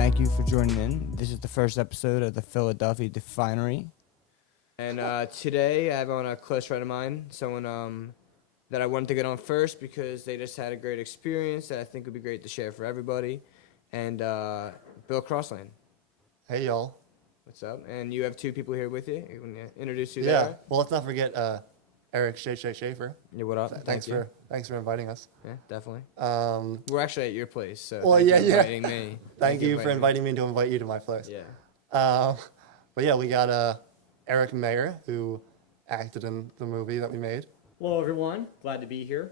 thank you for joining in. This is the first episode of the Philadelphia Definery. And today I have on a close friend of mine, someone that I wanted to get on first because they just had a great experience that I think would be great to share for everybody. And Bill Crossland. Hey, y'all. What's up? And you have two people here with you. You want to introduce you Yeah. there? Well, let's not forget Eric Schaefer. Yeah, what up? Thanks for inviting us. Yeah, definitely. Um, We're actually at your place, so well, thank yeah, you for yeah. inviting me. Thank you for inviting me to invite you to my place. Yeah. But yeah, we got Eric Mayer, who acted in the movie that we made. Hello, everyone. Glad to be here.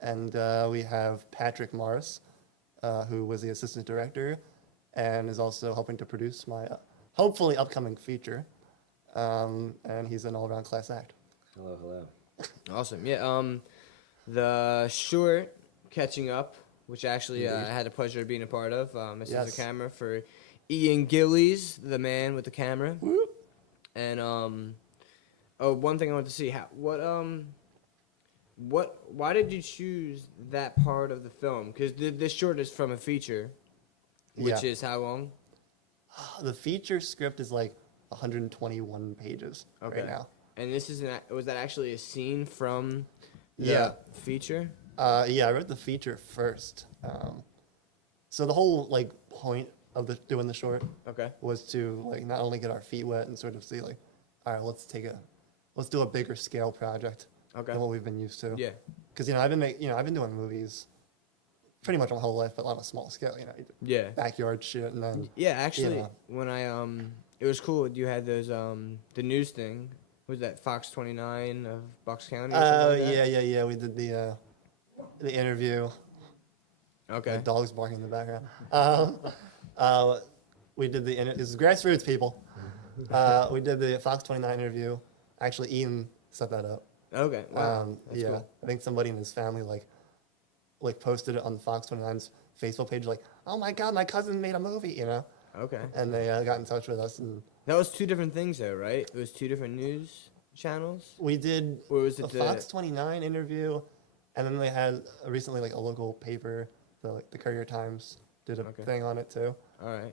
And we have Patrick Morris, who was the assistant director and is also helping to produce my hopefully upcoming feature. And he's an all-around class act. Hello. Awesome. Yeah. The short Catching Up, which actually I had the pleasure of being a part of. This is the camera for Ian Gillies, the man with the camera. Whoop. And one thing I want to see, why did you choose that part of the film? Because this short is from a feature, which is how long? The feature script is like 121 pages right now. And this is was that actually a scene from the feature? Yeah, I wrote the feature first. So the whole point of doing the short was to not only get our feet wet and sort of see all right, let's do a bigger scale project than what we've been used to. Yeah. Because I've been doing movies pretty much my whole life, but on a small scale. Yeah. Backyard shit, and then actually, when I it was cool. You had those the news thing. Was that Fox 29 of Bucks County? Or something like that? yeah. We did the interview. Okay. The dogs barking in the background. We did this is grassroots, people. We did the Fox 29 interview. Actually, Ian set that up. Okay. Wow. That's cool. I think somebody in his family posted it on the Fox 29's Facebook page, oh my God, my cousin made a movie, Okay. And they got in touch with us, and that was two different things, though, right? It was two different news channels. we did Or was it a Fox 29 interview, and then they had recently a local paper, the Courier Times, did a thing on it too. All right.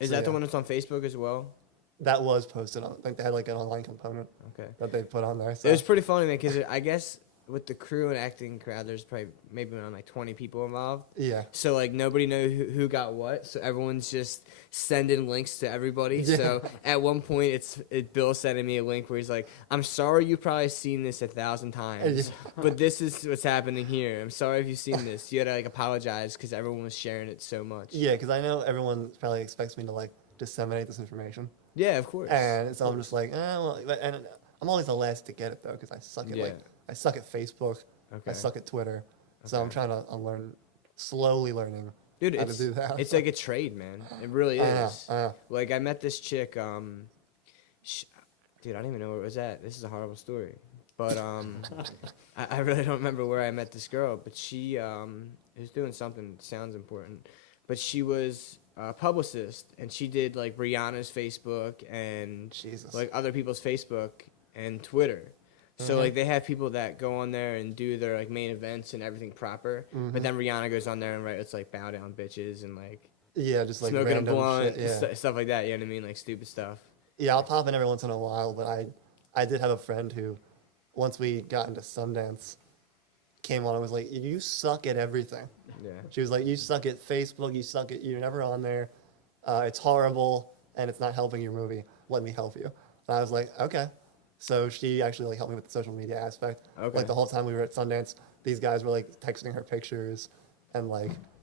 Is that the one that's on Facebook as well? That was posted on. I think they had an online component. That they put on there. So. It was pretty funny, man, because I guess with the crew and acting crowd, there's probably maybe around 20 people involved. Yeah. So nobody knows who got what. So everyone's just sending links to everybody. Yeah. So at one point, it's Bill sending me a link where he's like, "I'm sorry you've probably seen this 1,000 times, but this is what's happening here. I'm sorry if you've seen this. You had to apologize because everyone was sharing it so much." Yeah, because I know everyone probably expects me to disseminate this information. Yeah, of course. And so I'm just and I'm always the last to get it though, because I suck at I suck at Facebook. I suck at Twitter. So I'm trying to slowly learning how to do that. It's like a trade, man. It really is. I met this chick. Dude, I don't even know where it was at. This is a horrible story. But I really don't remember where I met this girl. But she was doing something that sounds important. But she was a publicist, and she did Rihanna's Facebook and other people's Facebook and Twitter. So they have people that go on there and do their main events and everything proper, but then Rihanna goes on there and writes bow down bitches and just smoking a blunt, shit, stuff like that. You know what I mean? Stupid stuff. Yeah, I'll pop in every once in a while, but I did have a friend who, once we got into Sundance, came on and was like, "You suck at everything." Yeah. She was like, "You suck at Facebook. You're never on there. It's horrible and it's not helping your movie. Let me help you." And I was like, "Okay." So she actually helped me with the social media aspect. Okay. The whole time we were at Sundance, these guys were texting her pictures and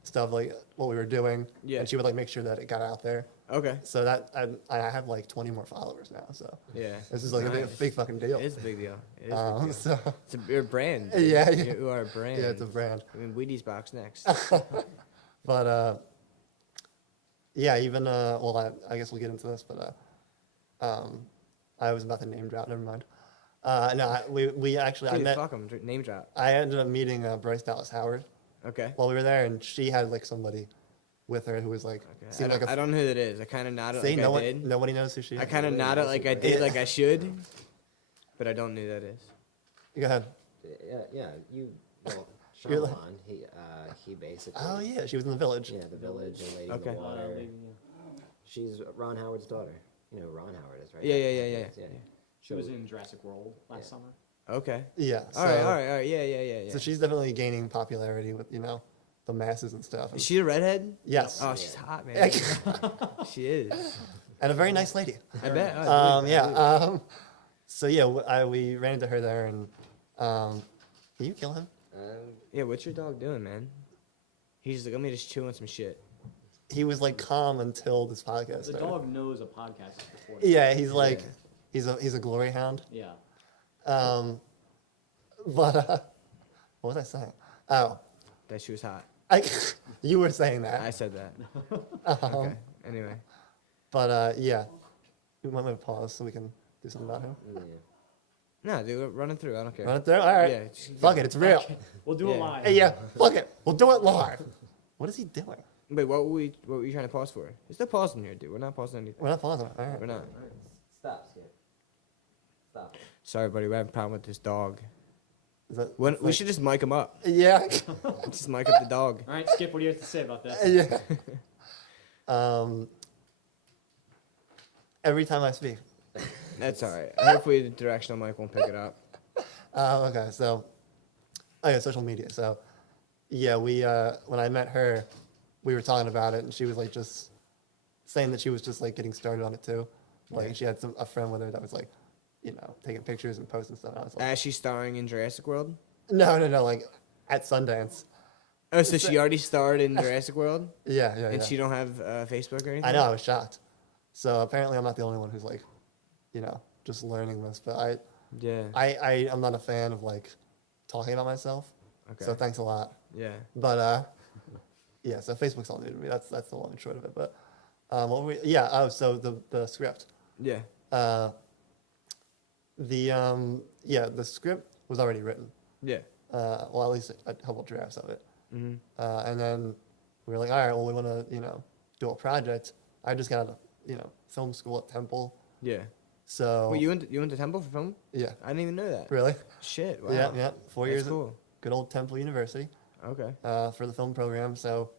stuff what we were doing. Yeah. And she would make sure that it got out there. Okay. So that I have 20 more followers now. So yeah, this is a big fucking deal. It is a big deal. It is a big deal. So you're a brand. Yeah. You are a brand. Yeah, it's a brand. I mean, Wheaties box next. But yeah, even I guess we'll get into this, but I was about to name drop. Never mind. No, we actually Dude, I met. Fuck 'em. Name drop. I ended up meeting Bryce Dallas Howard Okay. while we were there, and she had somebody with her who was seemed I don't know who that is. I kind of nodded see, I did. nobody knows who she is. I kind of nodded I did, I should, but I don't know who that is. Go ahead. Yeah. You're like- Shyamalan, he basically. Oh yeah, she was in The Village. Yeah, The Village and Lady Okay. in the Water. She's Ron Howard's daughter. You know who Ron Howard is, right? Yeah. She was in Jurassic World last summer. Okay. Yeah. All right. Yeah. So she's definitely gaining popularity with the masses and stuff. Is she a redhead? Yes. Oh, she's hot, man. She is. And a very nice lady. I bet. Oh, I believe it, I believe it. So yeah, we ran into her there, and can you kill him? Yeah, what's your dog doing, man? He's like, let me just chew on some shit. He was like calm until this podcast The started. dog knows a podcast is recorded. Yeah, he's like he's a glory hound. Yeah. But what was I saying? Oh, That she was hot. you were saying that. I said that. Um, Okay. Anyway. But yeah, we want me to pause so we can do something about him. No, dude, run it through. I don't care. Run it through. All right. Yeah, just Fuck it. It's real. We'll do it Yeah. live. Hey, yeah. Fuck it. We'll do it live. What is he doing? Wait, what were you trying to pause for? There's no pausing here, dude. We're not pausing anything. We're not pausing. All right. We're not. Stop, Skip. Stop. Sorry, buddy. We're having a problem with this dog. Is that, We like- should just mic him up. Yeah. Just mic up the dog. All right, Skip, what do you have to say about this? Yeah. Every time I speak. That's all right. Hopefully the directional mic won't pick it up. Okay, so, social media. So, yeah, when I met her, we were talking about it, and she was like just saying that she was just like getting started on it too. Like she had a friend with her that was like, taking pictures and posting stuff. And I was like, As she's starring in Jurassic World? no, like at Sundance. Oh, so she already starred in Jurassic World? Yeah. And she don't have Facebook or anything? I know, I was shocked. So apparently I'm not the only one who's like, just learning this, but Yeah. I'm not a fan of like talking about myself. Okay. So thanks a lot. Yeah. But yeah, so Facebook's all new to me. That's the long and short of it. But what were we? Yeah. Oh, so the script. Yeah. The script was already written. Yeah. Well, at least a couple drafts of it. Mm-hmm. And then we were like, all right, well, we want to do a project. I just got out of film school at Temple. Yeah. So Wait, you went to Temple for film? yeah, I didn't even know that. really. Shit. Wow. Yeah. 4 That's years cool. at good old Temple University. Okay. For the film program. So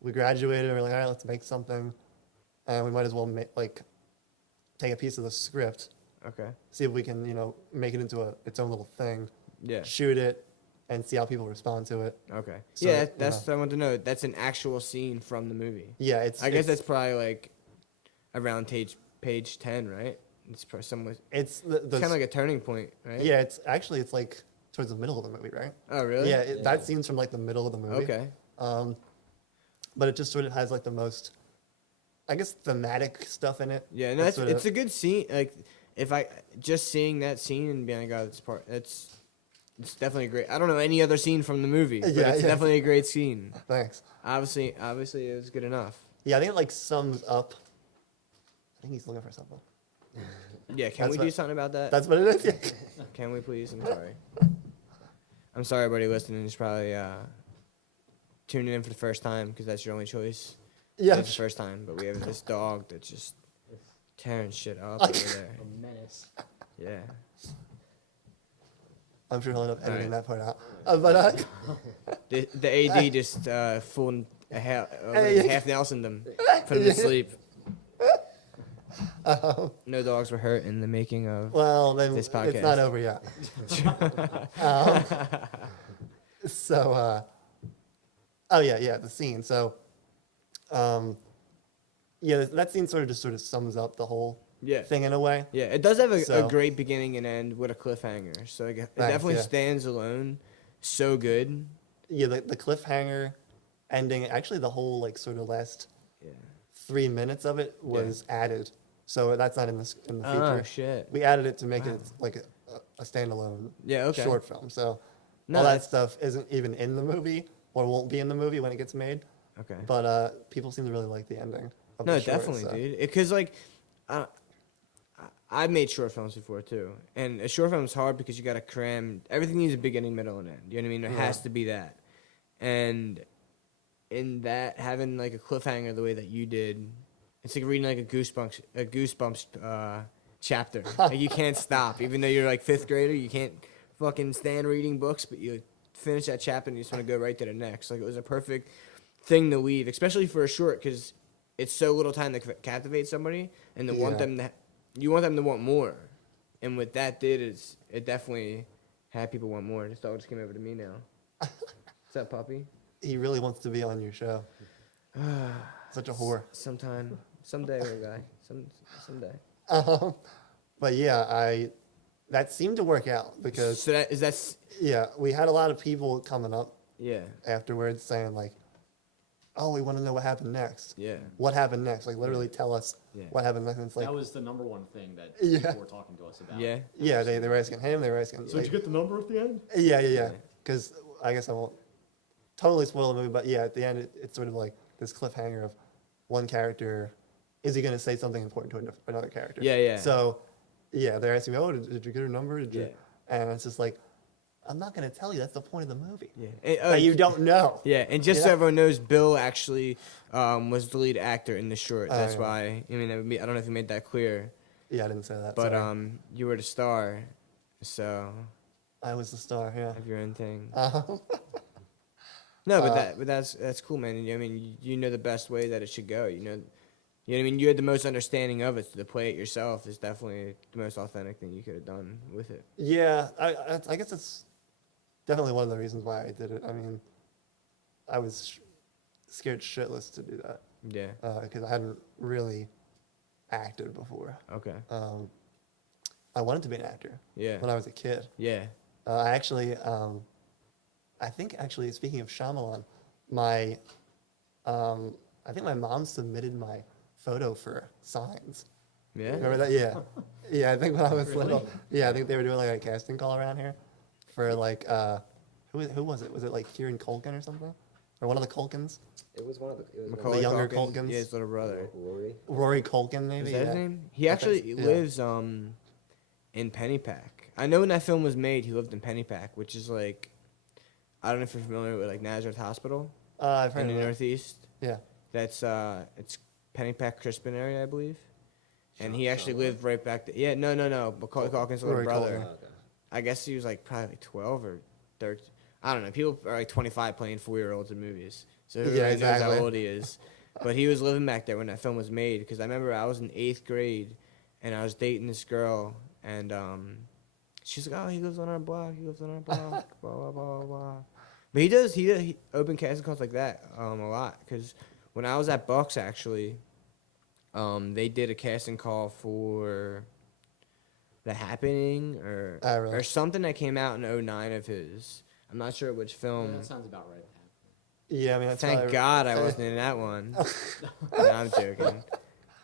we graduated and we're like, all right, let's make something. And we might as well take a piece of the script, Okay. see if we can, make it into its own little thing, Yeah. shoot it, and see how people respond to it. Okay. So, Yeah, that's what I want to know. That's an actual scene from the movie. Yeah, I guess that's probably like around page 10, right? It's probably somewhere. it's It's kind of like a turning point, right? yeah, it's like towards the middle of the movie, right? Oh, really? Yeah, that scene's from like the middle of the movie. Okay. But it just sort of has like the most, I guess, thematic stuff in it. Yeah, no, That's sort it's of- a good scene. Like, if I just seeing that scene and being like, oh, it's definitely great. I don't know any other scene from the movie, but Yeah, it's yeah. definitely a great scene. Thanks. Obviously, it was good enough. Yeah, I think it like sums up. I think he's looking for something. Yeah, can That's we what- do something about that? That's what it is. Yeah. Can we please? I'm sorry. I'm sorry, everybody listening is probably tuning in for the first time because that's your only choice. Yeah. It's the first time, but we have this dog that's just tearing shit up over there. A menace. Yeah. I'm sure he'll end up editing Alright. that part out. But The AD just fooled half Nelson them, put him to sleep. No dogs were hurt in the making of. well, then This it's podcast. not over yet. So, oh yeah, the scene. So, yeah, that scene sort of sums up the whole Yeah. thing in a way. Yeah, it does have a So- great beginning and end with a cliffhanger. So it Thanks, definitely yeah. stands alone. So good. Yeah, the cliffhanger ending. Actually, the whole like sort of last Yeah. 3 minutes of it was added. So that's not in the feature. Oh shit. We added it to make Wow. it like a standalone Yeah. Okay. short film. So No, all that that's- stuff isn't even in the movie or won't be in the movie when it gets made. Okay. But people seem to really like the ending. Of No, the short, definitely, so. dude. Because like, I've made short films before too, and a short film is hard because you got to cram everything. Needs a beginning, middle, and end. You know what I mean? There has to be that, and in that having like a cliffhanger the way that you did, it's like reading like a Goosebumps chapter. Like you can't stop, even though you're like fifth grader. You can't fucking stand reading books, but you finish that chapter and you just want to go right to the next. Like, it was a perfect thing to leave, especially for a short, because it's so little time to captivate somebody, and to want them to, you want them to want more. And what that did is it definitely had people want more. This dog just came over to me now. What's up, puppy? He really wants to be on your show. Such a whore. Someday, little guy. Someday. But yeah, that seemed to work out because So that's yeah, we had a lot of people coming up yeah, afterwards saying like, "Oh, we want to know what happened next. yeah. What happened next? Like literally tell us Yeah. what happened next." And it's like, That was the number one thing that Yeah. people were talking to us about. Yeah. yeah, they were asking him, they were asking. So like, did you get the number at the end? yeah. Because I guess I won't totally spoil the movie, but yeah, at the end it's sort of like this cliffhanger of one character. Is he going to say something important to another character? Yeah. So, yeah, they're asking me, "Oh, did you get her number? Did you?" Yeah. And it's just like, I'm not going to tell you. That's the point of the movie. Yeah. And, But you don't know. Yeah, and just so Yeah. everyone knows, Bill actually was the lead actor in the short. That's yeah. why. I mean, I don't know if you made that clear, Yeah, I didn't say that. but sorry. you were the star, so I was the star. Yeah. of your own thing. Um, No, but that's cool, man. I mean, you know the best way that it should go. You know what I mean. You had the most understanding of it. So to play it yourself is definitely the most authentic thing you could have done with it. yeah, I guess it's definitely one of the reasons why I did it. I mean, I was scared shitless to do that Yeah. because I hadn't really acted before. Okay. I wanted to be an actor Yeah. when I was a kid. Yeah. I actually, I think actually speaking of Shyamalan, I think my mom submitted my photo for Signs. Yeah. Remember that? Yeah, yeah. I think when I was Really? little, yeah, I think they were doing like a casting call around here for like who was it? Was it like Kieran Culkin or something, or one of the Culkins? It was one of the. It was one of Macaulay younger Culkin. Culkins? Yeah, his little brother. Rory. Rory Culkin, maybe. Is that yeah. his name? He I actually think so, yeah. lives in Pennypack. I know when that film was made, he lived in Pennypack, which is like, I don't know if you're familiar with like Nazareth Hospital I've heard in of the that. Northeast. Yeah. That's it's Pennypack Crispin area, I believe. And he actually lived right back there. Yeah, no. Macaulay Culkin's little Rory brother. Culkin. Oh, okay. I guess he was like probably like 12 or 13. I don't know. People are like 25 playing 4-year-olds in movies. So who Yeah, really knows exactly. how old he is. But he was living back there when that film was made. Because I remember I was in 8th grade and I was dating this girl. And she's like, oh, he lives on our block. He lives on our block. blah, blah, blah, blah. But he open casting calls like that a lot. Because when I was at Bucks, actually, they did a casting call for The Happening Really? or something that came out in 2009 of his. I'm not sure which Yeah, film. that sounds about right. Yeah, I mean, that's Thank probably- God I wasn't in that one. No, I'm joking.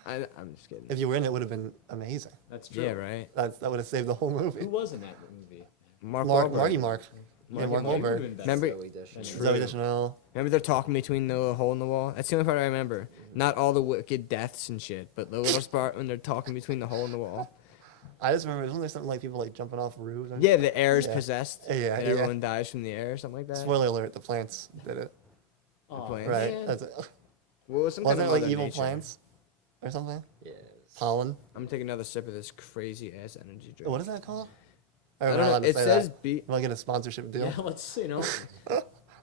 I'm just kidding. If you were in it, would have been amazing. That's true. Yeah, right. That would have saved the whole movie. Who was in that movie? Mark Marky Wahlberg. Mark. Yeah, Marky Mark Mark. Wahlberg. Doing best. Remember- Zoe Deschanel. True. Zoe Deschanel. Remember they're talking between the little hole in the wall? That's the only part I remember. Not all the wicked deaths and shit, but the little part when they're talking between the hole in the wall. I just remember, wasn't there something like people like jumping off roofs? Yeah, the air is Yeah. possessed. Yeah, and yeah. everyone dies from the air or something like that. Spoiler alert: the plants did it. Oh, plants. Right. man. That's it. Well, it was some Wasn't kind it of like Mother evil Nature. plants or something? Yeah. Pollen. I'm gonna take another sip of this crazy ass energy drink. What is that called? Or I am don't know. allowed to It say says that? B. Am I get a sponsorship deal? Yeah, let's let's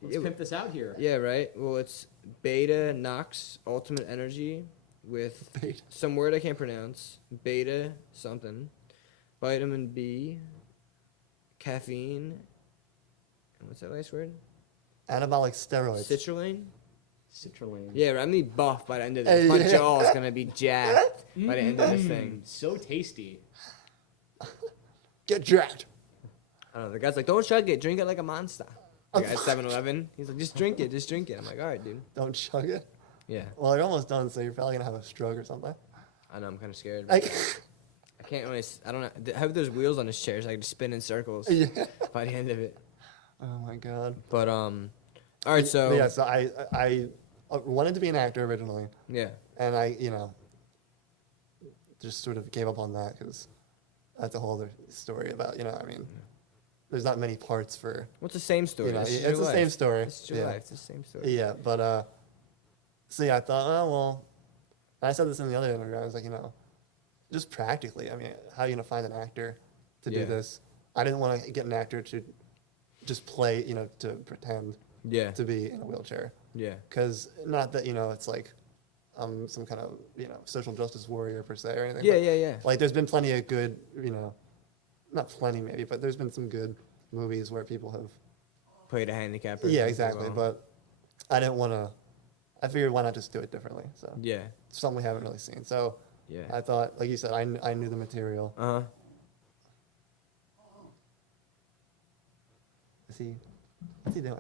Yeah, pimp this out here. Yeah, right. Well, it's Beta Nox Ultimate Energy with Beta. some word I can't pronounce. Beta something, vitamin B, caffeine, and what's that last word? Anabolic steroids. Citrulline. Citrulline. Yeah, right, I'm gonna be buff by the end of this. Hey, My yeah. jaw is gonna be jacked by the end of this thing. So tasty. Get jacked. I don't know. The guy's like, "Don't chug it. Drink it like a monster." The guy at 7-Eleven. He's like, "Just drink it. Just drink it." I'm like, "All right, dude." Don't chug it. Yeah, Well, you're almost done, so you're probably gonna have a stroke or something. I know. I'm kind of scared. Like, I can't really. I don't know. I have those wheels on this chair, so I can just spin in circles yeah. by the end of it. Oh my god. But all right. So But yeah, so I wanted to be an actor originally, yeah. and I just sort of gave up on that because that's a whole other story about I mean, there's not many parts for Well, it's the same story. It's This is your the same life. story. This is your Yeah. life. It's the same story. Yeah, but so yeah, I thought, oh well, and I said this in the other interview. I was like, just practically, I mean, how are you gonna find an actor to Yeah. do this? I didn't want to get an actor to just play, to pretend Yeah. to be in a wheelchair. Yeah. Because not that, it's like I'm some kind of, social justice warrior per se or anything. Yeah, but, yeah. Like, there's been plenty of good, not plenty maybe, but there's been some good movies where people have. Played a handicap person. Yeah, as exactly. well. But I didn't want to. I figured why not just do it differently. So Yeah. it's something we haven't really seen. So Yeah. I thought, like you said, I knew the material. Uh-huh. What's he doing?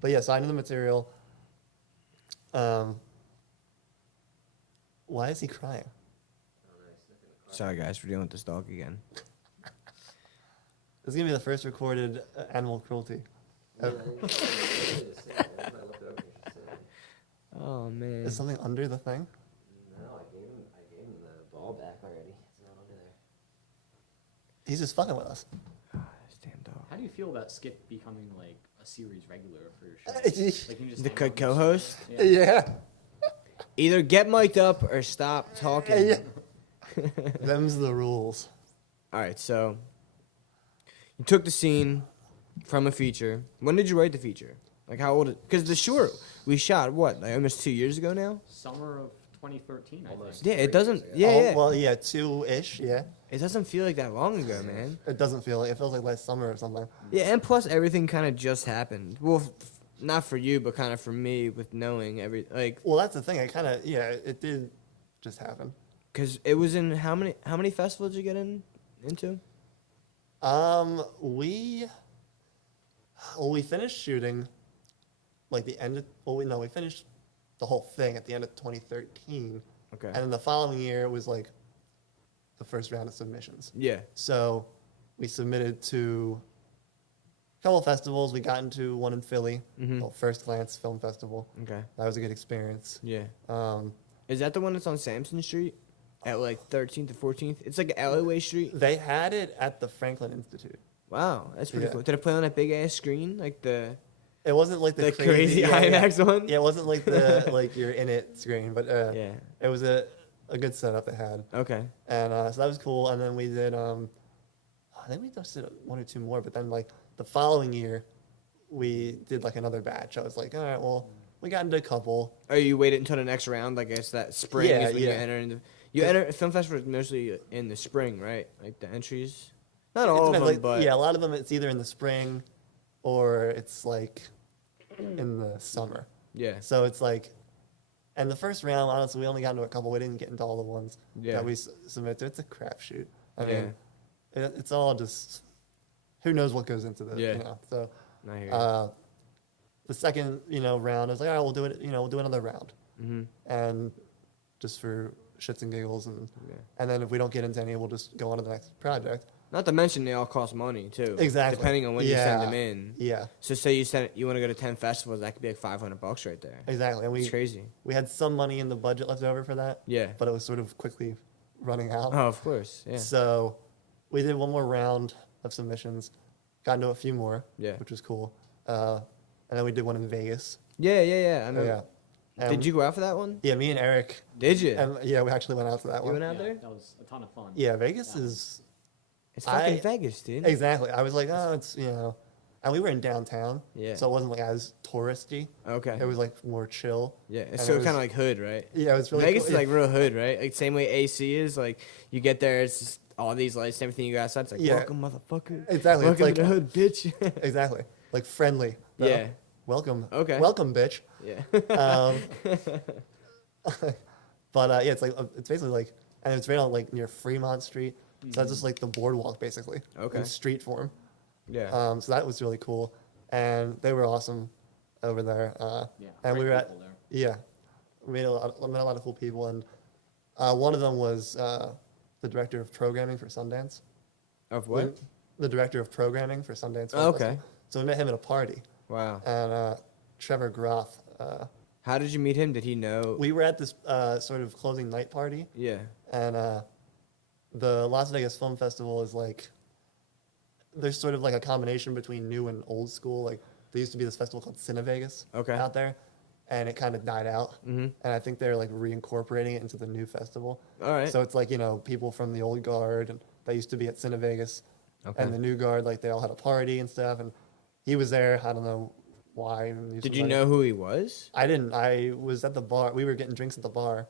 But yeah, so I knew the material. Why is he crying? Sorry, guys, we're dealing with this dog again. This is gonna be the first recorded animal cruelty. Oh, man. Is something under the thing? No, I gave him the ball back already. It's not under there. He's just fucking with us. This damn dog. How do you feel about Skip becoming like a series regular for your show? Yeah. Like, you just The hang out and co-host? just- Yeah. Either get mic'd up or stop talking. Yeah. Them's the rules. All right, so you took the scene from a feature. When did you write the feature? Like, how old? Because the short we shot, what, like almost 2 years ago now? Summer of 2013, I Almost. think. Yeah, it doesn't. Yeah, Oh, yeah. Well, yeah, 2-ish, yeah. It doesn't feel like that long ago, man. It doesn't feel like, it feels like last summer or something. Yeah, and plus everything kind of just happened. Well, not for you, but kind of for me with knowing Well, that's the thing. It did just happen. because it was in how many festivals did you get into? We finished shooting like we finished the whole thing at the end of 2013. Okay. And then the following year was like the first round of submissions. Yeah. So we submitted to a couple of festivals. We got into one in Philly, called First Glance Film Festival. Okay. That was a good experience. Yeah. Um, Is that the one that's on Sampson Street at like 13th to 14th? It's like alleyway street. they had it at the Franklin Institute. Wow, that's pretty Yeah. cool. Did it play on that big ass screen like the It wasn't like the crazy IMAX one? Yeah, it wasn't like the like you're in it screen, but Yeah. it was a good setup they had, Okay. and so that was cool. And then we did, I think we just did one or two more, but then like the following year, we did like another batch. I was like, all right, well, we got into a couple. Oh, you waited until the next round. Like it's that spring Yeah, is when you yeah. enter into. You enter film festivals mostly in the spring, right? Like the entries. Not It all of depends, them, like, but yeah, a lot of them it's either in the spring, or it's like in the summer. yeah. So it's like, and the first round, honestly, we only got into a couple. We didn't get into all the ones Yeah. that we submit to. It's a crapshoot. I Yeah. mean, it's all just who knows what goes into this. Yeah. So I hear you. the second round, I was like, all right, we'll do it. We'll do another round, Mhm. and just for shits and giggles, and Yeah. and then if we don't get into any, we'll just go on to the next project. Not to mention they all cost money too. Exactly. Depending on when you send Yeah. them in. Yeah, So say you want to go to 10 festivals, that could be like $500 right there. exactly. And It's we crazy. had some money in the budget left over for that, Yeah. but it was sort of quickly running out. Oh, of course. Yeah. So we did one more round of submissions, got into a few more, Yeah. which was cool. And then we did one in Vegas. Yeah. I know. Yeah. And Did you go out for that one? Yeah, me and Eric. Did you? And yeah, we actually went out to that You one. went out Yeah, there? that was a ton of fun. Yeah, Vegas Yeah. is It's fucking I- Vegas, dude. exactly. I was like, oh, it's and we were in downtown, Yeah. so it wasn't like as touristy. Okay. It was like more chill. Yeah. It's and so it was- kind of like hood, right? Yeah, it was really Vegas cool. is like real hood, right? Like same way AC is. Like you get there, it's just all these lights, and everything you got outside. It's like Yeah. welcome, motherfucker. Exactly, it's Welcome like- to the hood, bitch. exactly like friendly. bro. Yeah. Welcome. Okay. Welcome, bitch. yeah. But yeah, it's basically like, and it's right on like near Fremont Street, so that's just like the boardwalk basically. Okay. In street form. yeah. So that was really cool, and they were awesome over there. Yeah, and we great were at people there. yeah, we met a lot of cool people, and one of them was the director of programming for Sundance. Of what? The director of programming for Sundance. Film Oh, okay. Festival. So we met him at a party, Wow. and Trevor Groth. How did you meet him? Did he know? We were at this sort of closing night party, Yeah. and the Las Vegas Film Festival is like, there's sort of like a combination between new and old school. Like there used to be this festival called Cine Vegas Okay. out there, and it kind of died out. Mhm. And I think they're like reincorporating it into the new festival. All right. So it's like people from the old guard and that used to be at Cine Vegas Okay. And the new guard, like, they all had a party and stuff, and he was there. I don't know why. Did you know who he was? I didn't. I was at the bar. We were getting drinks at the bar,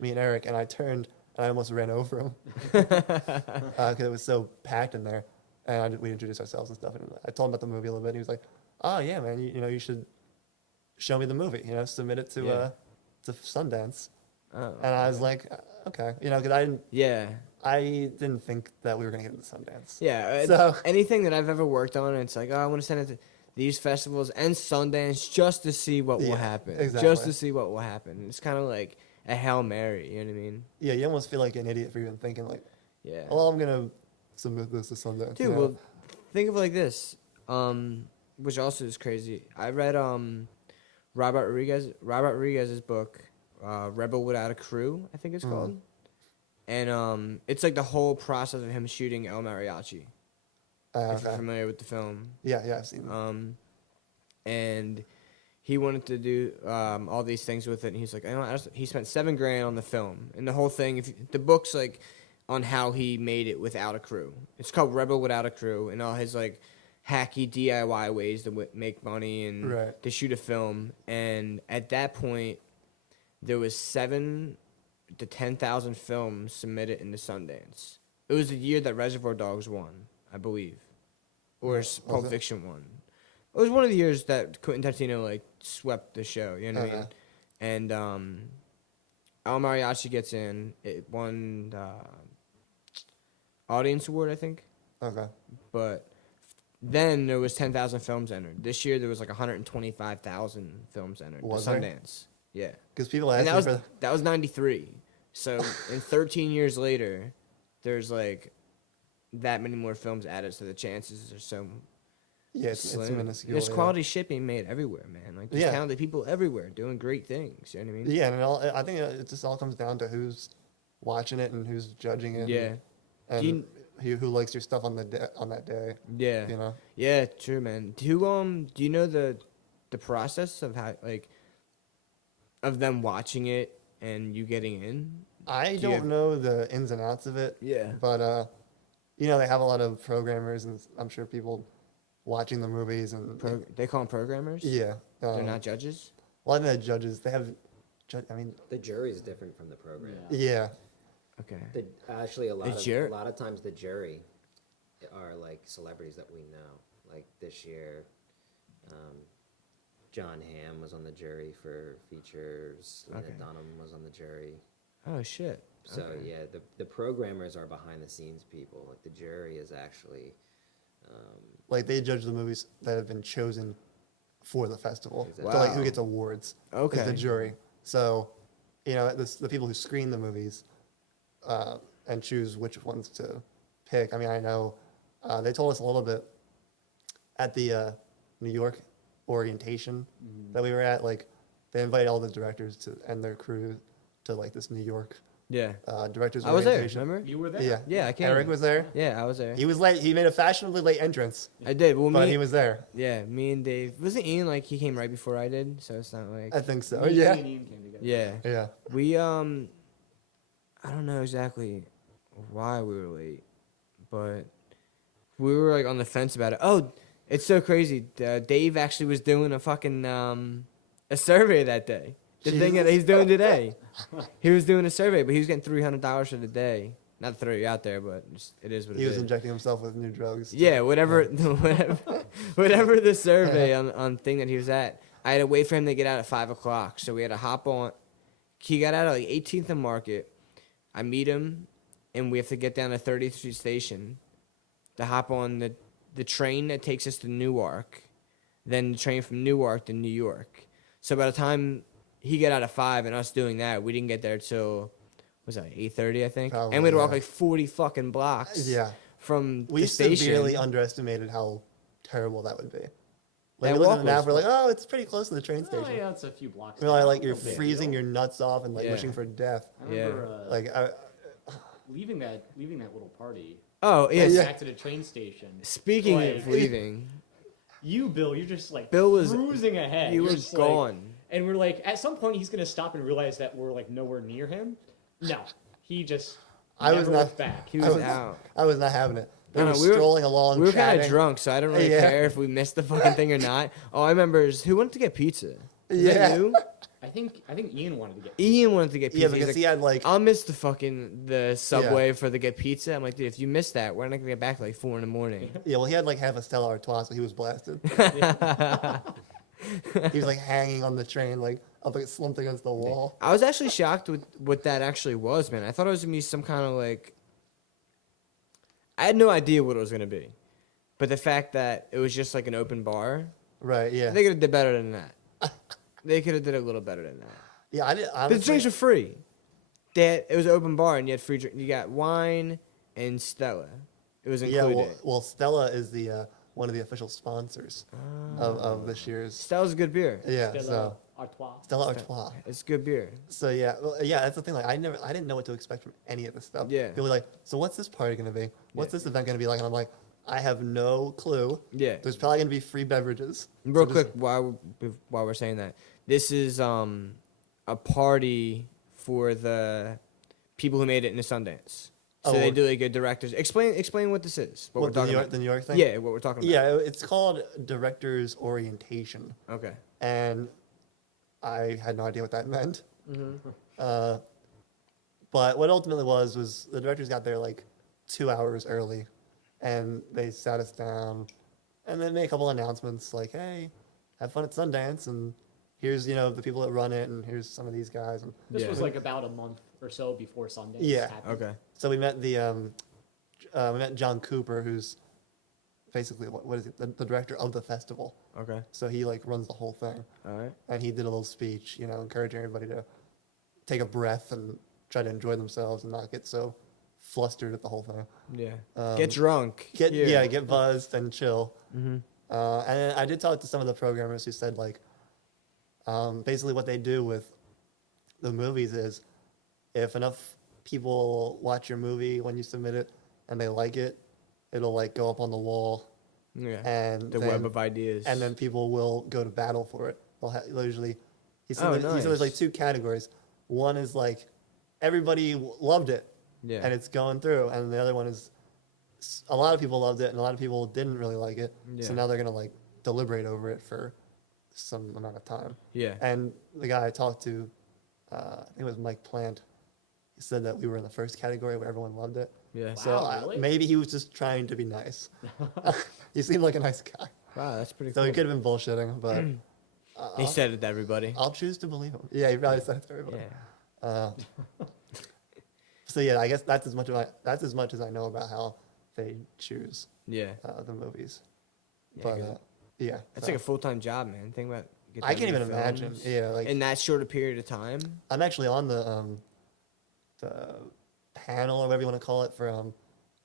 me and Eric, and I turned and I almost ran over him because it was so packed in there. And we introduced ourselves and stuff, and I told him about the movie a little bit. And he was like, "Oh yeah, man, you should show me the movie. Submit it to Sundance." Oh, And I was like, "Okay," because yeah. I didn't think that we were gonna get into Sundance. Yeah. So anything that I've ever worked on, it's like, oh, I want to send it to these festivals and Sundance just to see what will happen. exactly. Just to see what will happen. It's kind of like a Hail Mary, you know what I mean? yeah, you almost feel like an idiot for even thinking like, Yeah. "Oh, I'm gonna submit this to Sundance." Dude, well, think of it like this, which also is crazy. I read Robert Rodriguez's book, Rebel Without a Crew, I think it's called. And it's like the whole process of him shooting El Mariachi. If you're Okay. familiar with the film. Yeah, I've seen that. And he wanted to do all these things with it, and he's like, he spent $7,000 on the film, and the whole thing. The book's like on how he made it without a crew. It's called Rebel Without a Crew, and all his like hacky DIY ways to make money and Right. to shoot a film. And at that point, there was 7,000 to 10,000 films submitted into Sundance. It was the year that Reservoir Dogs won, I believe, or Pulp it? Fiction won. It was one of the years that Quentin Tarantino like swept the show. You know what I mean? And El Mariachi gets in. It won the audience award, I think. Okay. But then there was 10,000 films entered. This year there was like 125,000 films entered. To Was there? Sundance. Yeah. Because people And ask me that was 93. So in 13 years later, there's like that many more films added, so the chances are so it's slim. minuscule. There's yeah. quality shipping made everywhere, man. Like there's Yeah. talented people everywhere doing great things. You know what I mean? Yeah, and I think it just all comes down to who's watching it and who's judging it. Yeah. And who likes your stuff on that day. Yeah. Yeah, true, man. Do you know the process of how like of them watching it and you getting in? I don't know the ins and outs of it. Yeah. But they have a lot of programmers, and I'm sure people watching the movies and They call them programmers? yeah. They're not judges? Well, I think the judges they have. The jury is different from the program. Yeah. Okay. Actually, a The lot of times the jury are like celebrities that we know. Like this year, John Hamm was on the jury for features. Lena Okay. Dunham was on the jury. Oh shit. So Okay. yeah, the programmers are behind the scenes people. Like the jury is actually. Like they judge the movies that have been chosen for the festival. Exactly. So like who Wow. gets awards Okay. is the jury. So, the people who screen the movies and choose which ones to pick. I mean, I know they told us a little bit at the New York orientation that we were at. Like they invite all the directors and their crew to like this New York Yeah. directors I was there, orientation. remember? You were there? Yeah. Yeah, I came. Eric was there. Yeah, I was there. He was late. He made a fashionably late entrance, I did. Well, but me, he was there. yeah, me and Dave. Wasn't Ian like he came right before I did? So it's not like. I think so. Me and Yeah. Ian came together. Yeah. Yeah. We I don't know exactly why we were late, but we were like on the fence about it. Oh, it's so crazy. Dave actually was doing a fucking a survey that day. The thing that he's doing today. He was doing a survey, but he was getting $300 for the day. Not to throw you out there, but it is what He it was is. injecting himself with new drugs. Yeah, whatever, whatever the survey on thing that he was at. I had to wait for him to get out at 5:00, so we had to hop on. He got out at like 18th and Market. I meet him, and we have to get down to 30th Street Station to hop on the train that takes us to Newark, then the train from Newark to New York. So by the time he got out at 5 and us doing that, we didn't get there till, was that 8:30, I think? Probably, And we had to walk yeah. like 40 fucking blocks Yeah. from We the station. severely underestimated how terrible that would be. Like That we looked walk at the map, was we're like, oh, it's pretty close to the train Oh, station. yeah, it's a few blocks. We're like down. you're No big freezing deal. your nuts off and like Yeah. wishing for death. I remember Like leaving that little party. Oh, yes. Yeah. Back to the train station. Speaking Like, of leaving, You, Bill, you're just like Bill was- cruising ahead. he You're was just like- gone. and we're like, at some point, he's gonna stop and realize that we're like nowhere near him. No, he just I was never not- looked back. He I was was- out. I was not having it. They I were don't know, strolling along. We were kind of chatting. drunk, so I don't really Yeah. care if we missed the fucking thing or not. All I remember is who wanted to get pizza? Was Yeah. that you? I think Ian wanted to get. Ian wanted to get pizza. Yeah, He's because like, he had like I'll miss the subway for the get pizza. I'm like, dude, if you miss that, we're not gonna get back till like 4 a.m. yeah, well, he had like half a Stella Artois, so he was blasted. He was like hanging on the train, like up like slumped against the wall. I was actually shocked with what that actually was, man. I thought it was gonna be some kind of like. I had no idea what it was gonna be, but the fact that it was just like an open bar, Right? Yeah. they could have did better than that. They could have did a little better than that. Yeah, I did. But the Honestly, drinks were free. It was an open bar, and you had free drink. You got wine and Stella. It was yeah. included. Well, Stella is the one of the official sponsors of this year's. Stella's a good beer. Yeah. Stella So Artois. Stella Artois. It's good beer. So yeah, well, yeah, that's the thing. Like I didn't know what to expect from any of this stuff. Yeah. People were like, so what's this party gonna be? What's Yeah. this event gonna be like? And I'm like, I have no clue. Yeah. There's probably gonna be free beverages. Real So quick, just- while we're saying that, this is a party for the people who made it into Sundance. So Oh, they well- do like a directors. Explain what this is. What we're the talking New York, about. the New York thing. Yeah, what we're talking about. Yeah, it's called director's orientation, Okay. and I had no idea what that meant. Mm-hmm. But what it ultimately was the directors got there like 2 hours early, and they sat us down, and then made a couple announcements like, "Hey, have fun at Sundance, and here's the people that run it, and here's some of these guys." And This Yeah. was like about a month or so before Sundance. Yeah. happened. Okay. so we met we met John Cooper, who's basically what is it, the director of the festival. Okay. So he like runs the whole thing, All right. and he did a little speech, encouraging everybody to take a breath and try to enjoy themselves and not get so flustered at the whole thing. Yeah. Get drunk. Here. Get buzzed and chill. Mm-hmm. And I did talk to some of the programmers who said like, basically what they do with the movies is, if enough people watch your movie when you submit it and they like it, it'll like go up on the wall, Yeah. and The then, web of ideas. and then people will go to battle for it. They'll usually, he said, Oh, he said there's like nice. 2 categories. One is like everybody loved it, Yeah. and it's going through, and the other one is a lot of people loved it and a lot of people didn't really like it. Yeah. So now they're gonna like deliberate over it for some amount of time. Yeah. And the guy I talked to, I think it was Mike Plant, he said that we were in the first category where everyone loved it. Yeah. So Wow, really? maybe he was just trying to be nice. He seemed like a nice guy. Wow, that's pretty So cool. he could have been bullshitting, but He said it to everybody. I'll choose to believe him. Yeah, he probably said it to everybody. Yeah. So yeah, I guess that's as much as I know about how they choose Yeah. the movies. Yeah, But good. yeah, That's so like a full-time job, man. Think about. get I that can't many even imagine. films Yeah, like in that short a period of time. I'm actually on the panel or whatever you want to call it for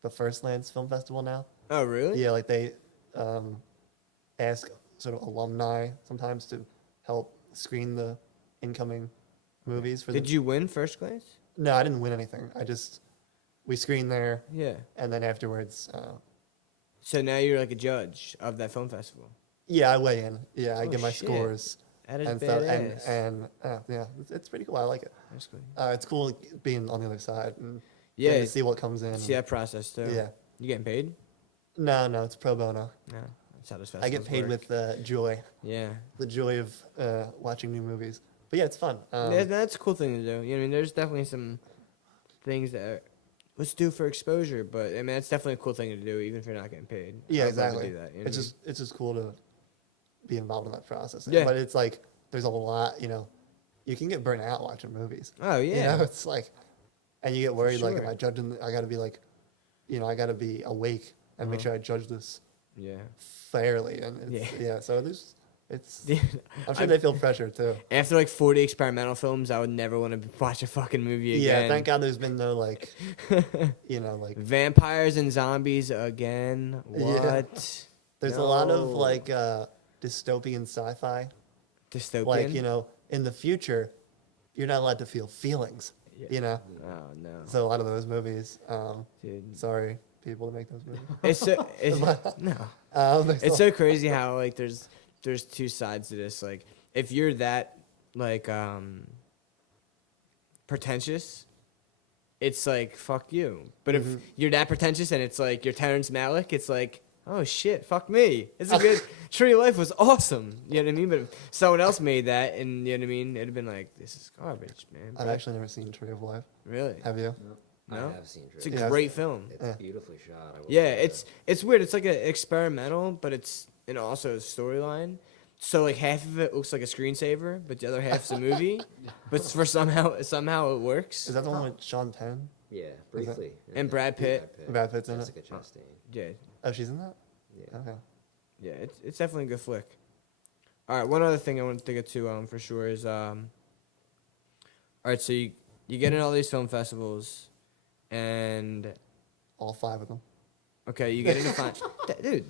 the First Lance Film Festival now. Oh, really? Yeah, like they ask sort of alumni sometimes to help screen the incoming movies for Did the. you win first class? No, I didn't win anything. We screened there, Yeah. and then afterwards, So now you're like a judge of that film festival. yeah, I weigh in. Yeah, I Oh, get my shit. scores That is and stuff, badass. and yeah, it's pretty cool. I like it. That's cool. It's cool being on the other side and Yeah. getting to see what comes in. See that process too. Yeah. You getting paid? No, it's pro bono. No. That's how this I get festivals paid work. with joy, Yeah. the joy of watching new movies. But yeah, it's fun. That's a cool thing to do. You know, I mean, there's definitely some things that are, let's do for exposure, but I mean, that's definitely a cool thing to do, even if you're not getting paid. Yeah, I'd love to exactly. do that, you know It's what I mean? just cool to be involved in that process. Yeah. But it's like there's a lot. You can get burnt out watching movies. Oh yeah. It's like, and you get worried like, am sure. I judging? I got to be like, I got to be awake and make Uh-huh. sure I judge this Yeah. fairly. And it's, Yeah. yeah, so it's. Dude, I'm sure they feel pressure too. after like 40 experimental films, I would never want to watch a fucking movie again. Yeah, thank God there's been no like, like Vampires and zombies again. Yeah. What? there's a lot of No. like dystopian sci-fi. Dystopian. Like in the future, you're not allowed to feel feelings. Oh no. So a lot of those movies. Dude. Sorry, people to make those movies. It's so no. There's It's a- so crazy how like there's 2 sides to this. Like if you're that like pretentious, it's like, fuck you. But if you're that pretentious and it's like you're Terrence Malick, it's like, oh shit, fuck me. It's a good Tree of Life was awesome. You know what I mean? But if someone else made that, and you know what I mean, it'd have been like, this is garbage, man. I've actually never seen Tree of Life. Really? Have you? No? I have seen It's a Tree. great film. It's beautifully shot. I will Yeah, say it's weird. It's like an experimental, but it's also a storyline. So like half of it looks like a screensaver, but the other half's a movie. But for somehow it works. Is that the one with Sean Penn? that. Yeah, briefly. And Brad Pitt. Brad Pitt's in it? Jessica Chastain. Yeah, Oh, she's in that? Yeah. Okay. yeah. It's definitely a good flick. All right, one other thing I want to get to for sure is all right. So you get in all these film festivals, and All 5 of them. okay, you get into dude.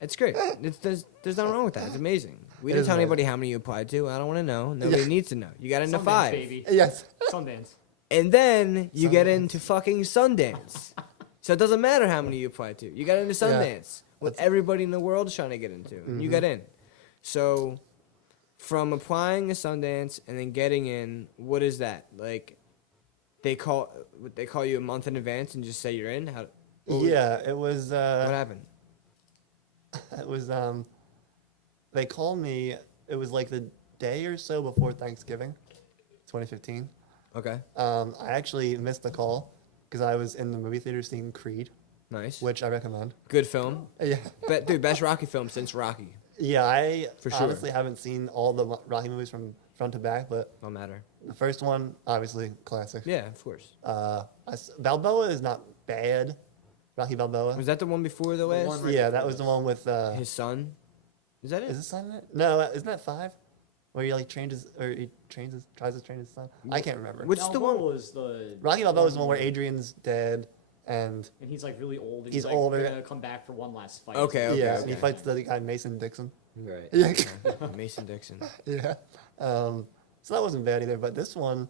It's great. There's nothing wrong with that. It's amazing. We It didn't is tell amazing. anybody how many you applied to. I don't want to know. Nobody Yeah. needs to know. You got into Sundance, 5. baby. Yes. Sundance. And then you get Sundance. into fucking Sundance. So it doesn't matter how many you apply to. You got into Sundance, what That's- everybody in the world is trying to get into. And you got in. So from applying to Sundance and then getting in, what is that? Like they call you a month in advance and just say you're in? What Yeah, it was. what happened? It was. They called me. It was like the day or so before Thanksgiving, 2015. Okay. I actually missed the call because I was in the movie theater seeing Creed, Nice. which I recommend. Good film. Yeah. Dude, best Rocky film since Rocky. Yeah, I For sure. honestly haven't seen all the Rocky movies from front to back, but Don't matter. the first one, obviously, classic. Yeah, of course. Balboa is not bad. Rocky Balboa. Was that the one before the last? one right Yeah, that was the one with. His son? Is that it? Is his son in it? No, isn't that 5? Where he like tries to train his son. I can't remember. Which the Balboa one? was the Rocky Balboa is the one where Adrian's dead, and and he's like really old. And He's like, older. Gonna come back for one last fight. Okay, yeah, okay. and he fights the guy Mason Dixon. Right. Yeah, Mason Dixon. yeah. So that wasn't bad either. But this one,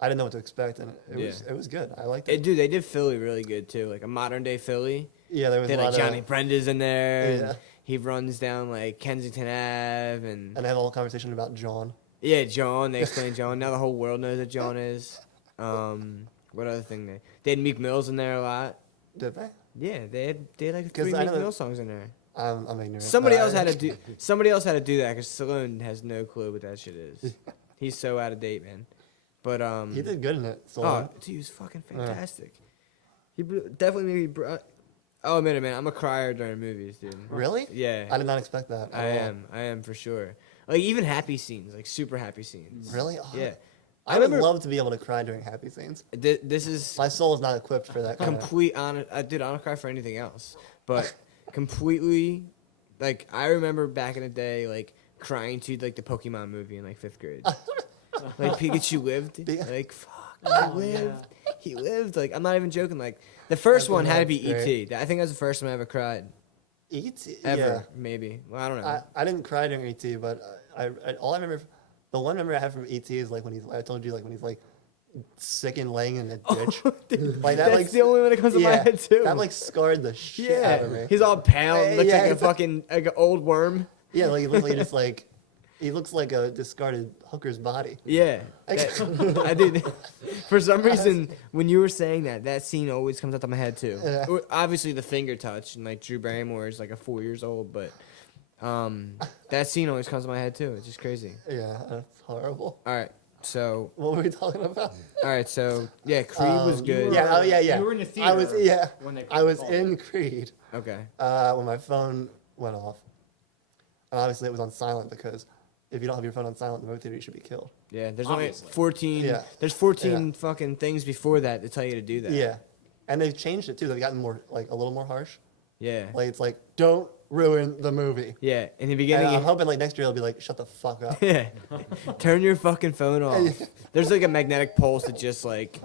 I didn't know what to expect, and it was good. I liked it. Dude, they did Philly really good too, like a modern day Philly. Yeah, there was They a had lot like Johnny of, Brenda's in there. Yeah. And he runs down like Kensington Ave, and and I had a whole conversation about John. yeah, John. They explain John. Now the whole world knows that John is. What other thing they had Meek Mill's in there a lot. Did they? Yeah, they had like 'Cause 3 I Meek know- Mill songs in there. I'm ignorant. Somebody but else I- had to do. Somebody else had to do that because Stallone has no clue what that shit is. He's so out of date, man. But He did good in it. So Oh, dude, he was fucking fantastic. Definitely made me. I'll admit it, man. I'm a crier during movies, dude. really? Yeah, I did not expect that. I am for sure. Like even happy scenes, like super happy scenes. Really? Oh, Yeah. I would remember- love to be able to cry during happy scenes. This is My soul is not equipped for that kind of. complete on. Dude, I don't cry for anything else, but completely. Like I remember back in the day, like crying to like the Pokemon movie in like 5th grade. Like Pikachu lived. Yeah. Like fuck, Oh, he lived. yeah. He lived. Like I'm not even joking. Like the first think one had to be that's great. E.T. I think that was the first one I ever cried. E.T. Ever, Yeah. maybe. Well, I don't know. I didn't cry during E.T., but all I remember, the one memory I have from E.T. is like when I told you, like when he's like sick and laying in a ditch. Like that, That's like, the only one that comes to my head too. That like scarred the shit out of me. He's all pale, and looks Yeah, like a it's- fucking like an old worm. Yeah, like he literally just like, he looks like a discarded hooker's body. Yeah, I did. For some reason, when you were saying that scene always comes up to my head too. Yeah. Obviously, the finger touch and like Drew Barrymore is like a 4 years old, but that scene always comes to my head too. It's just crazy. Yeah, that's horrible. All right, so What were we talking about? yeah, Creed was good. Yeah, oh yeah, yeah. You were in the theater. I was when they I was called in it. Creed Okay. when my phone went off, and obviously it was on silent because if you don't have your phone on silent in the movie theater, you should be killed. Yeah, there's Obviously. only 14. Yeah. There's 14 fucking things before that to tell you to do that. Yeah, and they've changed it too. They've gotten more like a little more harsh. Yeah. Like it's like don't ruin the movie. Yeah. In the And beginning, I'm hoping like next year it'll be like shut the fuck up. yeah. Turn your fucking phone off. There's like a magnetic pulse that just like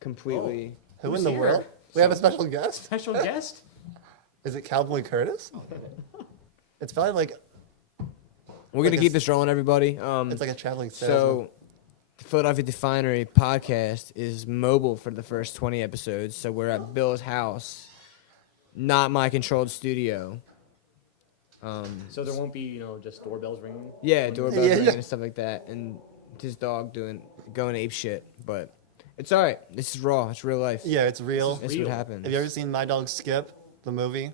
completely. Who Who's in the here? world? We have a special guest. Special guest? Is it Cowboy Curtis? It's probably like We're gonna Like a keep s- this rolling, everybody. it's like a traveling salesman. So, the Philadelphia Definery podcast is mobile for the first 20 episodes. So we're at Bill's house, not my controlled studio. So there won't be, just doorbells ringing? Yeah, doorbell Yeah, ringing yeah. and stuff like that, and his dog going ape shit. But It's all right. This is raw. It's real life. Yeah, it's real. This would happen. Have you ever seen My Dog Skip, the movie?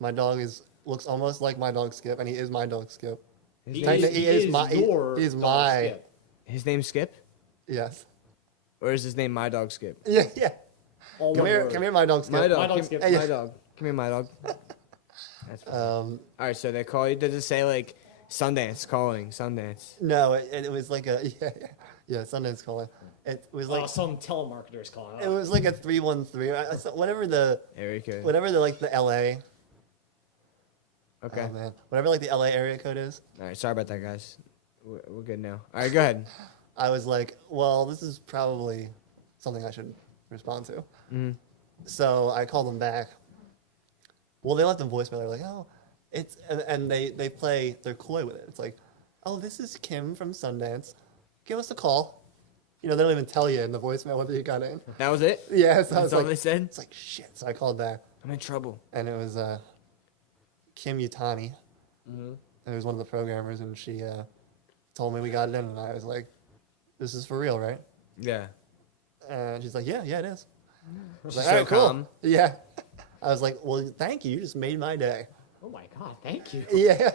My dog looks almost like my dog Skip, and he is my dog Skip. His, He name- is- he is your he is dog my Skip. his name's Skip, yes. or is his name My Dog Skip? Yeah. All Come one here, word. come here, my dog Skip. My dog. My dog come, Skip. My dog. Come here, my dog. That's funny. Um, All right, so they call you. Does it say like Sundance calling? Sundance. no, it was like a yeah, Sundance calling. It was like some telemarketers calling. it was like a 313. Whatever the Very good. like the LA. Okay. Oh man, whatever like the LA area code is. All right. Sorry about that, guys. We're good now. All right. Go ahead. I was like, well, this is probably something I should respond to. Mm-hmm. So I called them back. Well, they left a voicemail. They're like, oh, it's, and they play, they're coy with it. It's like, oh, this is Kim from Sundance. Give us a call. You know, they don't even tell you in the voicemail whether you got in. That was it. Yeah, so I That's was all like, they said. it's like, shit. So I called back, I'm in trouble. and it was Kim Utani. Mm-hmm. It was one of the programmers, and she told me we got it in, and I was like, this is for real, right? Yeah. And she's like, yeah, it is. I was She's like, "All so right, cool." calm. Yeah. I was like, well, thank you. You just made my day. Oh my god, thank you. Yeah.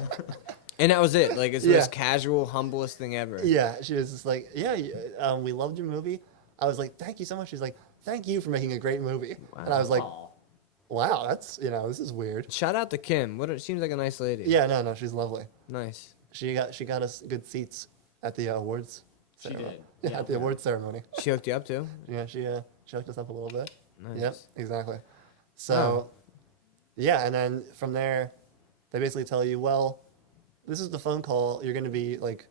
And that was it. Like it's the Yeah. most casual, humblest thing ever. Yeah. She was just like, yeah, we loved your movie. I was like, thank you so much. She's like, thank you for making a great movie. And I was like, Aw. wow, that's, this is weird. Shout out to Kim. Seems like a nice lady. Yeah, no, she's lovely. Nice. She got us good seats at the awards She ceremony. did. Yeah, at the Yeah. awards ceremony. She hooked you up too. Yeah, she hooked us up a little bit. Nice. Yep, exactly. So, yeah, and then from there, they basically tell you, well, this is the phone call. You're going to be like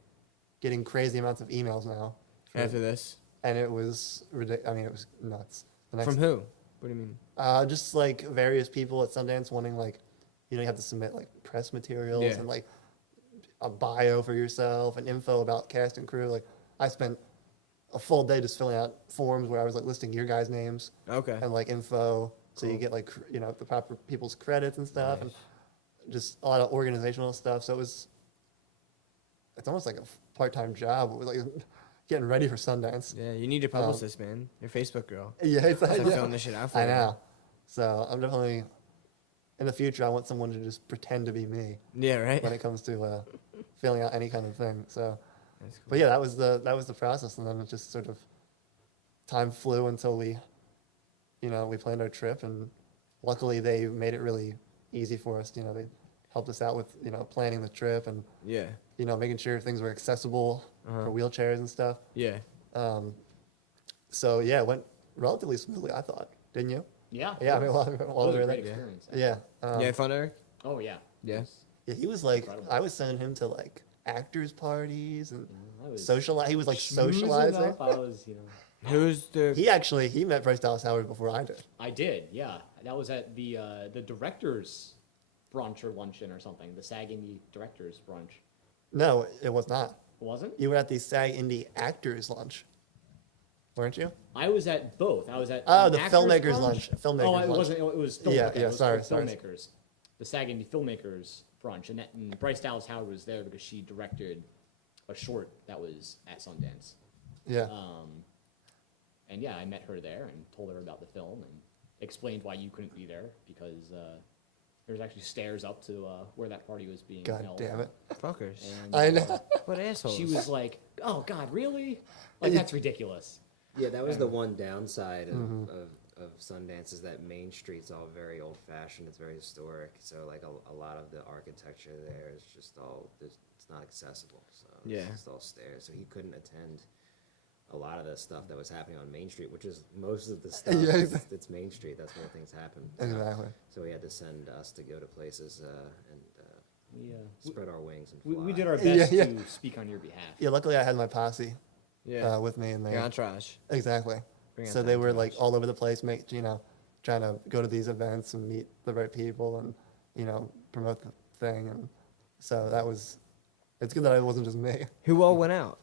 getting crazy amounts of emails now. After this. And it was ridiculous. I mean, it was nuts. The From who? What do you mean? just like various people at Sundance wanting like, you have to submit like press materials Yeah. and like a bio for yourself and info about cast and crew. Like, I spent a full day just filling out forms where I was like listing your guys' names Okay. and like info, so you get like the proper people's credits and stuff, and just a lot of organizational stuff. So it's almost like a part-time job. It was like getting ready for Sundance. Yeah, you need your publicist, man. Your Facebook girl. Yeah, it's like, I'm filling this shit out for I you. know. So I'm definitely in the future. I want someone to just pretend to be me Yeah, right. when it comes to filling out any kind of thing. So, That's cool. but yeah, that was the process, and then it just sort of time flew until we planned our trip, and luckily they made it really easy for us. They helped us out with planning the trip and Yeah. making sure things were accessible Uh-huh. for wheelchairs and stuff. Yeah. So yeah, it went relatively smoothly, I thought. Didn't you? Yeah. Yeah, I mean, while we It were was a there. great experience. Yeah. You had fun, Eric? Oh yeah. Yeah. Yeah, he was like, Incredible. I was sending him to like actors parties and I was socialize. He was like schmoozing socializing. up. I was, Who's the? He met Bryce Dallas Howard before I did. I did, yeah. That was at the directors' brunch or luncheon or something. The SAG Indie directors' brunch. No, it was not. Wasn't? You were at the SAG Indie Actors Lunch, weren't you? I was at both. I was at Oh, an the actors' filmmakers brunch. lunch. Filmmakers Oh, it lunch. wasn't. It was Yeah, filmmakers. yeah, It was sorry, called sorry. Filmmakers. The SAG Indie Filmmakers brunch, and Bryce Dallas Howard was there because she directed a short that was at Sundance. Yeah. And yeah, I met her there and told her about the film and explained why you couldn't be there because there was actually stairs up to where that party was being God held. damn it. Fuckers. And, I know. What assholes? She was like, "Oh God, really? Like that's ridiculous." Yeah, that was the one downside of, Mm-hmm. of Sundance is that Main Street's all very old fashioned. It's very historic. So like a lot of the architecture there is just it's not accessible. So Yeah. it's just all stairs. So he couldn't attend a lot of the stuff that was happening on Main Street, which is most of the stuff. Yeah, it's, exactly. it's Main Street. That's where things happen. Exactly. So he had to send us to go to places and We, spread our wings and we, fly. we did our Yeah, best yeah. to speak on your behalf. Yeah, luckily I had my posse yeah. with me, and they Your entourage. exactly. Bring out So the they were like entourage. all over the place, trying to go to these events and meet the right people, and promote the thing, and so it's good that it wasn't just me. Who all went out?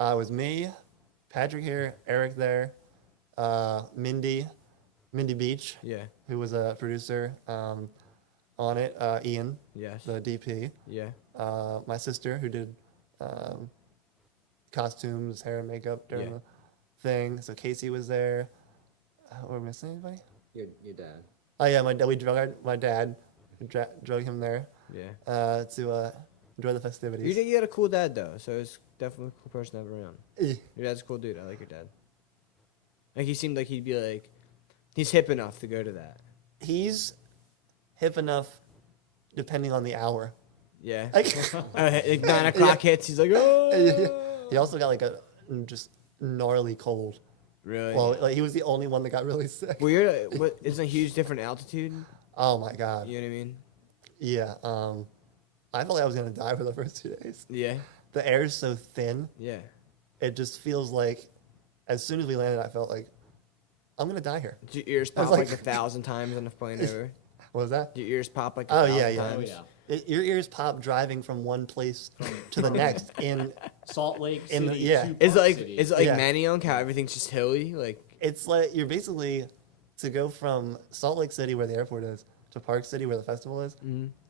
It was me, Patrick here, Eric there, Mindy Beach, Yeah. who was a producer on it, Ian, Yes. the DP, Yeah. my sister who did costumes, hair and makeup during Yeah. thing. So Casey was there. Were we missing anybody? Your dad. Oh yeah, my dad. We drug him there Yeah. to enjoy the festivities. You had a cool dad though, so it's definitely a cool person to have around. Eh, Your dad's a cool dude. I like your dad. Like he seemed like he'd be like, he's hip enough to go to that. He's hip enough, depending on the hour. Yeah. Like, Like 9 o'clock hits, he's like, oh. he also got like a just gnarly cold. Really? Well, like he was the only one that got really sick. Well, it's a huge different altitude. Oh my god. You know what I mean? Yeah. I felt like I was gonna die for the first 2 days. Yeah. The air is so thin. Yeah. It just feels like, as soon as we landed, I felt like I'm gonna die here. Did your ears I was pop like like- 1,000 times on the plane over? What was that? Did your ears pop like Oh, 1,000 yeah, yeah. times? Oh, yeah. Your ears pop driving from one place to the next. Salt Lake In City the- yeah. to Is it Park like City. is it like Yeah. Manayunk, how everything's just hilly? Like It's like you're basically to go from Salt Lake City, where the airport is, to Park City, where the festival is.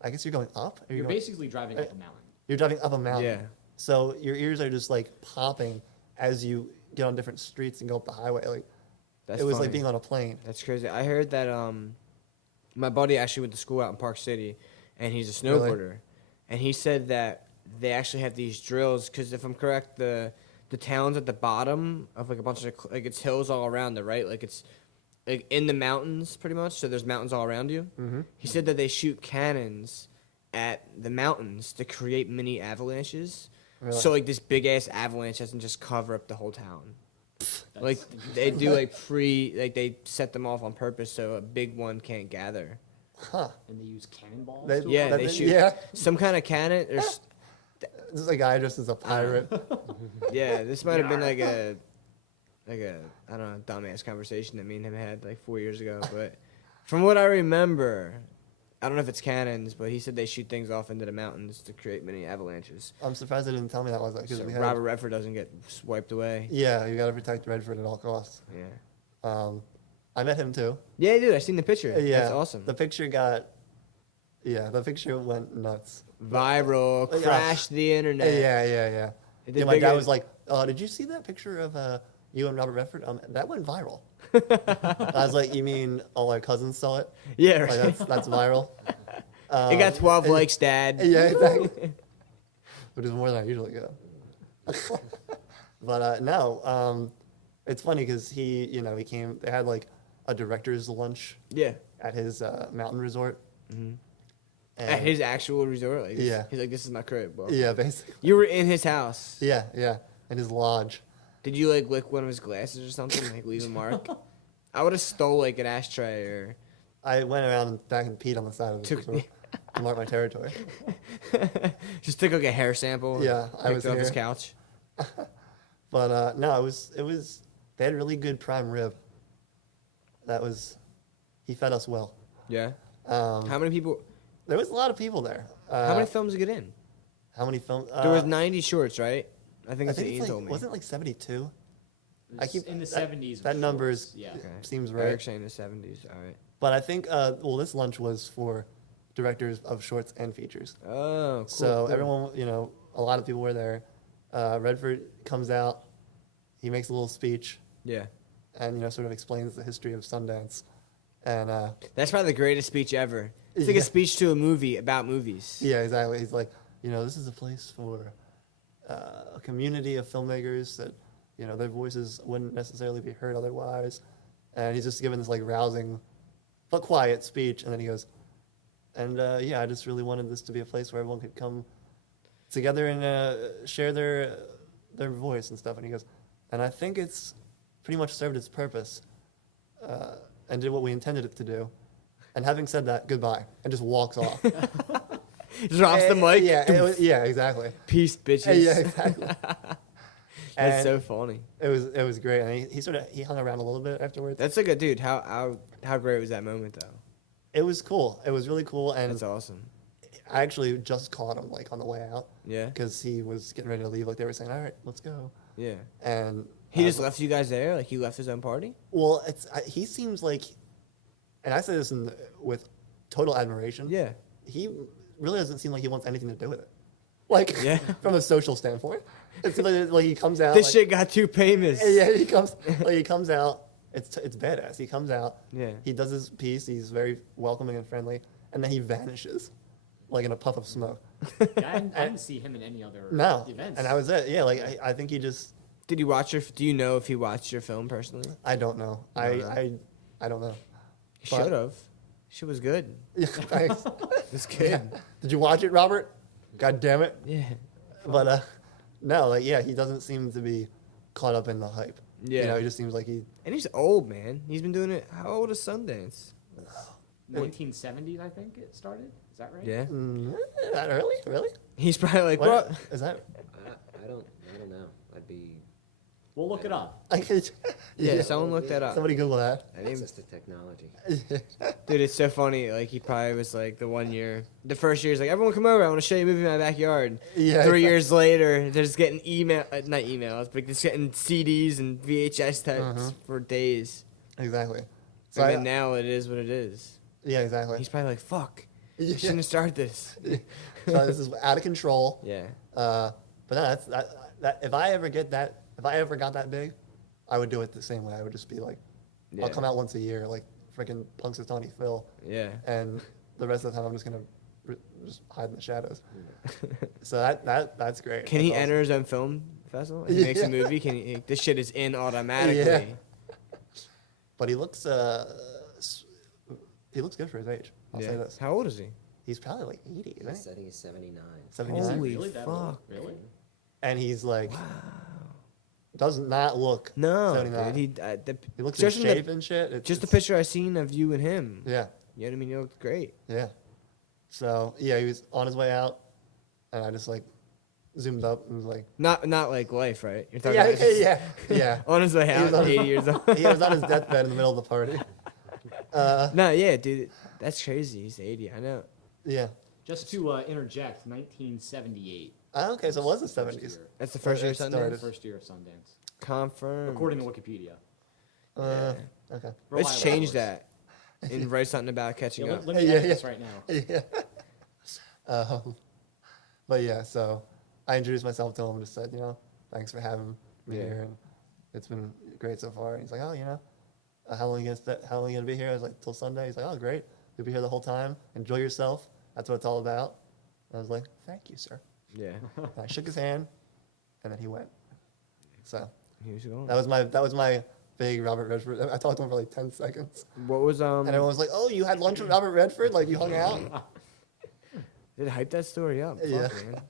I guess you're going up. Or You're going, basically driving up a mountain. you're driving up a mountain. Yeah. So your ears are just like popping as you get on different streets and go up the highway. Like that's it was funny. like being on a plane. That's crazy. I heard that my buddy actually went to school out in Park City, and he's a Really? snowboarder, and he said that they actually have these drills because if I'm correct, the town's at the bottom of like a bunch of like it's hills all around it, right? Like it's like in the mountains pretty much. So there's mountains all around you. Mm-hmm. He said that they shoot cannons at the mountains to create mini avalanches. Really? So like this big ass avalanche doesn't just cover up the whole town. Like they do like they set them off on purpose so a big one can't gather. Huh. And they use cannonballs. They- to Yeah, That they is- shoot yeah. some kind of cannon. There's This is a guy dressed as a pirate. yeah, this might have been like a I don't know dumbass conversation that me and him had like 4 years ago. But from what I remember, I don't know if it's cannons, but he said they shoot things off into the mountains to create mini avalanches. I'm surprised they didn't tell me that was like. So Robert Redford doesn't get swiped away. Yeah, you gotta protect Redford at all costs. Yeah. I met him too. Yeah, dude, I seen the picture. Yeah, That's awesome. The picture went nuts. Viral, Yeah. crashed the internet. Yeah. It did Yeah, my dad bigger- was like, "Did you see that picture of you and Robert Redford? That went viral." I was like, "You mean all our cousins saw it? Yeah, Like right. that's viral." It got 12 and- likes, Dad. Yeah, exactly. Which is more than I usually get. But no, it's funny because he came. They had like a director's lunch Yeah. at his mountain resort. At And- his actual resort. Like, Yeah. He's like, this is my crib, bro. Yeah, basically. You were in his house. Yeah, in his lodge. Did you like lick one of his glasses or something? Like leave a mark? I would have stole like an ashtray or I went around and back and peed on the side of the Took- resort to mark my territory. just took like a hair sample. Yeah, I picked was it off his here. couch. But no, it was. They had really good prime rib. He fed us well. Yeah. Um, How many people? there was a lot of people there. How many films did you get in? How many films? There was 90 shorts, right? I think I that's what think Ian it's told like, me. wasn't it like 72? I It's keep in the that- 70s. That with number shorts, is yeah. Okay. seems right. Eric's saying the 70s. All right. But I think this lunch was for directors of shorts and features. Oh, cool. So cool. everyone, a lot of people were there. Redford comes out, he makes a little speech, Yeah. and sort of explains the history of Sundance, and That's probably the greatest speech ever. It's like Yeah. a speech to a movie about movies. yeah, exactly. He's like, this is a place for a community of filmmakers that their voices wouldn't necessarily be heard otherwise, and he's just giving this like rousing, but quiet speech, and then he goes, and I just really wanted this to be a place where everyone could come together and share their voice and stuff. And he goes, and I think it's pretty much served its purpose and did what we intended it to do. And having said that, goodbye, and just walks off. Drops the mic. Yeah, exactly. Peace, bitches. Yeah, exactly. That's And so funny. It was great, and he hung around a little bit afterwards. That's like a dude. How great was that moment though? It was cool. It was really cool, and That's awesome. I actually just caught him like on the way out Yeah. because he was getting ready to leave. Like they were saying, "All right, let's go," Yeah. and He I just was left you guys there. Like he left his own party. Well, he seems like, and I say this with total admiration. Yeah. He really doesn't seem like he wants anything to do with it. Like, Yeah. from a social standpoint. It's like he comes out. This like, shit got too famous. Yeah, he comes out. It's badass. He comes out. Yeah. He does his piece. He's very welcoming and friendly, and then he vanishes, like in a puff of smoke. Yeah, I didn't see him in any other No, events. and that was it. Yeah, like I think he just. Did you watch your? Do you know if he watched your film personally? I don't know. I don't know. He But- should have. Shit was good. Yeah, thanks. It's good. Did you watch it, Robert? God damn it. Yeah. But no, like yeah, he doesn't seem to be caught up in the hype. Yeah. You know, he just seems like he. And he's old, man. He's been doing it. How old is Sundance? 1970s, I think it started. Is that right? Yeah. That early? Really? He's probably like, What? bro. Is that? I don't know. I'd be We'll look it up. I could, Yeah, someone looked that up. Somebody Google that. I didn't- access to technology. Dude, it's so funny. Like, he probably was like the first year, he's like, everyone come over. I want to show you a movie in my backyard. Yeah. 3 years later, they're just getting not emails, but just getting CDs and VHS tapes for days. Exactly. So And I, then now it is what it is. yeah, exactly. He's probably like, fuck. Yeah. Shouldn't have started this. So this is out of control. Yeah. But no, that if I ever got that big, I would do it the same way. I would just be like, Yeah. I'll come out once a year, like freaking Punxsutawney Phil, Yeah. and the rest of the time I'm just gonna just hide in the shadows. So that's great. Can That's he awesome. enter his own film festival? If he makes a Yeah. movie, this shit is in automatically. But he looks good for his age. I'll say this. How old is he? He's probably like 80, He isn't said he's 79. 79. Holy Really? That old? fuck. Really? And he's like, does not look No, 79. dude. He looks in just from the- shape and shit. Just the it's- picture I seen of you and him. Yeah, You know what I mean? You looked great. yeah. So yeah, he was on his way out, and I just like zoomed up and was like, Not like life, right? You're talking yeah, about yeah, yeah. on his way He out, was on- 80 years old. He was on his deathbed in the middle of the party. No, yeah, dude. That's crazy. He's 80. I know. Yeah. Just to interject, 1978. Okay, so it was the First 70s. year. That's the first year of It Sundance. started. First year of Sundance, Confirmed. according to Wikipedia. Okay. Let's Reliable change source. that and write something about Yeah, catching let, up. let me Yeah, edit yeah. this right now. Yeah. But yeah, so I introduced myself to him and just said, thanks for having me Yeah. here, and it's been great so far. And he's like, oh, how long you gonna be here? I was like, till Sunday. He's like, oh, great. You'll be here the whole time. Enjoy yourself. That's what it's all about. And I was like, thank you, sir. Yeah. And I shook his hand, and then he went. So Here's going. that was my big Robert Redford. I talked to him for like 10 seconds, What was and everyone was like, oh, you had lunch with Robert Redford? Like you hung out? Did hype that story up? Fuck, Yeah. man.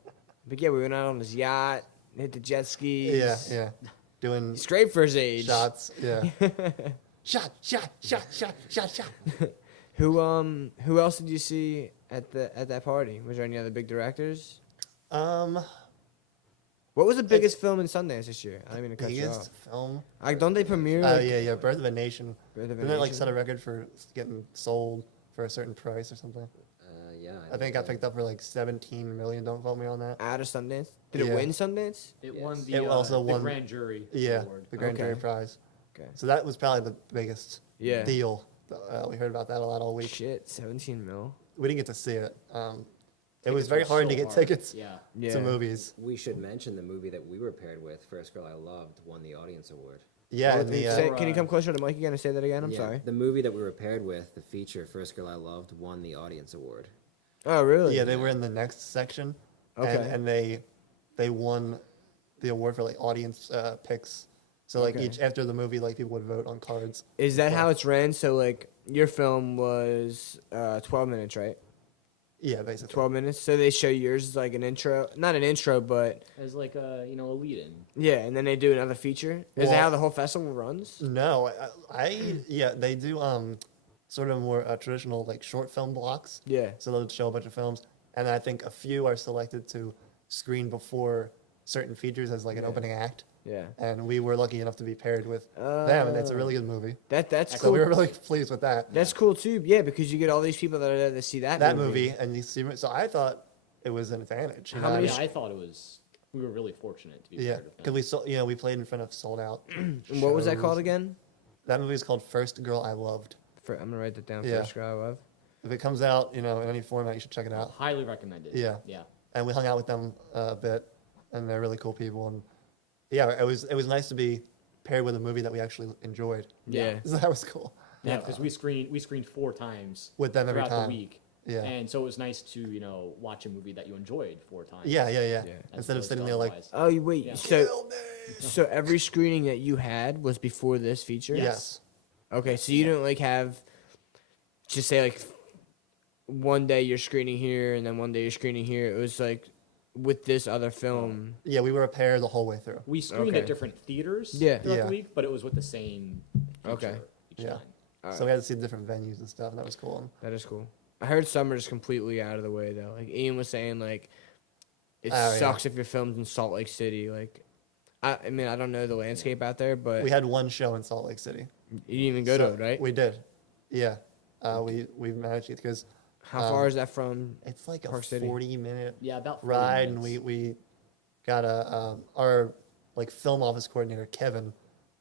But yeah, we went out on his yacht, hit the jet skis. Yeah. Doing He's great for his age. shots. Yeah. shot. Who else did you see at that party? Was there any other big directors? What was the biggest film in Sundance this year? I don't mean to cut you off. Biggest film. Like, don't they premiere? Oh Like, yeah, Birth of a Nation. Birth of a Didn't it like Nation? set a record for getting sold for a certain price or something? Yeah. I think it got picked up for like 17 million. Don't quote me on that. Out of Sundance? Did it Yeah. win Sundance? It Yes. won It also the won- grand jury Yeah, award. the grand jury Okay. prize. Okay. So that was probably the biggest Yeah. deal. We heard about that a lot all week. Shit, 17 mil. We didn't get to see it. It Tickets was very were hard so to get hard. tickets Yeah. Yeah. to movies. We should mention the movie that we were paired with, First Girl I Loved, won the audience award. Yeah, Well, and the, say- uh, can you come closer to the mic again and say that again? I'm Yeah, sorry. The movie that we were paired with, the feature First Girl I Loved, won the audience award. Oh, really? yeah, they were in the next section, Okay. and they won the award for like audience picks. So like Okay. after the movie, like people would vote on cards. Is that how it's ran? So, like, your film was 12 minutes, right? Yeah, basically. 12 minutes. So they show yours as like an intro. Not an intro, but As like a lead-in. yeah, and then they do another feature. Is that Well- how the whole festival runs? No, yeah, they do sort of more traditional like short film blocks. Yeah. So they'll show a bunch of films, and I think a few are selected to screen before certain features as like an Yeah. opening act. Yeah. And we were lucky enough to be paired with them, and it's a really good movie. That's So cool. we were really pleased with that. That's cool too. Yeah, because you get all these people that are there to see that movie, and you see. So I thought it was an advantage. You How know? many Yeah, I thought it was. We were really fortunate to be Yeah, paired with because them. we saw, we played in front of sold out. And what was that shows. called again? That movie is called First Girl I Loved. I'm gonna write that down. Yeah. First Girl I Love. If it comes out, in any format, you should check it out. Highly recommended. Yeah. Yeah. and we hung out with them a bit, and they're really cool people. And yeah, it was nice to be paired with a movie that we actually enjoyed. Yeah. So that was cool. Yeah, because we screened 4 times With them every throughout time. the week. Yeah. And so it was nice to, watch a movie that you enjoyed 4 times. Yeah. Yeah. as Instead of opposed sitting to there like, otherwise. Oh, wait. Yeah. So every screening that you had was before this feature? yes. Okay, so you didn't like have, just say like, one day you're screening here and then one day you're screening here. It was like with this other film. Yeah, we were a pair the whole way through. We screened Okay. at different theaters Yeah. throughout Yeah. the week, but it was with the same feature Okay. each Yeah. time. All So we had to see different venues and stuff, and that was cool. And That is cool. I heard summer's completely out of the way though. Like Ian was saying, like it Oh, yeah. sucks if you're filmed in Salt Lake City. Like, I mean, I don't know the landscape out there, but we had one show in Salt Lake City. you didn't even go So to it, right? We did. Yeah. We managed it because How far is that from? it's like Park a City. 40-minute Yeah, about 40 ride, and minutes. we got our like film office coordinator Kevin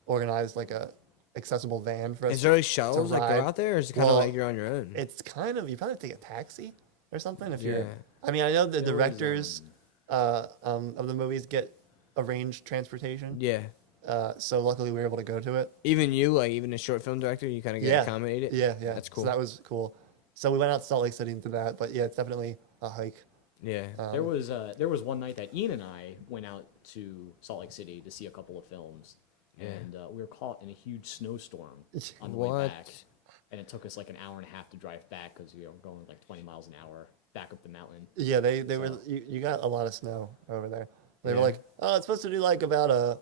organized like a accessible van for us. Is there like shuttles that go ride. out there, or is it kind of Well, like you're on your own? It's kind of, you probably take a taxi or something if you're. Yeah. I mean, I know the There was, directors of the movies get arranged transportation. Yeah. So luckily we were able to go to it. Even you, like even a short film director, you kind of get Yeah. accommodated. Yeah. That's cool. So that was cool. So we went out to Salt Lake City and did that, but yeah, it's definitely a hike. Yeah. There was one night that Ian and I went out to Salt Lake City to see a couple of films, Yeah. and we were caught in a huge snowstorm on the What? way back, and it took us like an hour and a half to drive back because we were going like 20 miles an hour back up the mountain. Yeah, they were. So- You got a lot of snow over there. They Yeah. were like, oh, it's supposed to do like about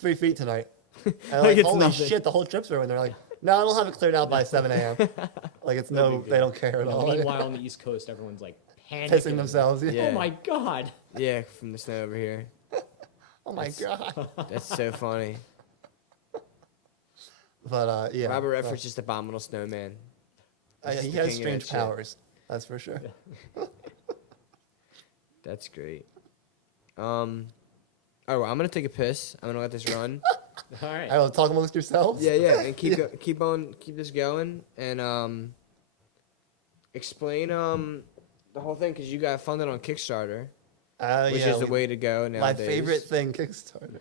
3 feet tonight. And Like like, it's holy nothing. shit, the whole trip's ruined. They're like, no, we'll have it cleared out by 7 a.m. Like it's No no, big they deal. don't care at And all. meanwhile, on the East Coast, everyone's like panicking. Pissing themselves. Yeah. Yeah. Oh my god! Yeah, from the snow over here. Oh my god. That's so funny. But yeah. Robert Redford's just abominable snowman. He's he the has king of strange that shit. powers. That's for sure. That's great. All right, well, I'm gonna take a piss. I'm gonna let this run. All right. I will talk amongst yourselves. Yeah, and keep keep this going, and explain the whole thing because you got funded on Kickstarter, which yeah, is the way to go my nowadays. favorite thing, Kickstarter.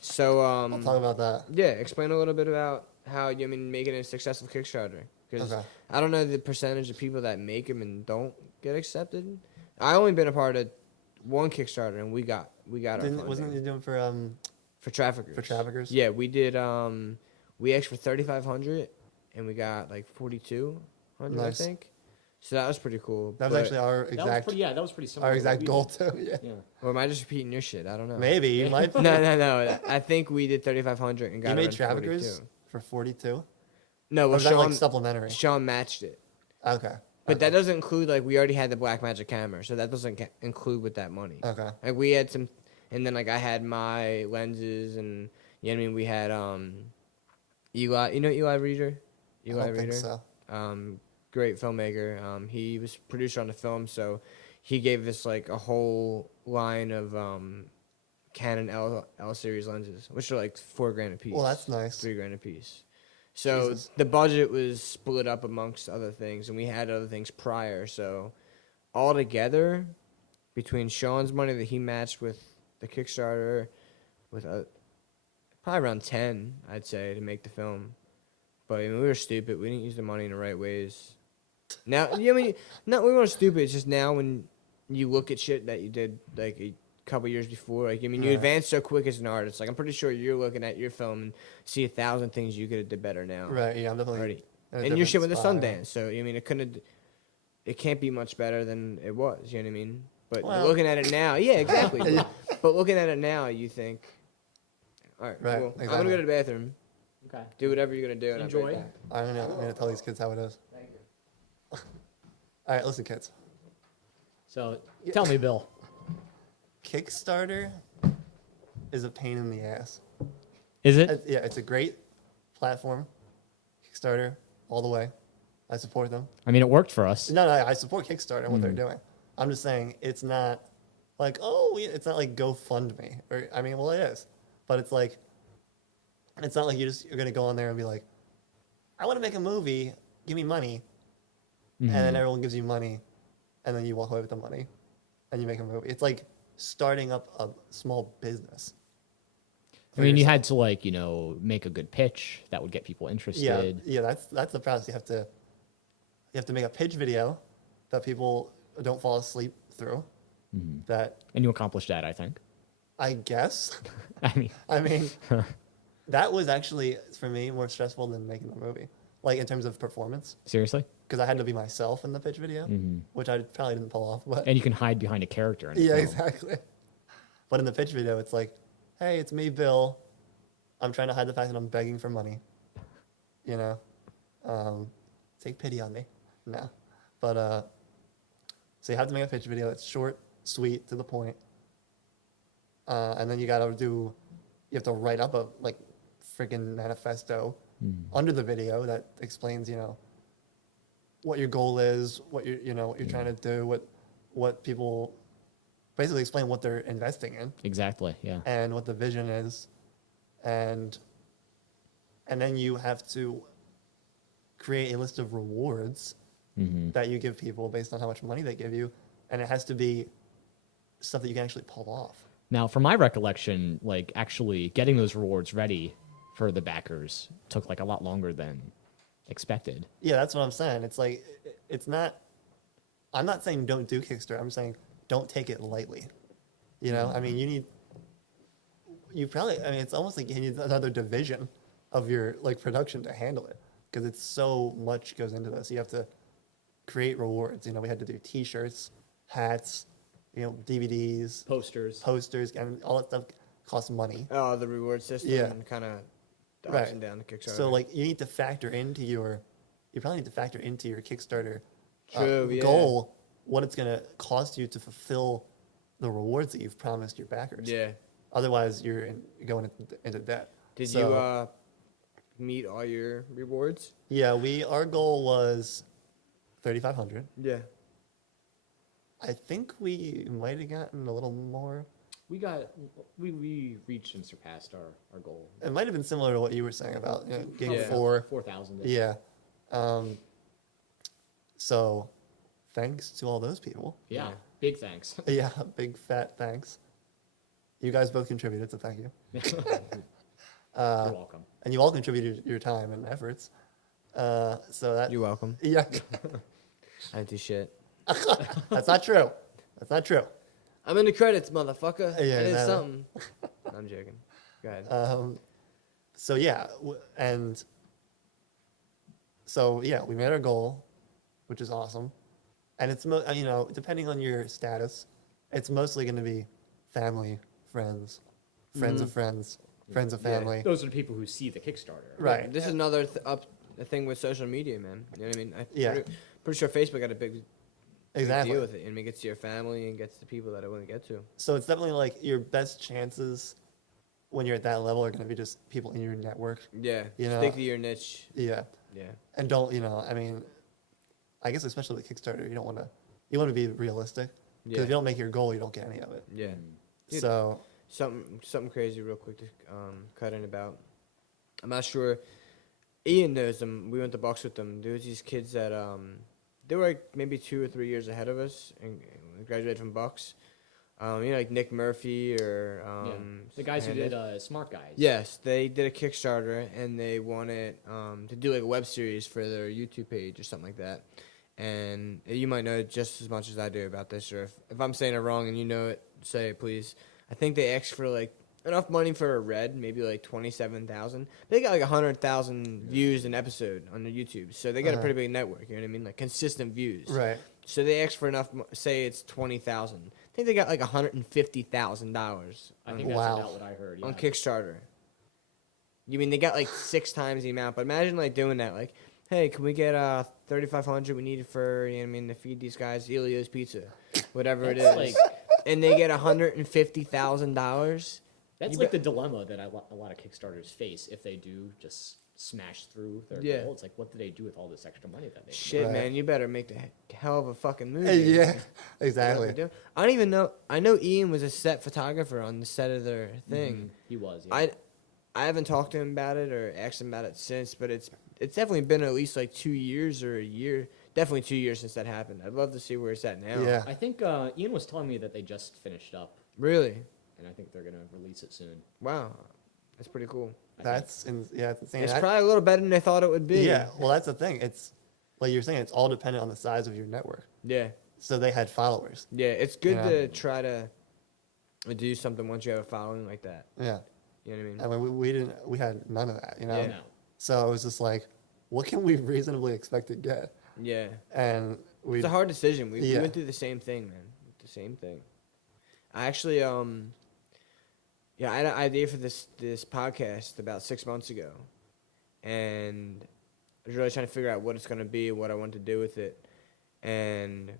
So I'll talk about that. yeah, explain a little bit about how you making a successful Kickstarter because Okay. I don't know the percentage of people that make them and don't get accepted. I only been a part of one Kickstarter and we got our funding. Wasn't you doing For traffickers. for traffickers? Yeah, we did. We asked for 3,500, and we got like 4,200, Nice. I think. So that was pretty cool. That was but- actually our that was exact pretty. Yeah, that was pretty similar. our to what exact we goal did. too. Yeah. Yeah. Or am I just repeating your shit? I don't know. Maybe you might. No. I think we did 3,500 and got You around made traffickers 42. for 42. No, Or well, was that Sean, like supplementary? Sean matched it. Okay. But that doesn't include, like, we already had the Blackmagic camera, so that doesn't include with that money. Okay. Like, we had some, and then, like, I had my lenses, and, you know what I mean? We had, Eli, you know Eli Reader? Eli I don't Reader? think so. Great filmmaker. He was producer on the film, so he gave us, like, a whole line of, Canon L series lenses, which are, like, $4,000 a piece. Well, that's nice. $3,000 a piece. So Jesus. the budget was split up amongst other things, and we had other things prior. So all together, between Sean's money that he matched with the Kickstarter, with probably around 10, I'd say, to make the film. But I mean, we were stupid. We didn't use the money in the right ways. Now, I mean, not we weren't stupid. It's just now when you look at shit that you did like a couple years before, like I mean, you Right. advance so quick as an artist. Like I'm pretty sure you're looking at your film and see 1,000 things you could have did better now. Right. Yeah. I'm definitely. Already. in a And your shit with different the spot, Sundance. So I mean, it can't be much better than it was. You know what I mean? But Well- looking at it now, yeah, exactly. But looking at it now, you think, all right, Right, cool. I'm gonna exactly. go to the bathroom. Okay. Do whatever you're gonna do. And I'll be right Enjoy. back. I don't know. I'm gonna tell these kids how it is. Thank you. All right, listen, kids. So tell me, Bill. Kickstarter is a pain in the ass. Is it? Yeah, it's a great platform. Kickstarter, all the way. I support them. I mean, it worked for us. No, I support Kickstarter and what they're doing. I'm just saying it's not like, it's not like GoFundMe. Or I mean, well, it is, but it's like, it's not like you're gonna go on there and be like, I want to make a movie, give me money, and then everyone gives you money, and then you walk away with the money. and you make a movie. It's like starting up a small business. I mean, you had to like, you know, make a good pitch that would get people interested. Yeah, that's the process. You have to make a pitch video that people don't fall asleep through. That And you accomplished that, I think. I guess. I mean, That was actually for me more stressful than making the movie, like in terms of performance, seriously? because I had to be myself in the pitch video, which I probably didn't pull off. But And you can hide behind a character. In a yeah, film. exactly. But in the pitch video, it's like, hey, it's me, Bill. I'm trying to hide the fact that I'm begging for money. You know, take pity on me. No, but so you have to make a pitch video. It's short, sweet, to the point, and then you have to write up a like freaking manifesto under the video that explains, you know, what your goal is, what you're trying to do, what people basically explain what they're investing in. Exactly. Yeah. And what the vision is, and then you have to create a list of rewards that you give people based on how much money they give you, and it has to be stuff that you can actually pull off. Now, from my recollection, like actually getting those rewards ready for the backers took like a lot longer than expected. Yeah, that's what I'm saying. It's like, it's not, I'm not saying don't do Kickstarter. I'm saying don't take it lightly. You know, I mean, it's almost like you need another division of your like production to handle it, because it's so much goes into this. You have to create rewards. You know, we had to do T-shirts, hats, you know, DVDs, posters, and all that stuff costs money. Oh, the reward system Yeah. and kind of the Right. ups and downs of Kickstarter. So like you probably need to factor into your Kickstarter True, yeah. goal what it's going to cost you to fulfill the rewards that you've promised your backers. Yeah. Otherwise, you're going into debt. Did So, you meet all your rewards? Yeah, our goal was 3,500. Yeah. I think we might have gotten a little more. We reached and surpassed our goal. It might have been similar to what you were saying about getting Yeah. 4,000. Yeah. So, thanks to all those people. Yeah. Big thanks. Yeah, big fat thanks. You guys both contributed, so thank you. You're welcome. And you all contributed your time and efforts. So that You're welcome. yeah, I didn't do shit. that's not true. That's not true. I'm in the credits, motherfucker. Yeah, I did no. something. I'm joking. Go ahead. So yeah, we made our goal, which is awesome. And it's depending on your status, it's mostly going to be family, friends, friends of friends, friends of Yeah. family. Those are the people who see the Kickstarter. Right. This is another thing with social media, man. You know what I mean? Yeah. Pretty sure Facebook got a big Exactly. deal with it. I mean, it gets to your family and gets to people that it wouldn't get to. So it's definitely like your best chances when you're at that level are going to be just people in your network. Yeah. You know, Stick to your niche. Yeah. Yeah. And don't, I mean, I guess especially with Kickstarter, you want to be realistic. Because Yeah. if you don't make your goal, you don't get any of it. Yeah. Dude, So, Something crazy real quick to cut in about. I'm not sure. Ian knows them. We went to Bucks with them. There was these kids that they were like maybe 2 or 3 years ahead of us and graduated from Bucks. Like Nick Murphy or The guys who and did Smart Guys. Yes, they did a Kickstarter and they wanted to do like a web series for their YouTube page or something like that. And you might know just as much as I do about this, or if I'm saying it wrong and you know it, say it please. I think they asked for like enough money for a red, maybe like 27,000. They got like 100,000 views an episode on their YouTube, so they got a pretty big network. You know what I mean? Like consistent views. right. So they asked for enough. Say it's 20,000. I think they got like $150,000 I think that's Wow. about what I heard. Yeah. on Kickstarter. You mean they got like 6 times the amount? But imagine like doing that. Like, hey, can we get 3,500? We need it for to feed these guys Elio's Pizza, whatever it is. That's like And they get $150,000. that's You like bet- the dilemma that a lot of Kickstarters face if they do just smash through their Yeah. goal. It's like, what do they do with all this extra money that they? Shit, Right. man, you better make the hell of a fucking movie. Yeah, Whatever exactly. you do. I don't even know. I know Ian was a set photographer on the set of their thing. He was. Yeah. I haven't talked to him about it or asked him about it since, but it's definitely been at least like 2 years or a year. definitely 2 years since that happened. I'd love to see where it's at now. Yeah. I think Ian was telling me that they just finished up, Really? and I think they're gonna release it soon. Wow. That's pretty cool. It's insane. It's probably a little better than they thought it would be. Yeah, well, that's the thing. It's like you're saying, it's all dependent on the size of your network. Yeah. So they had followers. Yeah. It's good Yeah. to try to do something once you have a following like that. Yeah. You know what I mean? I mean, we had none of that, you know? Yeah. No. So it was just like, what can we reasonably expect to get? Yeah. And we, It's a hard decision. We Yeah. went through the same thing, man. The same thing. I actually, I had an idea for this podcast about 6 months ago, and I was really trying to figure out what it's gonna be, what I want to do with it, and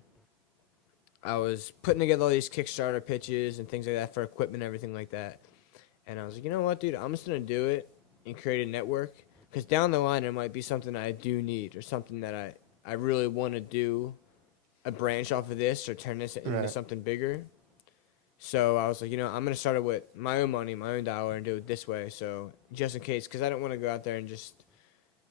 I was putting together all these Kickstarter pitches and things like that for equipment and everything like that, and I was like, you know what, dude, I'm just gonna do it and create a network, because down the line it might be something I do need or something that I really want to do a branch off of this or turn this into Right. something bigger. So I was like, you know, I'm going to start it with my own money, my own dollar, and do it this way. So just in case, because I don't want to go out there and just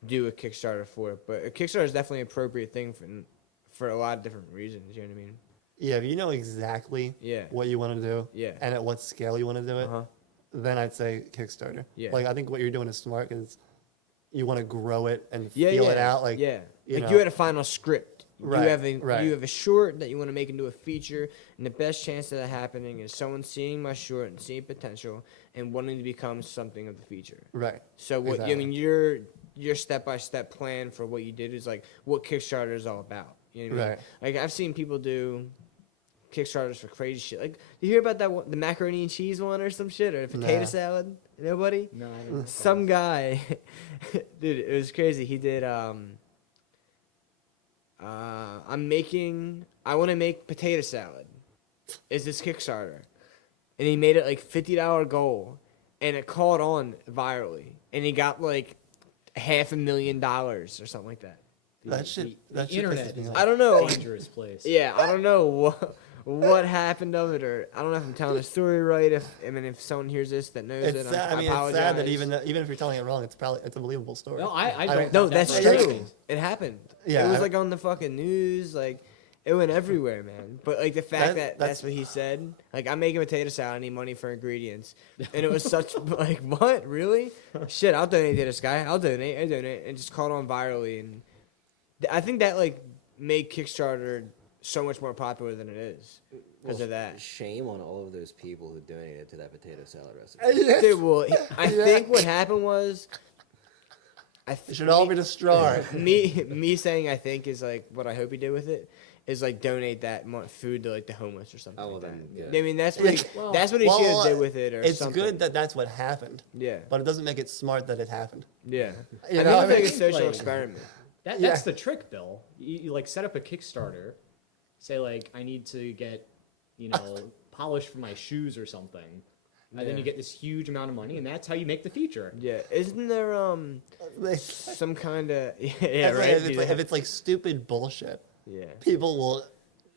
do a Kickstarter for it. But a Kickstarter is definitely an appropriate thing for a lot of different reasons. You know what I mean? yeah, if you know exactly Yeah. what you want to do Yeah. and at what scale you want to do it, Uh-huh. then I'd say Kickstarter. Yeah. Like, I think what you're doing is smart because you want to grow it and Yeah, feel yeah. it out. Like, yeah. you Like know. you had a final script. Right, You have a right. you have a short that you want to make into a feature, and the best chance of that happening is someone seeing my short and seeing potential and wanting to become something of the feature. right. So what Exactly. I mean, your step-by-step plan for what you did is like what Kickstarter is all about. You know what I mean? Right. Like I've seen people do Kickstarters for crazy shit. Like, do you hear about that one, the macaroni and cheese one or some shit, or the potato Nah. salad? Nobody? No, I don't know. Some guy, dude, it was crazy. He did. I want to make potato salad. Is this Kickstarter? And he made it like $50 goal, and it caught on virally, and he got like $500,000 or something like that. That shit, that the shit internet pisses me is off. I don't know. a dangerous place. Yeah, I don't know what happened of it, or I don't know if I'm telling the story right. If someone hears this that knows It's it, sad. I mean, apologize. it's sad that even if you're telling it wrong, it's a believable story. No, I don't- don't. No, doubt that's that for a true. second. It happened. Yeah, It was I- like on the fucking news, like it went everywhere, man. But like the fact That- that's what he said. Like I'm making potato salad, I need money for ingredients, and it was such like what really? Shit, I'll donate to this guy. I donate, and just caught on virally, and I think that like made Kickstarter so much more popular than it is because of that. Shame on all of those people who donated to that potato salad recipe. Dude, well, I think what happened was, It should all be destroyed. me saying I think is like what I hope he did with it is like donate that food to like the homeless or something. Oh, like well, that. then, I mean that's what Well- that's what he Well, should have did with it or It's something. good that that's what happened, Yeah, but it doesn't make it smart that it happened. yeah. You I know, think I it's like a mean, social like- experiment. That's Yeah. the trick, Bill. You like set up a Kickstarter, say like I need to get, polish for my shoes or something, and then Yeah. you get this huge amount of money, and that's how you make the feature. Yeah, isn't there They- some kind of yeah That's like, right? if it's like stupid bullshit, yeah, people will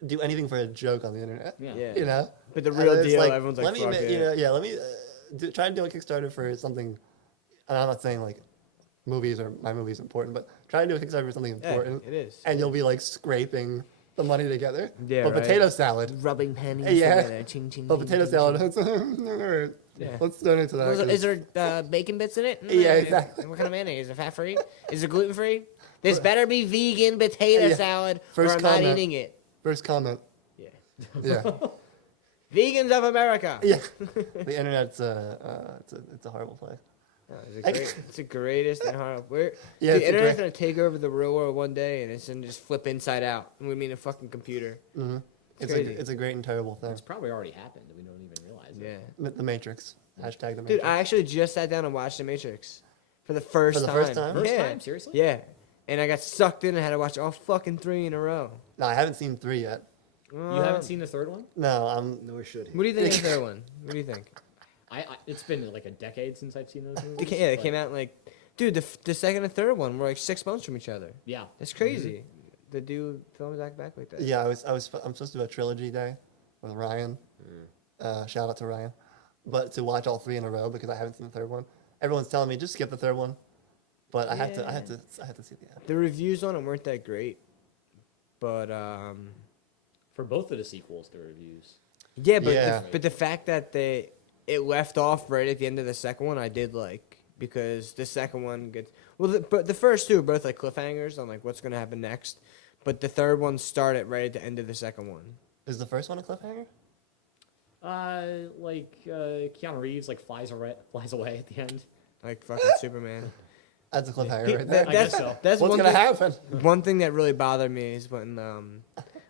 do anything for a joke on the internet. Yeah. yeah. You know. But the And real it's deal, like, everyone's like, let me, fuck ma- it. let me try and do a Kickstarter for something. And I'm not saying like movies or my movie's important, but try and do a Kickstarter for something Yeah, important, it is. and you'll be like scraping the money together. Yeah, but right. potato salad. Rubbing pennies Yeah. together. Ching, ching, But ching, potato ching, salad. ching. Yeah. Let's donate to that. Is there bacon bits in it? Yeah, exactly. What kind of mayonnaise? Is it fat free? Is it gluten free? This better be vegan potato Yeah. salad, First or I'm not comment. eating it. First comment. Yeah. Yeah. Vegans of America. Yeah. The internet's it's a horrible place. No, it's the greatest and hard. Yeah, The it's a internet's great- gonna take over the real world one day, and it's gonna just flip inside out. And we mean a fucking computer. Mm-hmm. It's crazy. a great and terrible thing. It's probably already happened, and we don't even realize it. Yeah. The Matrix. Hashtag the Matrix. Dude, I actually just sat down and watched The Matrix for the first For the time. first time? First yeah. time? Seriously? Yeah. And I got sucked in and had to watch all fucking 3 in a row. No, I haven't seen 3 yet. You haven't seen the third one? No, I'm. Nor should he. What do you think of the third one? What do you think? It's been like a decade since I've seen those movies. They but- came out in like, dude, the second and third one were like 6 months from each other. Yeah. That's crazy. To do films back like that. Yeah, I'm supposed to do a trilogy day with Ryan. Shout out to Ryan. But to watch all 3 in a row because I haven't seen the third one. Everyone's telling me just skip the third one, but I have to see the end. The reviews on it weren't that great, But For both of the sequels, the reviews. yeah, but Yeah. but the fact that it left off right at the end of the second one, I did like, because the second one gets but the first two are both like cliffhangers on like what's gonna happen next, but the third one started right at the end of the second one. Is the first one a cliffhanger? Keanu Reeves like flies away at the end. Like fucking Superman. That's a cliffhanger He- right there. I guess so. That's What's one gonna thing, happen? one thing that really bothered me is when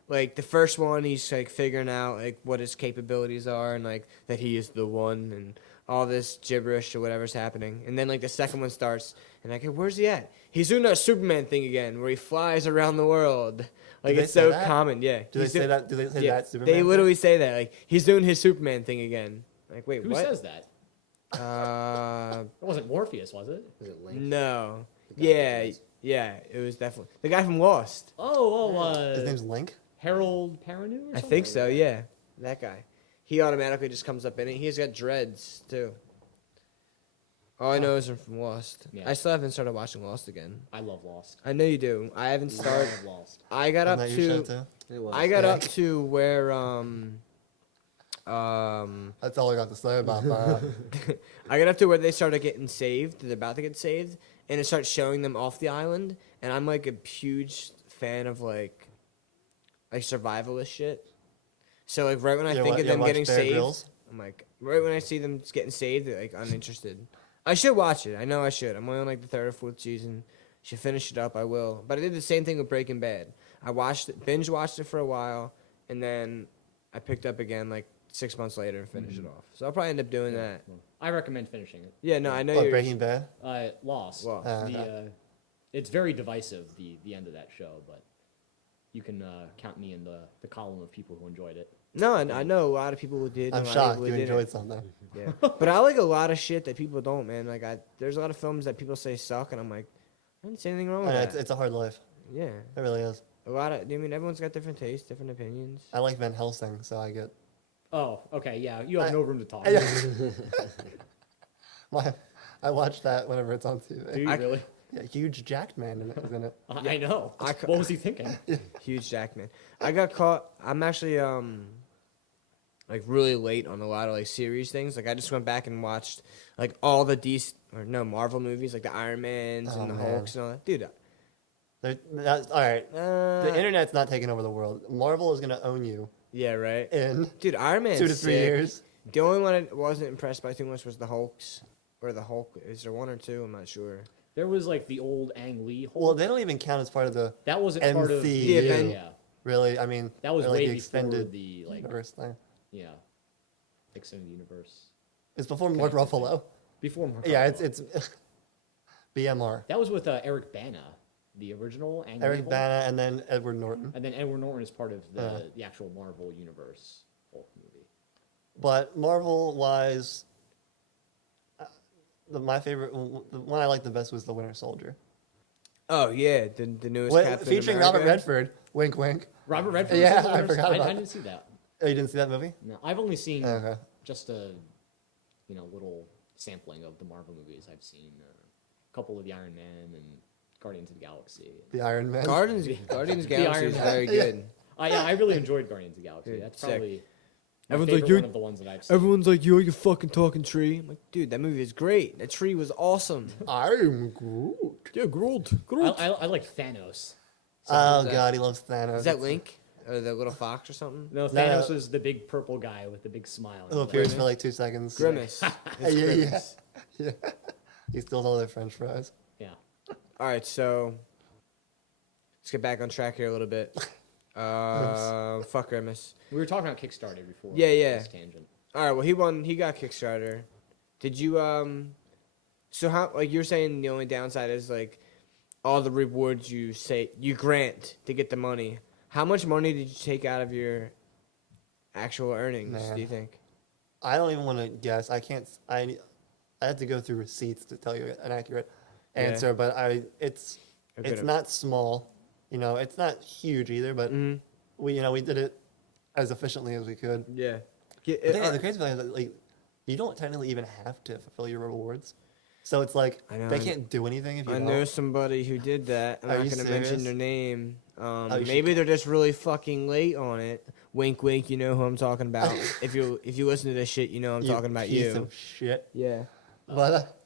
like the first one he's like figuring out like what his capabilities are and like that he is the one and all this gibberish or whatever's happening, and then like the second one starts and like, hey, where's he at? He's doing that Superman thing again where he flies around the world. Like they it's say so that? common. Yeah. Do they He's say do- that? Do they say Yeah, that Superman? they literally say that like he's doing his Superman thing again. Like wait, Who what? says that? It wasn't Morpheus, was it? Is it Link? No. The guy who Yeah, does. yeah, it was definitely the guy from Lost. His name's Link. Harold Perrineau or I something? think so. Yeah, that guy. He automatically just comes up in it. He's got dreads too. All I know is him from Lost. Yeah. I still haven't started watching Lost again. I love Lost. I know you do. I haven't I started. love Lost. I got Isn't up that your show to. too? It was. I got Yeah. up to where That's all I got to say about that. I got up to where they started getting saved. They're about to get saved, and it starts showing them off the island. And I'm like a huge fan of like survivalist shit. So like right when I You think wa- of you them watch getting Bear saved, Grylls? I'm like right when I see them getting saved, they're like uninterested. I should watch it. I know I should. I'm only on like the third or fourth season. Should finish it up. I will. But I did the same thing with Breaking Bad. I watched it, binge watched it for a while, and then I picked up again like 6 months later and finished it off. So I'll probably end up doing that. I recommend finishing it. Yeah, no, I know What, you're. Breaking Bad? Lost. Lost. It's very divisive, the end of that show, but you can count me in the column of people who enjoyed it. No, I know a lot of people who did. I'm and a lot of shocked people you who didn't. enjoyed something. Yeah, but I like a lot of shit that people don't, man. Like there's a lot of films that people say suck, and I'm like, I didn't say anything wrong with It's, that. it's a hard life. Yeah, It really is. a lot of. I mean, everyone's got different tastes, different opinions. I like Van Helsing, so I get. Oh, okay, yeah. You have I- no room to talk. I watch that whenever it's on Do TV. you really? Yeah, huge jacked man in it, isn't it? I know. I c- What was he thinking? Huge Jackman. I got caught. I'm actually like really late on a lot of like series things. Like I just went back and watched like all the Marvel movies, like the Iron Mans Oh, and the man. Hulks and all that. Dude, All right. The internet's not taking over the world. Marvel is going to own you yeah, right. in Dude, Iron Man 2 to 3 years. The only one I wasn't impressed by too much was the Hulks. Or the Hulk. Is there one or two? I'm not sure. There was like the old Ang Lee Hulk. Well, they don't even count as part of the. that wasn't part of MCU. The event. Yeah, Really, I mean, that was they're like way the before extended the like universe thing. yeah, extended universe. It's before Mark Ruffalo. Before Mark Yeah, Ruffalo. it's BMR. That was with Eric Bana, the original Ang Lee Eric Hulk. Bana and then Edward Norton. And then Edward Norton is part of the actual Marvel Universe Hulk movie. But Marvel wise, my favorite, the one I liked the best was the Winter Soldier. Oh yeah, the newest Captain Featuring America. Robert Redford. Wink, wink. Robert Redford. Yeah, was in the I Winter forgot Soldier? about I that. didn't see that. Oh, you didn't see that movie? No, I've only seen Okay. just a little sampling of the Marvel movies. I've seen a couple of the Iron Man and Guardians of the Galaxy. The Iron Man. Guardians The Galaxy Iron is Man. very good. Yeah, I really enjoyed Guardians of the Galaxy. Dude, That's sick. probably my Everyone's favorite like, "You're-" one of the ones that I've seen. Everyone's like, "You're your fucking talking tree." I'm like, dude, that movie is great. That tree was awesome. I'm Groot. Yeah, Groot. I like Thanos. Oh, that- God, he loves Thanos. Is that Link? Or the little fox or something? No, Thanos was the big purple guy with the big smile. Who appears for like 2 seconds. Grimace. It's Yeah, yeah. Grimace. Yeah. He steals all their French fries. Yeah. All right, so let's get back on track here a little bit. Fuck Grimace. We were talking about Kickstarter before. Yeah, yeah. This tangent. All right, well he won. He got Kickstarter. Did you So how like you're saying the only downside is like all the rewards you grant to get the money. How much money did you take out of your actual earnings? Man. Do you think? I don't even want to guess. I can't. I have to go through receipts to tell you an accurate Yeah. answer. But it's A bit it's of- not small. You know, it's not huge either. But Mhm. we did it as efficiently as we could. Yeah. The crazy thing is that, like, you don't technically even have to fulfill your rewards. So it's like I know, they can't do anything if you I don't. know somebody who did that. I'm Are not you gonna mention serious? their name. you should Maybe they're just really fucking late on it. Wink, wink. You know who I'm talking about. If you listen to this shit, you know I'm You talking about piece you. of shit. Yeah. But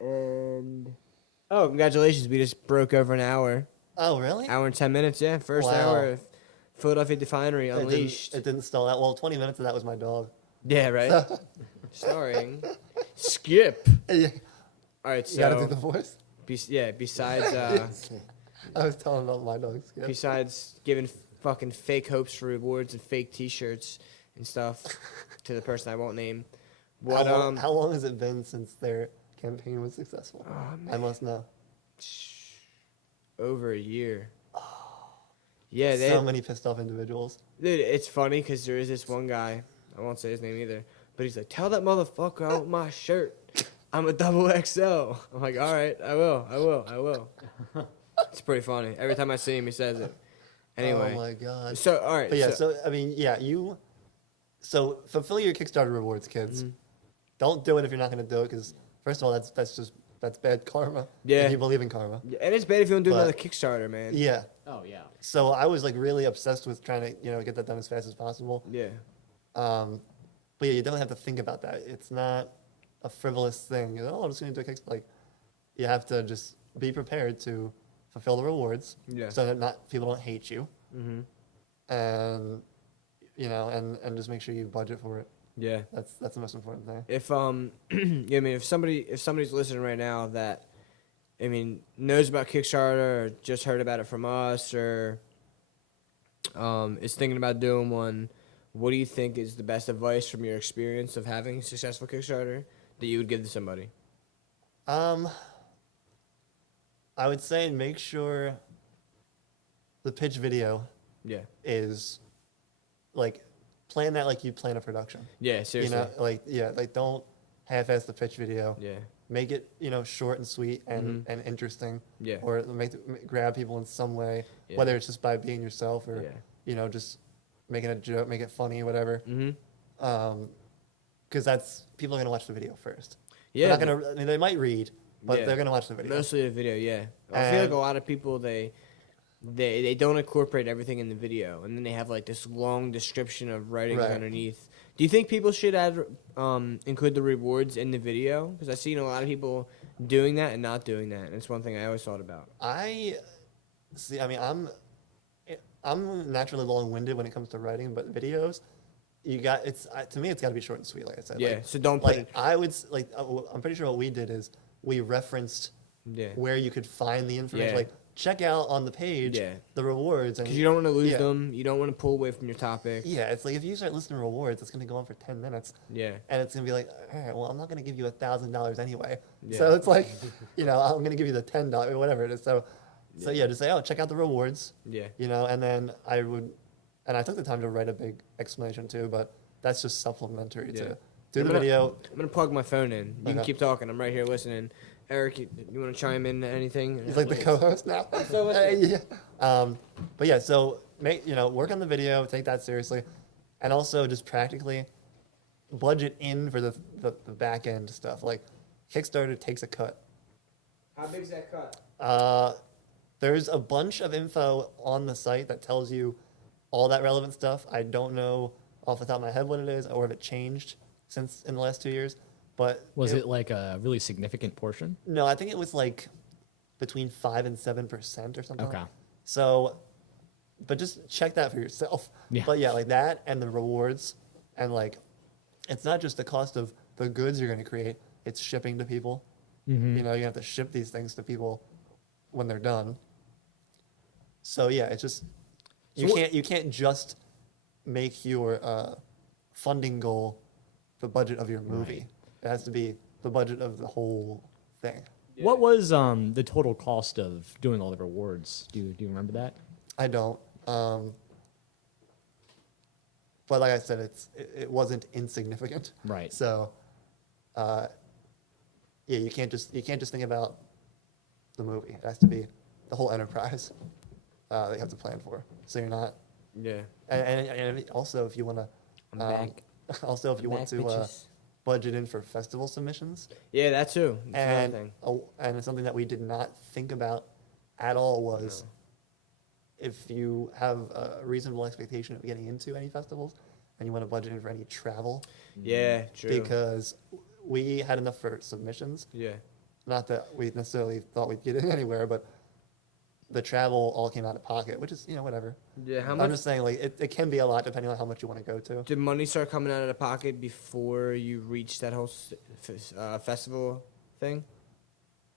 And oh, congratulations! We just broke over an hour. oh really? Hour and 10 minutes. Yeah, first Wow. hour of Philadelphia Definery It didn't- Unleashed. It didn't stall out. Well, 20 minutes of that was my dog. Yeah, right. Starring Skip. Yeah. All right, You gotta do so the voice. besides I was telling about my dog. Skip. besides giving fucking fake hopes for rewards and fake T-shirts and stuff to the person I won't name, what How long has it been since their campaign was successful? Oh, I must know. over a year. Yeah, So many pissed off individuals. dude, it's funny because there is this one guy. I won't say his name either, but he's like, "Tell that motherfucker I want my shirt. I'm a double XL." I'm like, "All right, I will." It's pretty funny. Every time I see him, he says it. Anyway, Oh my god. so all right, But yeah, so I mean, yeah, so fulfill your Kickstarter rewards, kids. Mm-hmm. Don't do it if you're not going to do it because first of all, that's bad karma. Yeah. If you believe in karma. and it's bad if you don't do But- another Kickstarter, man. Yeah. Oh yeah. So I was like really obsessed with trying to get that done as fast as possible. Yeah. But yeah, you don't have to think about that. It's not a frivolous thing. I'm just going to do a Kickstarter. Like, you have to just be prepared to fulfill the rewards, Yeah. so that not people don't hate you, Mm-hmm. and and just make sure you budget for it. Yeah. That's the most important thing. If yeah, I mean, if somebody's listening right now that, I mean, knows about Kickstarter or just heard about it from us or is thinking about doing one, what do you think is the best advice from your experience of having a successful Kickstarter that you would give to somebody? I would say make sure the pitch video Yeah. is like plan that like you plan a production. Yeah. Seriously. Like don't half-ass the pitch video. Yeah. Make it short and sweet and interesting. Yeah. Or grab people in some way, Yeah. whether it's just by being yourself or Yeah. just making a joke, make it funny, whatever. Mm-hmm. Because that's people are gonna watch the video first. Yeah. They're not gonna. I mean, they might read, but Yeah. they're gonna watch the video. Mostly the video, yeah. I feel like And- a lot of people they don't incorporate everything in the video, and then they have like this long description of writings Right. underneath. Do you think people should include the rewards in the video? Because I've seen a lot of people doing that and not doing that, and it's one thing I always thought about. I see. I mean, I'm naturally long-winded when it comes to writing, but videos, to me, it's got to be short and sweet. Like I said. Yeah, Like, so don't put like I would I'm pretty sure what we did is we referenced Yeah. where you could find the information. Yeah. Like check out on the page Yeah. the rewards, and Because you don't want to lose yeah. them. You don't want to pull away from your topic. Yeah, it's like if you start listing rewards, it's gonna go on for 10 minutes, Yeah. and it's gonna be like, all right, well, I'm not gonna give you $1,000 anyway. Yeah. So it's like, I'm gonna give you the $10, whatever it is. So yeah, just say, oh, check out the rewards. Yeah. And then I took the time to write a big explanation too, but that's just supplementary Yeah. to do I'm the gonna- video. I'm going to plug my phone in. You can Okay. keep talking. I'm right here listening. Eric, you want to chime in to anything? He's like the co-host now. So what's yeah. But yeah, so work on the video, take that seriously, and also just practically budget in for the back end stuff. Like Kickstarter takes a cut. How big's that cut? There's a bunch of info on the site that tells you all that relevant stuff. I don't know off the top of my head what it is or if it changed since in the last 2 years. But Was it like a really significant portion? no, I think it was like between 5 and 7% or something. Okay. So, but just check that for yourself. Yeah. But yeah, like that and the rewards, and like, it's not just the cost of the goods you're going to create; it's shipping to people. Mm-hmm. You have to ship these things to people when they're done. So yeah, it's just you can't just make your funding goal the budget of your movie. Right. It has to be the budget of the whole thing. What was the total cost of doing all the rewards? Do you remember that? I don't. But like I said, it wasn't insignificant. Right. So, yeah, you can't just think about the movie. It has to be the whole enterprise that you have to plan for. So you're not. Yeah. And also, if you want to, I'm back. also if you I'm want back, to bitches. budget in for festival submissions. Yeah, that too. That's another And thing. and it's something that we did not think about at all was if you have a reasonable expectation of getting into any festivals and you want to budget in for any travel, Yeah, true. because we had enough for submissions. Yeah. Not that we necessarily thought we'd get in anywhere, but the travel all came out of pocket, which is, whatever. Yeah, how I'm much just saying, like, it can be a lot depending on how much you want to go to. did money start coming out of the pocket before you reached that whole festival thing?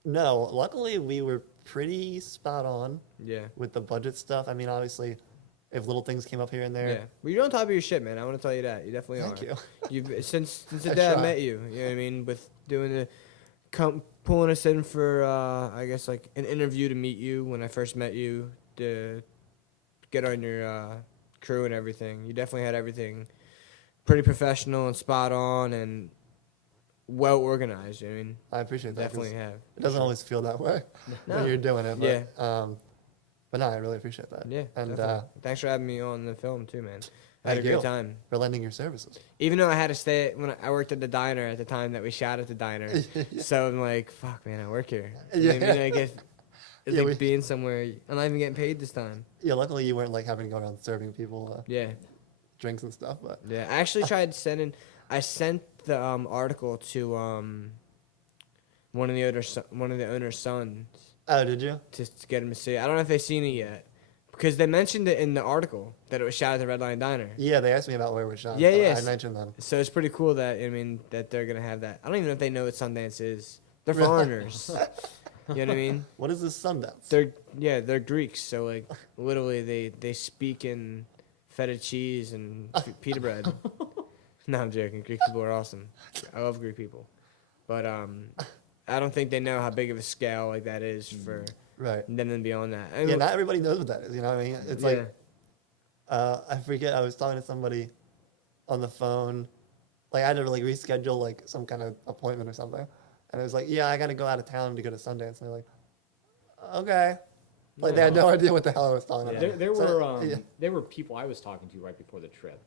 No, luckily we were pretty spot on Yeah. with the budget stuff. I mean, obviously, if little things came up here and Yeah. there, Well, you're on top of your shit, man. I want to tell you that. You definitely thank are. you. You've since the I day I try. met you. You know what I mean? With doing pulling us in for I guess like an interview to meet you when I first met you to get on your crew and everything. You definitely had everything pretty professional and spot on and well organized. You know what I mean? I appreciate that. 'cause Definitely have. It doesn't always feel that way No. when you're doing it. But, Yeah. But no, I really appreciate that. Yeah. And definitely. Thanks for having me on the film too, man. I had a Thank great you. time. for lending your services. Even though I had to stay when I worked at the diner at the time that we shot at the diner, so I'm like, fuck, man, I work here. You know what I mean? I guess it's Yeah, like we- being somewhere. I'm not even getting paid this time. Yeah, luckily you weren't like having to go around serving people Yeah, drinks and stuff. But yeah. I actually tried sending. I sent the article to one of the owner's sons oh, did you? to get him to see it. I don't know if they've seen it yet because they mentioned it in the article that it was shot at the Red Line Diner. Yeah, they asked me about where we're shot. Yeah, so yeah, I s- mentioned them. So it's pretty cool that that they're gonna have that. I don't even know if they know what Sundance is. They're foreigners. You know what I mean? What is this Sundance? They're Greeks, so like literally they speak in feta cheese and pita bread. No, I'm joking. Greek people are awesome. I love Greek people, but I don't think they know how big of a scale like that is for Right. them and beyond that. I Yeah, mean, not everybody knows what that is. You know what I mean? It's yeah. like I forget. I was talking to somebody on the phone. Like I had to like reschedule like some kind of appointment or something, and it was like, yeah, I got to go out of town to go to Sundance. And they're like, okay. Like they had no idea what the hell I was talking Yeah. about. There So, were yeah. there were people I was talking to right before the trip.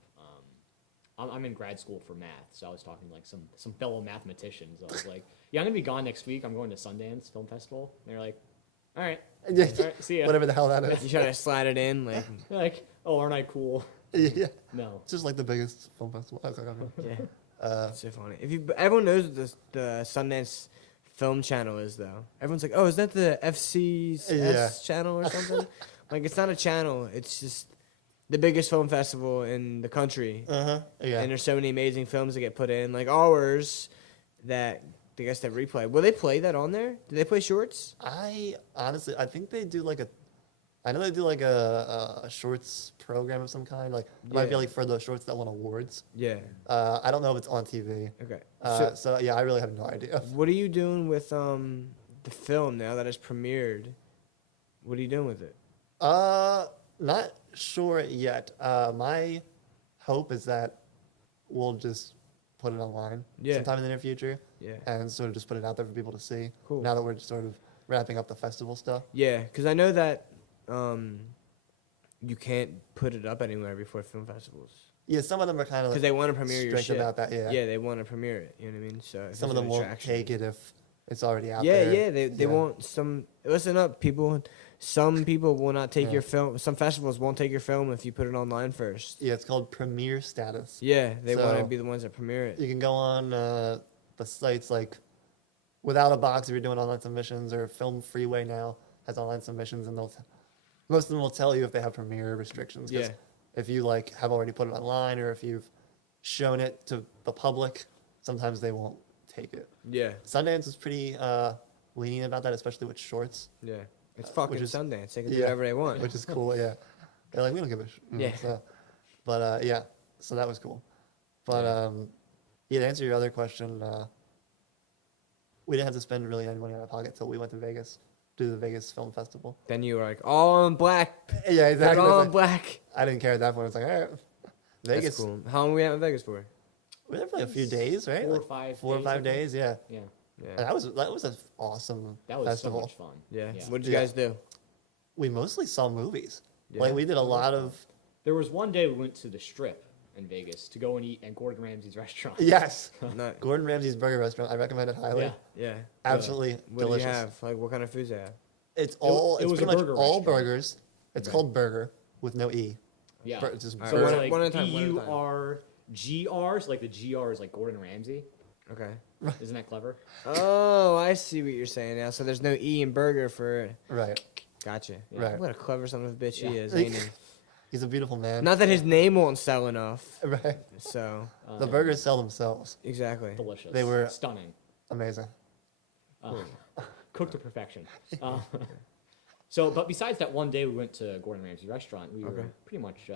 I'm in grad school for math, so I was talking to like some fellow mathematicians. I was like, "Yeah, I'm gonna be gone next week. I'm going to Sundance Film Festival." And they're like, "All right, Yeah, all right, see ya." whatever the hell that is. You try to slide it in, like They're like, "Oh, aren't I cool?" Yeah, No. it's just like the biggest film festival. I was like, okay. yeah. It's so funny. Everyone knows what the Sundance Film Channel is, though. Everyone's like, "Oh, is that the FC's Yeah. channel or something?" Like, it's not a channel. It's just the biggest film festival in the country, Yeah. and there's so many amazing films that get put in, like ours, that I guess that replay. Will they play that on there? Do they play shorts? I honestly, I think they do like I know they do like a shorts program of some kind. Like it might be Yeah. like for the shorts that won awards. Yeah. I don't know if it's on TV. Okay. So yeah, I really have no idea. What are you doing with the film now that it's premiered? What are you doing with it? Not sure yet. My hope is that we'll just put it online Yeah. sometime in the near future Yeah. and sort of just put it out there for people to see. Cool. Now that we're just sort of wrapping up the festival stuff. Yeah, because I know that you can't put it up anywhere before film festivals Yeah, some of them are kind of because they want to premiere your strict shit. about that. Yeah. Yeah, they want to premiere it. You know what I mean? So if Some of there's them an won't attraction- take it if it's already out Yeah, there. yeah, they want some. Listen up, people. Some people will not take Yeah. your film. Some festivals won't take your film if you put it online first. Yeah, it's called premiere status. Yeah, they want to So- be the ones that premiere it. You can go on the sites like Without a Box if you're doing online submissions, or Film Freeway now has online submissions, and most of them will tell you if they have premiere restrictions. 'Cause Yeah. if you like have already put it online, or if you've shown it to the public, sometimes they won't take it. Yeah, Sundance is pretty lenient about that, especially with shorts, yeah. It's fucking is- Sundance. They can do yeah, whatever they want. which is cool. Yeah, they're like, we don't give a Yeah. So, but yeah, so that was cool. But yeah, to answer your other question, we didn't have to spend really any money out of pocket till we went to Vegas, do the Vegas Film Festival. Then you were like, all in black. Yeah, Like, exactly. all It's in like- black. I didn't care at that point. It's like, all right, Vegas. That's cool. How long were we out in Vegas for? We were there for like a few days, right? 4 or Like 5 4 or days, 5 I think. days. Yeah, Yeah, Yeah. and that was an awesome that was festival. so much fun. Yeah. Yeah. What did you Yeah. guys do? We mostly saw movies. Yeah. Like we did a lot of. There was one day we went to the Strip, in Vegas to go and eat at Gordon Ramsay's restaurant. Yes. Not, Gordon Ramsay's burger restaurant. I recommend it highly. Yeah. yeah. Absolutely What delicious. did you have? Like, what kind of foods they have? It's it it's was pretty a much burger all restaurant. burgers. It's Okay. called burger with no E. Yeah. It's just All right, So burger. it's like one at a time, one at a time. BURGR, so like the GR is like Gordon Ramsay. Okay. Isn't that clever? Oh, I see what you're saying now. So there's no E in burger for. Right. Gotcha. Right. What a clever son of a bitch he Yeah. is, ain't he? He's a beautiful man. Not that his name won't sell enough. Right. So The burgers sell themselves. exactly. Delicious. They were- stunning. Amazing. Cooked to perfection. So, but besides that one day we went to Gordon Ramsay's restaurant, we Okay. were pretty much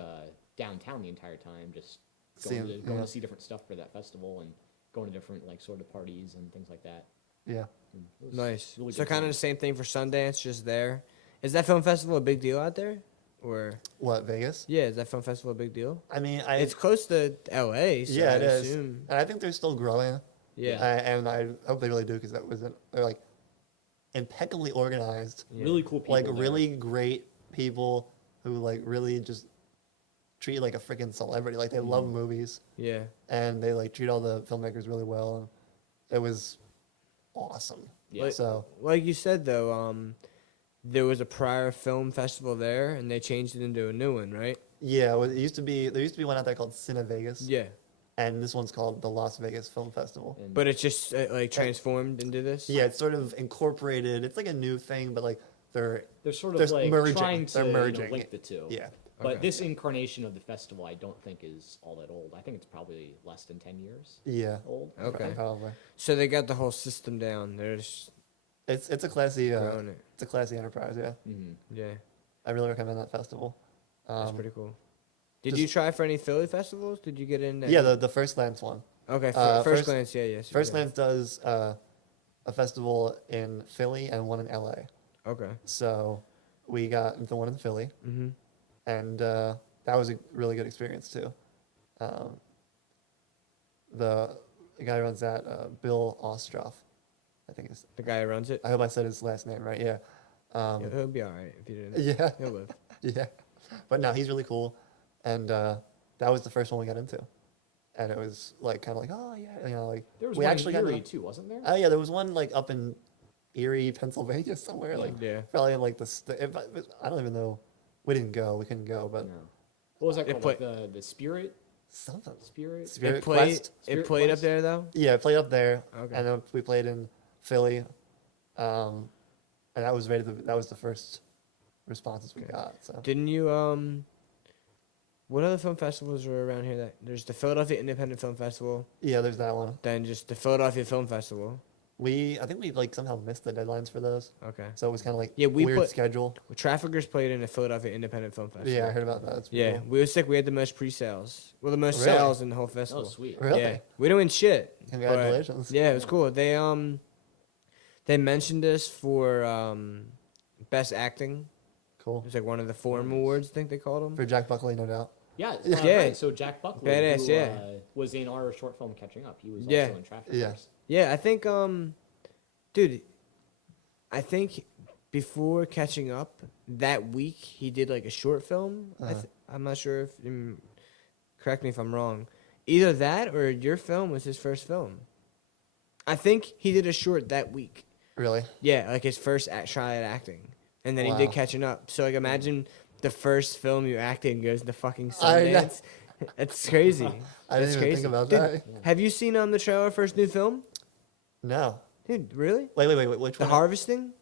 downtown the entire time, just Seeing- going yeah. to see different stuff for that festival and going to different like sort of parties and things like that. Yeah. And it was Nice. really So good kind of time. the same thing for Sundance, just there. Is that film festival a big deal out there? Or What, Vegas? yeah, is that film festival a big deal? I mean, It's close to LA, so yeah, I it is. assume. And I think they're still growing. Yeah. And I hope they really do because they're like impeccably organized. Yeah. Really cool people. Like there. really great people who like really just treat you like a freaking celebrity. Like they love movies Yeah. and they like treat all the filmmakers really well. And it was awesome. Yeah. So Like you said though, there was a prior film festival there, and they changed it into a new one, right? yeah, it used to be there used to be one out there called Cine Vegas, Yeah. and this one's called the Las Vegas Film Festival. And But it's just like transformed into this. Yeah, it's sort of incorporated. It's like a new thing, but like they're they're sort they're of like merging. trying to They're merging. link the two. yeah. But Okay. this incarnation of the festival, I don't think is all that old. I think it's probably less than 10 years Yeah. old. Okay. Probably. So they got the whole system down. They're just It's a classy growing it. it's a classy enterprise. Yeah, Mm-hmm. Yeah. I really recommend that festival. That's pretty cool. Did just- you try for any Philly festivals? Did you get in? Yeah, the First Lance one. Okay. First- First glance. Yeah. Yes. First Lance does a festival in Philly and one in LA. Okay. So we got the one in Philly, Mm-hmm. and that was a really good experience too. The guy who runs that, Bill Ostroff, I think it's. The guy who runs it. I hope I said his last name right. Yeah. Yeah, he'll be all right if you didn't. Yeah. He'll live. Yeah. But no, he's really cool, and that was the first one we got into, and it was like kind of like, oh yeah, you know, like There was we one actually in got Erie to- too, wasn't there? Oh yeah, there was one like up in Erie, Pennsylvania somewhere, like Yeah. probably in like I don't even know. We didn't go. We couldn't go, but No. What was that It called? played- Like the Spirit? something. Spirit? Spirit It played. Quest? It Spirit played up Quest? there though. Yeah, it played up there, Okay. and then we played in Philly, and that was that was the first responses we got. So Didn't you What other film festivals are around here? That there's the Philadelphia Independent Film Festival, yeah, there's that one. then just the Philadelphia Film Festival. I think we like somehow missed the deadlines for those, Okay. so it was kind of like Yeah, we weird put- schedule. Well, Traffickers played in the Philadelphia Independent Film Festival. Yeah, I heard about that. That's pretty Yeah, cool. we were sick. We had the most pre-sales. Well, the most Really? sales in the whole Oh, festival. sweet. Really? Yeah, we didn't win shit. but- Congratulations. Yeah, it was cool. They mentioned us for best acting. It Cool. was like one of the Forum Awards, I think they called them. For Jack Buckley, no doubt. Yeah, Yeah. right. So Jack Buckley, Badass, who, yeah. was in our short film Catching Up. He was Yeah. also in Traffickers. Yeah. Yeah, I think dude, I think before Catching Up that week he did like a short film. I'm not sure if correct me if I'm wrong. Either that or your film was his first film. I think he did a short that week. Really? Yeah, like his first try at acting, and then he did Wow. Catching Up. So like imagine the first film you acted in goes to fucking I know. Sundance. That's crazy. I didn't That's even crazy. think about Dude, that. Have you seen the trailer for his new film? No. Dude, really? Wait, which The one? Harvesting?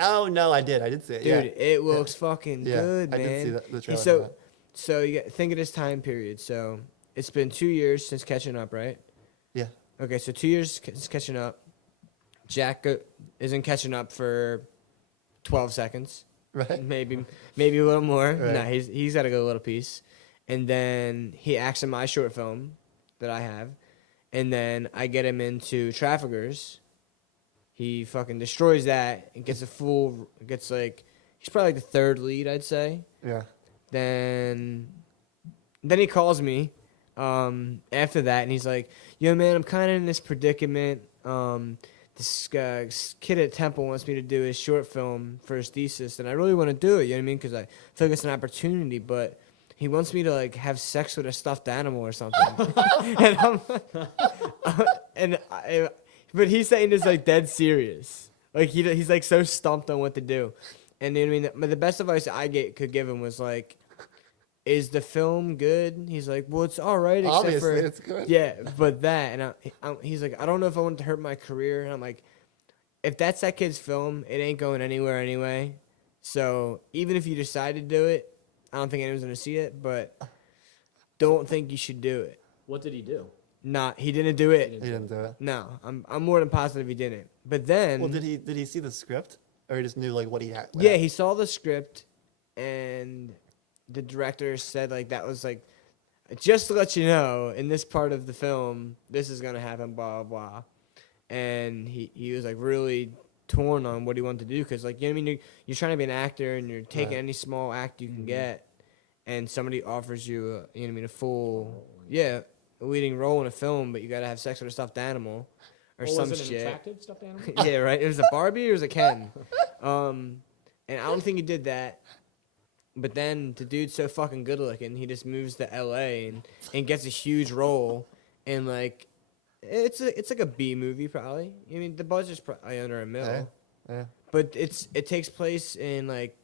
Oh no, I did see it. Dude, yeah. it looks fucking Yeah, good, I man. did see the And trailer. for so, that. so you think of this time period. So it's been 2 years since Catching Up, right? Yeah. Okay, so 2 years since Catching Up. Jack isn't catching up for 12 seconds, Right. maybe a little more. Right. Nah, he's got to go a little piece, and then he acts in my short film that I have, and then I get him into Traffickers. He fucking destroys that and gets he's probably like the third lead, I'd say. Yeah. Then he calls me after that, and he's like, "Yo, man, I'm kind of in this predicament. This kid at Temple wants me to do his short film for his thesis, and I really want to do it. You know what I mean? Because I feel like it's an opportunity, but he wants me to like have sex with a stuffed animal or something. And but he's saying this like dead serious. Like he's like so stumped on what to do. And I mean, the best advice could give him was like, is the film good? He's like, well, it's all right. Except Obviously, for, it's good. Yeah, but that, and he's like, I don't know if I want to hurt my career. And I'm like, if that's that kid's film, it ain't going anywhere anyway. So even if you decide to do it, I don't think anyone's gonna see it. But don't think you should do it. What did he do? He didn't do it. He didn't do it. No, I'm more than positive he didn't. But then, Well, did he see the script, or he just knew like what he had? yeah, he saw the script, and the director said like that was like, just to let you know, in this part of the film, this is gonna happen, blah blah blah. And he was like really torn on what he wanted to do because like, you know what I mean, you're trying to be an actor and you're taking any small act you can get, and somebody offers you you know what I mean, a full a leading role in a film, but you gotta have sex with a stuffed animal or some was it shit. an attractive stuffed animal? Yeah, right. It was a Barbie or it was a Ken. And I don't think he did that. But then the dude's so fucking good looking, he just moves to LA and gets a huge role in like it's like a B movie probably. I mean the budget's probably under $1 million. Yeah. But it takes place in like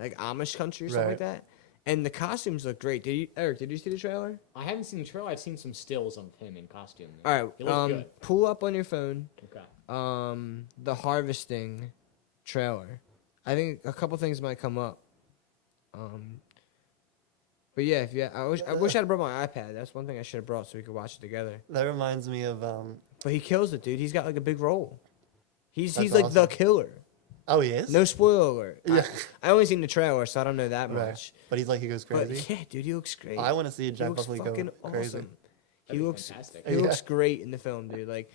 Amish country or something like that. And the costumes look great. Eric, did you see the trailer? I haven't seen the trailer. I've seen some stills of him in costume. All right. He looks good. Pull up on your phone. Okay. The harvesting trailer. I think a couple things might come up. But yeah, I wish I'd brought my iPad. That's one thing I should have brought so we could watch it together. That reminds me of But he kills it, dude. He's got like a big role. He's That's like the awesome. killer. Oh, he is? No spoiler alert. Yeah. I only seen the trailer, so I don't know that Right. much. But he's like, he goes But crazy. yeah, dude, he looks great. I want to see He Jack looks Buckley go fucking crazy. awesome. That'd be fantastic. He Yeah. looks great in the film, dude. Like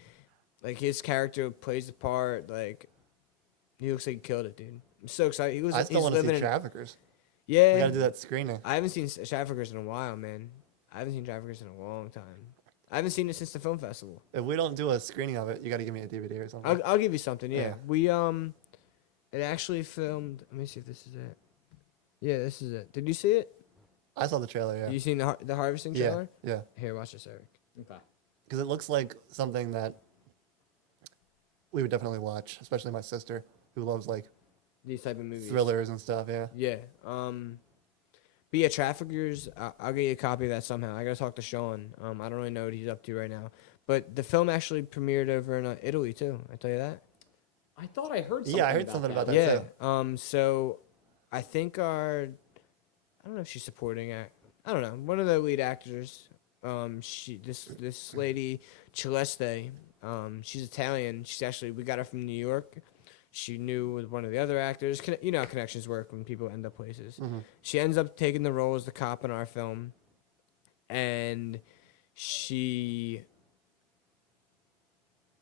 his character plays the part. Like he looks like he killed it, dude. I'm so excited. I still want to see Traffickers. Yeah, We got to do that screening. I haven't seen Traffickers in a while, man. I haven't seen Traffickers in a long time. I haven't seen it since the film festival. If we don't do a screening of it, you got to give me a DVD or something. I'll give you something. Yeah, Yeah. we it actually filmed. Let me see if this is it. Yeah, this is it. Did you see it? I saw the trailer, yeah. You seen the harvesting Yeah, trailer? yeah. Here, watch this, Eric. Okay. Because it looks like something that we would definitely watch, especially my sister, who loves like These type of movies. thrillers and stuff, yeah. Yeah. But yeah, Traffickers. I'll get you a copy of that somehow. I gotta talk to Sean. I don't really know what he's up to right now. But the film actually premiered over in Italy too. I tell you that. I thought I heard something Yeah, I heard something about that. Yeah. too. So I think I don't know if she's supporting it. I don't know. One of the lead actors. This lady Celeste. She's Italian. We got her from New York. She knew with one of the other actors. You know how connections work when people end up places. Mm-hmm. She ends up taking the role as the cop in our film, and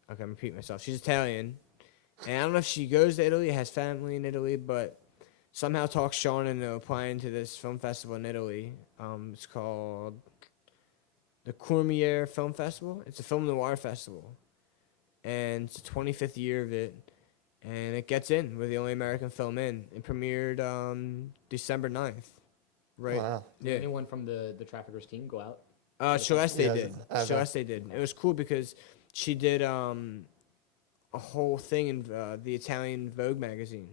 I'm repeating myself. She's Italian, and I don't know if she goes to Italy, has family in Italy, but somehow talks Sean into applying to this film festival in Italy. It's called the Cormier Film Festival. It's a film noir festival, and it's the 25th year of it. And it gets in. We're the only American film in. It premiered December 9th. Right? Wow. Did Yeah. anyone from the Traffickers team go out? Celeste Yeah, did. okay. Celeste did. It was cool because she did a whole thing in the Italian Vogue magazine.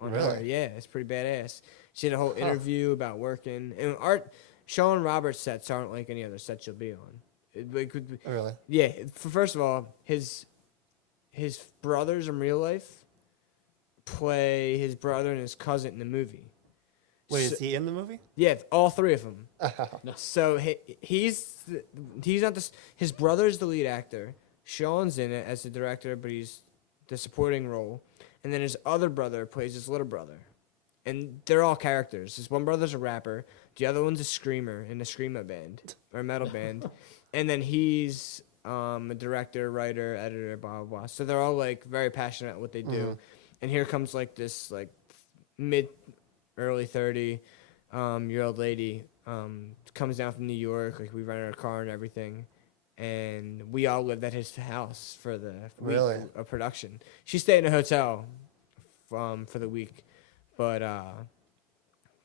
On her. Really? Yeah, it's pretty badass. She did a whole interview about working. And Sean Roberts' sets aren't like any other sets you'll be on. Really? Yeah, first of all, his brothers in real life play his brother and his cousin in the movie. Wait, So- is he in the movie? Yeah, all three of them. No. So he's not his brother's the lead actor. Sean's in it as the director, but he's the supporting role. And then his other brother plays his little brother. And they're all characters. His one brother's a rapper. The other one's a screamer in a screamo band or a metal band. And then he's a director, writer, editor, blah, blah, blah. So they're all like very passionate at what they do. And here comes like this like early 30-year-old lady comes down from New York. Like we rented a car and everything. And we all lived at his house for the week Really? of production. She stayed in a hotel for the week. But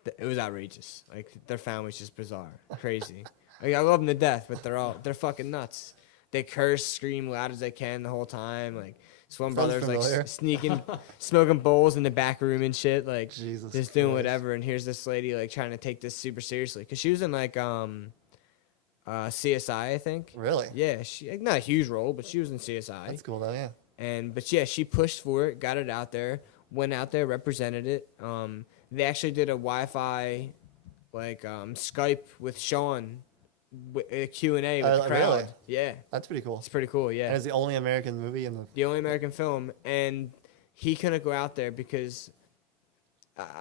it was outrageous. Like their family's just bizarre, crazy. Like, I love them to death, but they're fucking nuts. They curse, scream loud as they can the whole time. Like this one Sounds brother's like familiar. sneaking, smoking bowls in the back room and shit. Like Jesus just doing Christ. whatever. And here's this lady like trying to take this super seriously because she was in like CSI, I think. Really? Yeah, she like, not a huge role, but she was in CSI. That's cool though. Yeah. But yeah, she pushed for it, got it out there, went out there, represented it. They actually did a Wi-Fi, like Skype with Sean, a Q&A with the crowd. Really? Yeah, That's pretty cool. it's pretty cool. And Yeah, it's the only American movie in the. the only American film, and he couldn't go out there because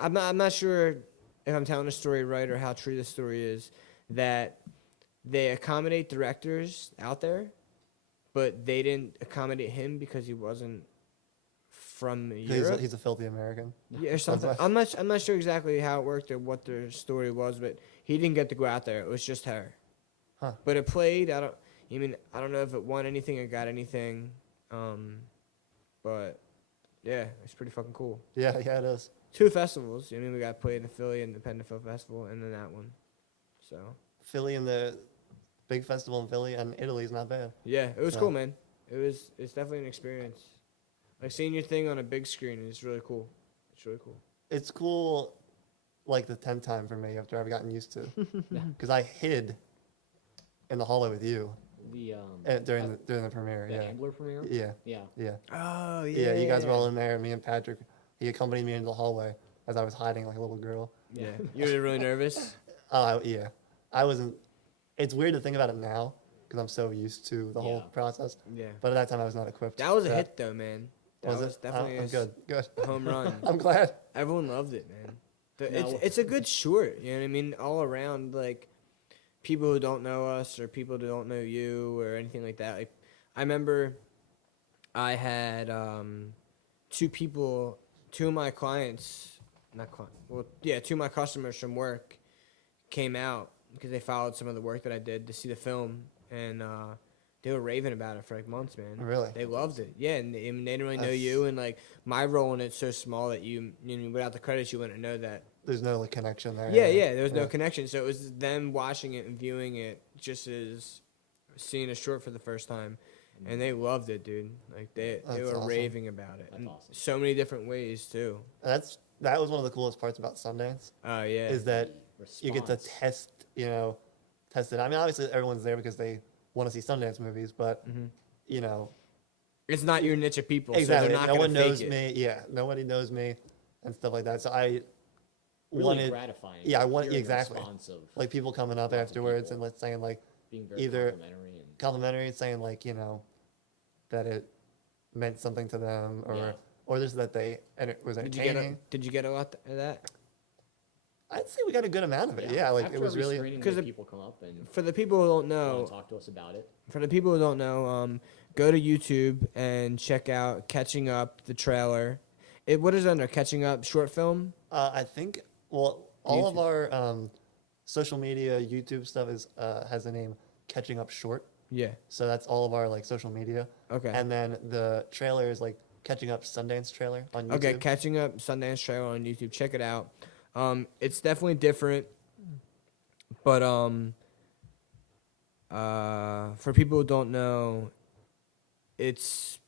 I'm not sure if I'm telling the story right or how true the story is. That they accommodate directors out there, but they didn't accommodate him because he wasn't from Europe. He's a filthy American. Yeah, or something. I'm not sure exactly how it worked or what their story was, but he didn't get to go out there. It was just her. Huh. But it played. I don't know if it won anything or got anything. But yeah, it's pretty fucking cool. Yeah, yeah, it is. 2 festivals. I mean, we got played in the Philly Independent Film Festival and then that one. So Philly and the big festival in Philly and Italy is not bad. yeah, it was So- cool, man. It's definitely an experience. Like seeing your thing on a big screen is really cool. It's really cool. It's cool, like the 10th time for me after I've gotten used to, because I hid in the hallway with you The during the premiere. the Yeah, Ambler premiere. yeah, Yeah. yeah, Oh yeah. You guys were all in there, and me and Patrick. He accompanied me into the hallway as I was hiding like a little girl. Yeah, you were really nervous. Yeah, I wasn't. It's weird to think about it now because I'm so used to the whole Yeah. process. Yeah, But at that time, I was not equipped. that was a for hit though, man. That was it? definitely I'm good. Good. a home run. I'm glad. Everyone loved it, man. No. It's a good short. You know what I mean? All around, like people who don't know us or people who don't know you or anything like that. Like I remember, I had 2 of my clients, two of my customers from work came out because they followed some of the work that I did to see the film, and they were raving about it for like months, man. Really? They loved it. Yeah, and they didn't really know That's- you, and like my role in it's so small that you know, without the credits, you wouldn't know that. There's no like connection there. Yeah, there was no Yeah. connection, so it was them watching it and viewing it just as seeing a short for the first time, and they loved it, dude. Like they That's were awesome. raving about it. That's in awesome. So many different ways too. That was one of the coolest parts about Sundance Oh yeah. is that you get to Response. test it. I mean, obviously everyone's there because they want to see Sundance movies, but Mhm. you know, It's not your niche of people, exactly. so they're not No gonna one fake knows it. me. Yeah, nobody knows me and stuff like that. So I Really wanted gratifying. yeah, I want- hearing the exactly. response of like people coming up Lots of afterwards people. and let's saying like being very either- complimentary and complimentary, saying like that it meant something to them Yeah. or just that they and it was Did entertaining. you get a lot of that? I'd say we got a good amount of it. Yeah, like After it was every really screening, 'Cause the the- people come up and For the people who don't want know, to talk to us about it. go to YouTube and check out Catching Up, the trailer. What is it under? Catching Up short film? I think all of YouTube. our social media, YouTube stuff has the name Catching Up Short. Yeah. So that's all of our like social media. Okay. And then the trailer is like Catching Up Sundance trailer on YouTube. Okay, Catching Up Sundance trailer on YouTube. Check it out. It's definitely different, but for people who don't know, it's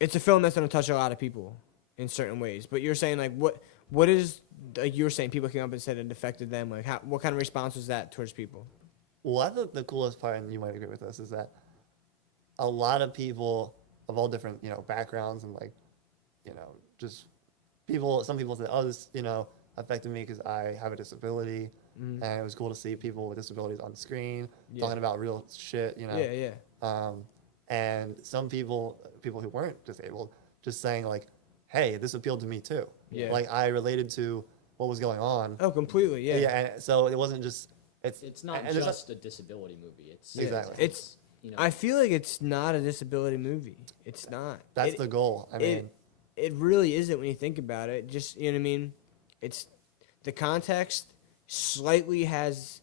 a film that's gonna touch a lot of people in certain ways. But you're saying like what is like you were saying people came up and said it affected them. Like what kind of response was that towards people? Well, I thought the coolest part, and you might agree with this, is that a lot of people of all different backgrounds and like just people. Some people said, "Oh, this affected me because I have a disability," and it was cool to see people with disabilities on screen Yeah. talking about real shit. Yeah. And some people who weren't disabled, just saying like, "Hey, this appealed to me too." Yeah. Like I related to what was going on. Oh, completely. Yeah. And so it wasn't just It's not and there's just a disability movie. It's Exactly. It's I feel like it's not a disability movie. It's not. that's the goal. I mean, It really isn't when you think about it. Just you know what I mean. It's the context slightly has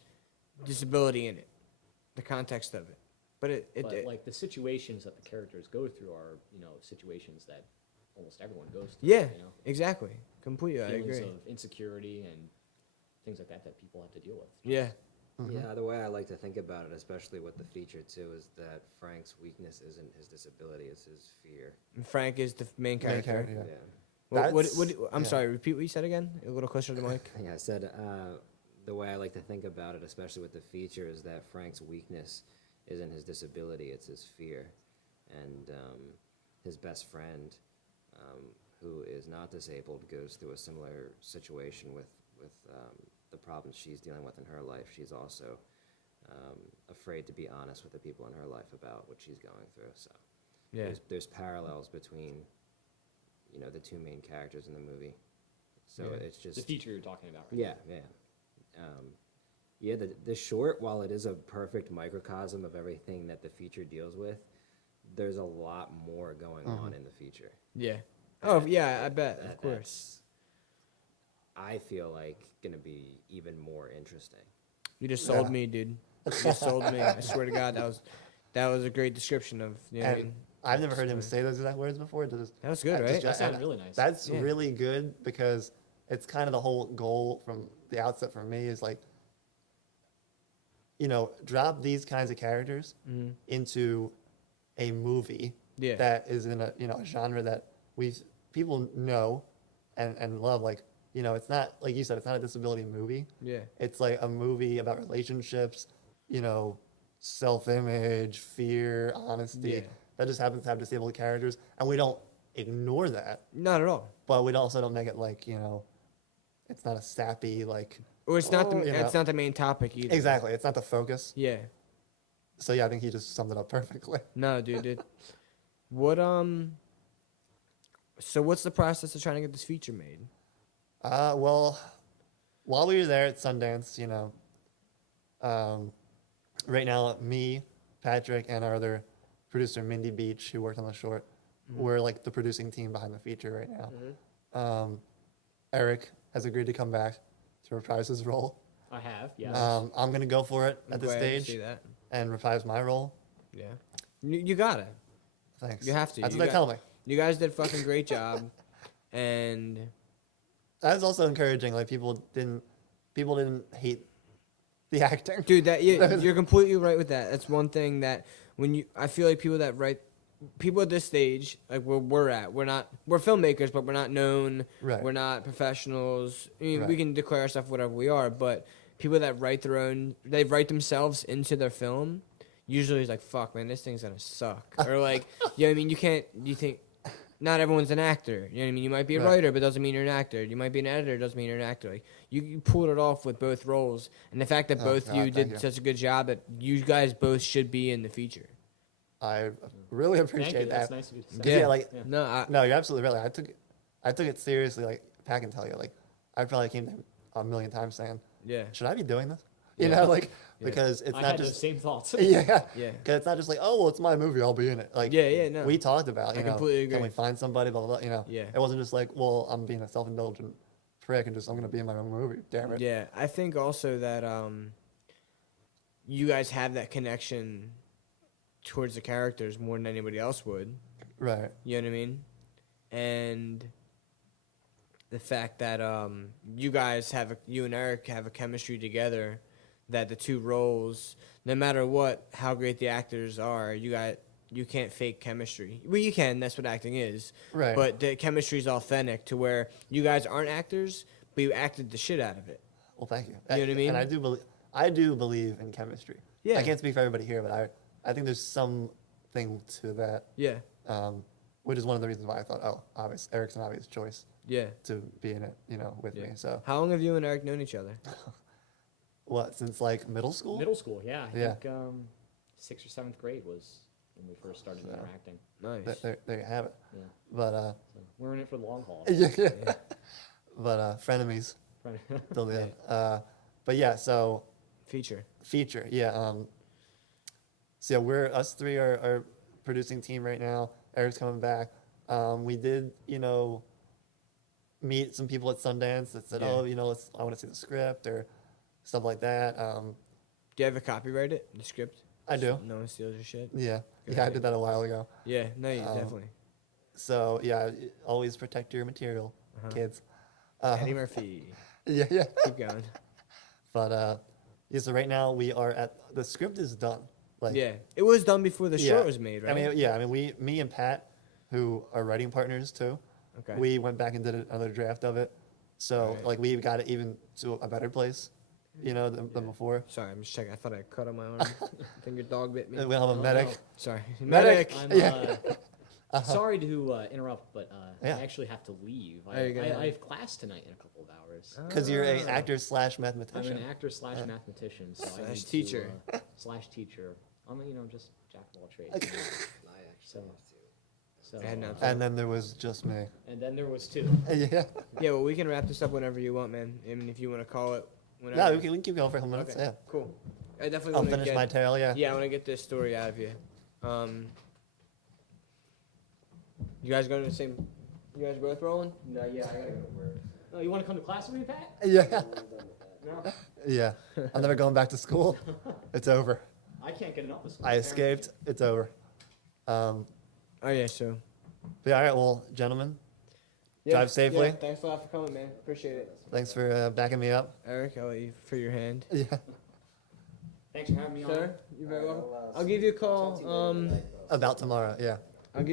disability in it. The context of it, but but like the situations that the characters go through are situations that almost everyone goes through. Yeah, You know, exactly. Completely, I feelings agree. of insecurity and things like that that people have to deal with. Yeah. Yeah, the way I like to think about it, especially with the feature too, is that Frank's weakness isn't his disability; it's his fear. And Frank is the main character. yeah. Yeah. I'm yeah. sorry, repeat what you said again? A little closer to the mic. Yeah, I said the way I like to think about it, especially with the feature, is that Frank's weakness isn't his disability; it's his fear. And his best friend, who is not disabled, goes through a similar situation with the problems she's dealing with in her life. She's also afraid to be honest with the people in her life about what she's going through. So Yeah. there's parallels between, you know, the two main characters in the movie. So Yeah. it's just The feature you're talking about, right? yeah, yeah. Yeah, the short, while it is a perfect microcosm of everything that the feature deals with, there's a lot more going on in the feature. Yeah. Oh, yeah, I bet, That- of course. that's, I feel like gonna be even more interesting. You just sold me, dude. You just sold me. I swear to God, that was a great description of, you know what I And mean? I've never heard him say those exact words before. That was good, I right? That sounded and really nice. That's Yeah. really good because it's kind of the whole goal from the outset for me is like, you know, drop these kinds of characters into a movie Yeah. that is in a, you know, a genre that people know and love. Like, you know, it's not, like you said, it's not a disability movie. Yeah. It's like a movie about relationships, you know, self-image, fear, honesty. Yeah. That just happens to have disabled characters, and we don't ignore that, Not at all. but we also don't make it like, you know, it's not a sappy like. Or it's not Oh, you know. it's not the main topic either. Exactly, it's not the focus. Yeah. So yeah, I think he just summed it up perfectly. No, dude. What So what's the process of trying to get this feature made? Well, while we were there at Sundance, you know, right now, me, Patrick, and our other producer, Mindy Beach, who worked on the short, we're like the producing team behind the feature right now. Eric has agreed to come back to reprise his role. I have, yeah. I'm going to go for it I'm at this glad to stage see that. and reprise my role. Yeah. You got it. Thanks. You have to. That's You what they got- tell me. You guys did a fucking great job. And That was also encouraging. Like people didn't hate the acting. dude, you're completely right with that. That's one thing that I feel like people at this stage, like where we're at, we're filmmakers, but we're not known. Right. We're not professionals. I mean, we Right. can declare ourselves whatever we are, but people that they write themselves into their film, usually is like, fuck, man, this thing's gonna suck. Or like, you know what I mean? You think, not everyone's an actor. You know what I mean? You might be a Right. writer, but doesn't mean you're an actor. You might be an editor, doesn't mean you're an actor. Like, you pulled it off with both roles. And the fact that both God, you thank did you. such a good job that you guys both should be in the feature. I really Thank appreciate you. That's that. nice of you to say. 'Cause, yeah, like Yeah. no, you're absolutely right. Like, I took it seriously. Like Pat can tell you. Like I probably came to him a million times saying, Yeah. "Should I be doing this?" You Yeah. know, like Yeah. because it's I not had just those same thoughts. yeah, Yeah. because it's not just like, oh well, it's my movie, I'll be in it. Like Yeah, no. we talked about, I you know, completely can agree. we find somebody? Blah, blah, blah, you know, Yeah. It wasn't just like, well, I'm being a self-indulgent prick and I'm gonna be in my own movie. Damn it. Yeah, I think also that you guys have that connection towards the characters more than anybody else would. Right. You know what I mean? And the fact that you and Eric have a chemistry together, that the two roles, no matter how great the actors are, you can't fake chemistry. Well, you can. That's what acting is. Right. But the chemistry is authentic to where you guys aren't actors, but you acted the shit out of it. Well, thank you. You know what I mean? And I do believe in chemistry. Yeah. I can't speak for everybody here, but I think there's something to that. Yeah. Which is one of the reasons why I thought, oh, obvious, Eric's an obvious choice Yeah. to be in it, you know, with Yeah. me. So How long have you and Eric known each other? what, since like middle school? Middle school, yeah. I Yeah. think 6th or 7th grade was when we first started interacting. Nice. There you have it. Yeah. But So we're in it for the long haul. yeah. But frenemies till the end. But yeah, so Feature. feature, yeah. So yeah, us three are producing team right now. Eric's coming back. We did, you know, meet some people at Sundance that said, Yeah. oh, you know, I want to see the script or stuff like that. Do you ever copyright it, the script? I do. So no one steals your shit? Yeah, Good yeah, I idea. did that a while ago. Yeah, no, you definitely. So yeah, always protect your material, kids. Eddie Murphy. Yeah. Keep going. But yeah, so right now we are at the script is done. Like Yeah, it was done before the yeah. short was made, right? I mean, me and Pat, who are writing partners too, Okay. we went back and did another draft of it. So Right. like we got it even to a better place, than before. Sorry, I'm just checking. I thought I cut on my arm. I think your dog bit me. We'll have a Oh, medic. no. Sorry. Medic. I'm sorry to interrupt, but Yeah. I actually have to leave. Oh, you're gonna- I have class tonight in a couple of hours. Because you're a Ah. actor / I'm mathematician. an actor / mathematician, so I Slash need teacher. to, / teacher. I'm just jack of all trades. I actually So- have to. So, I had no And then there was just me. and then there was 2. Yeah. Yeah, well, we can wrap this up whenever you want, man. I mean, if you want to call it whenever. Yeah, we can keep going for a couple minutes. Okay, Yeah. cool. I definitely I'll want to finish get. my tale. Yeah. Yeah, I want to get this story out of you. You guys going to the same? You guys both rolling? No, yeah, I gotta go to work. Oh, you want to come to class with me, Pat? Yeah. No, Yeah. I'm never going back to school. It's over. I can't get enough of school. I escaped. It's over. Oh yeah, so. But yeah, all right, well, gentlemen, Yeah, Drive safely. Yeah, thanks a lot for coming, man. Appreciate it. thanks for backing me up. Eric, I'll let you for your hand. Yeah. Thanks for having me on. Sir, you're very welcome. I'll give you a call. About tomorrow. Yeah. I'll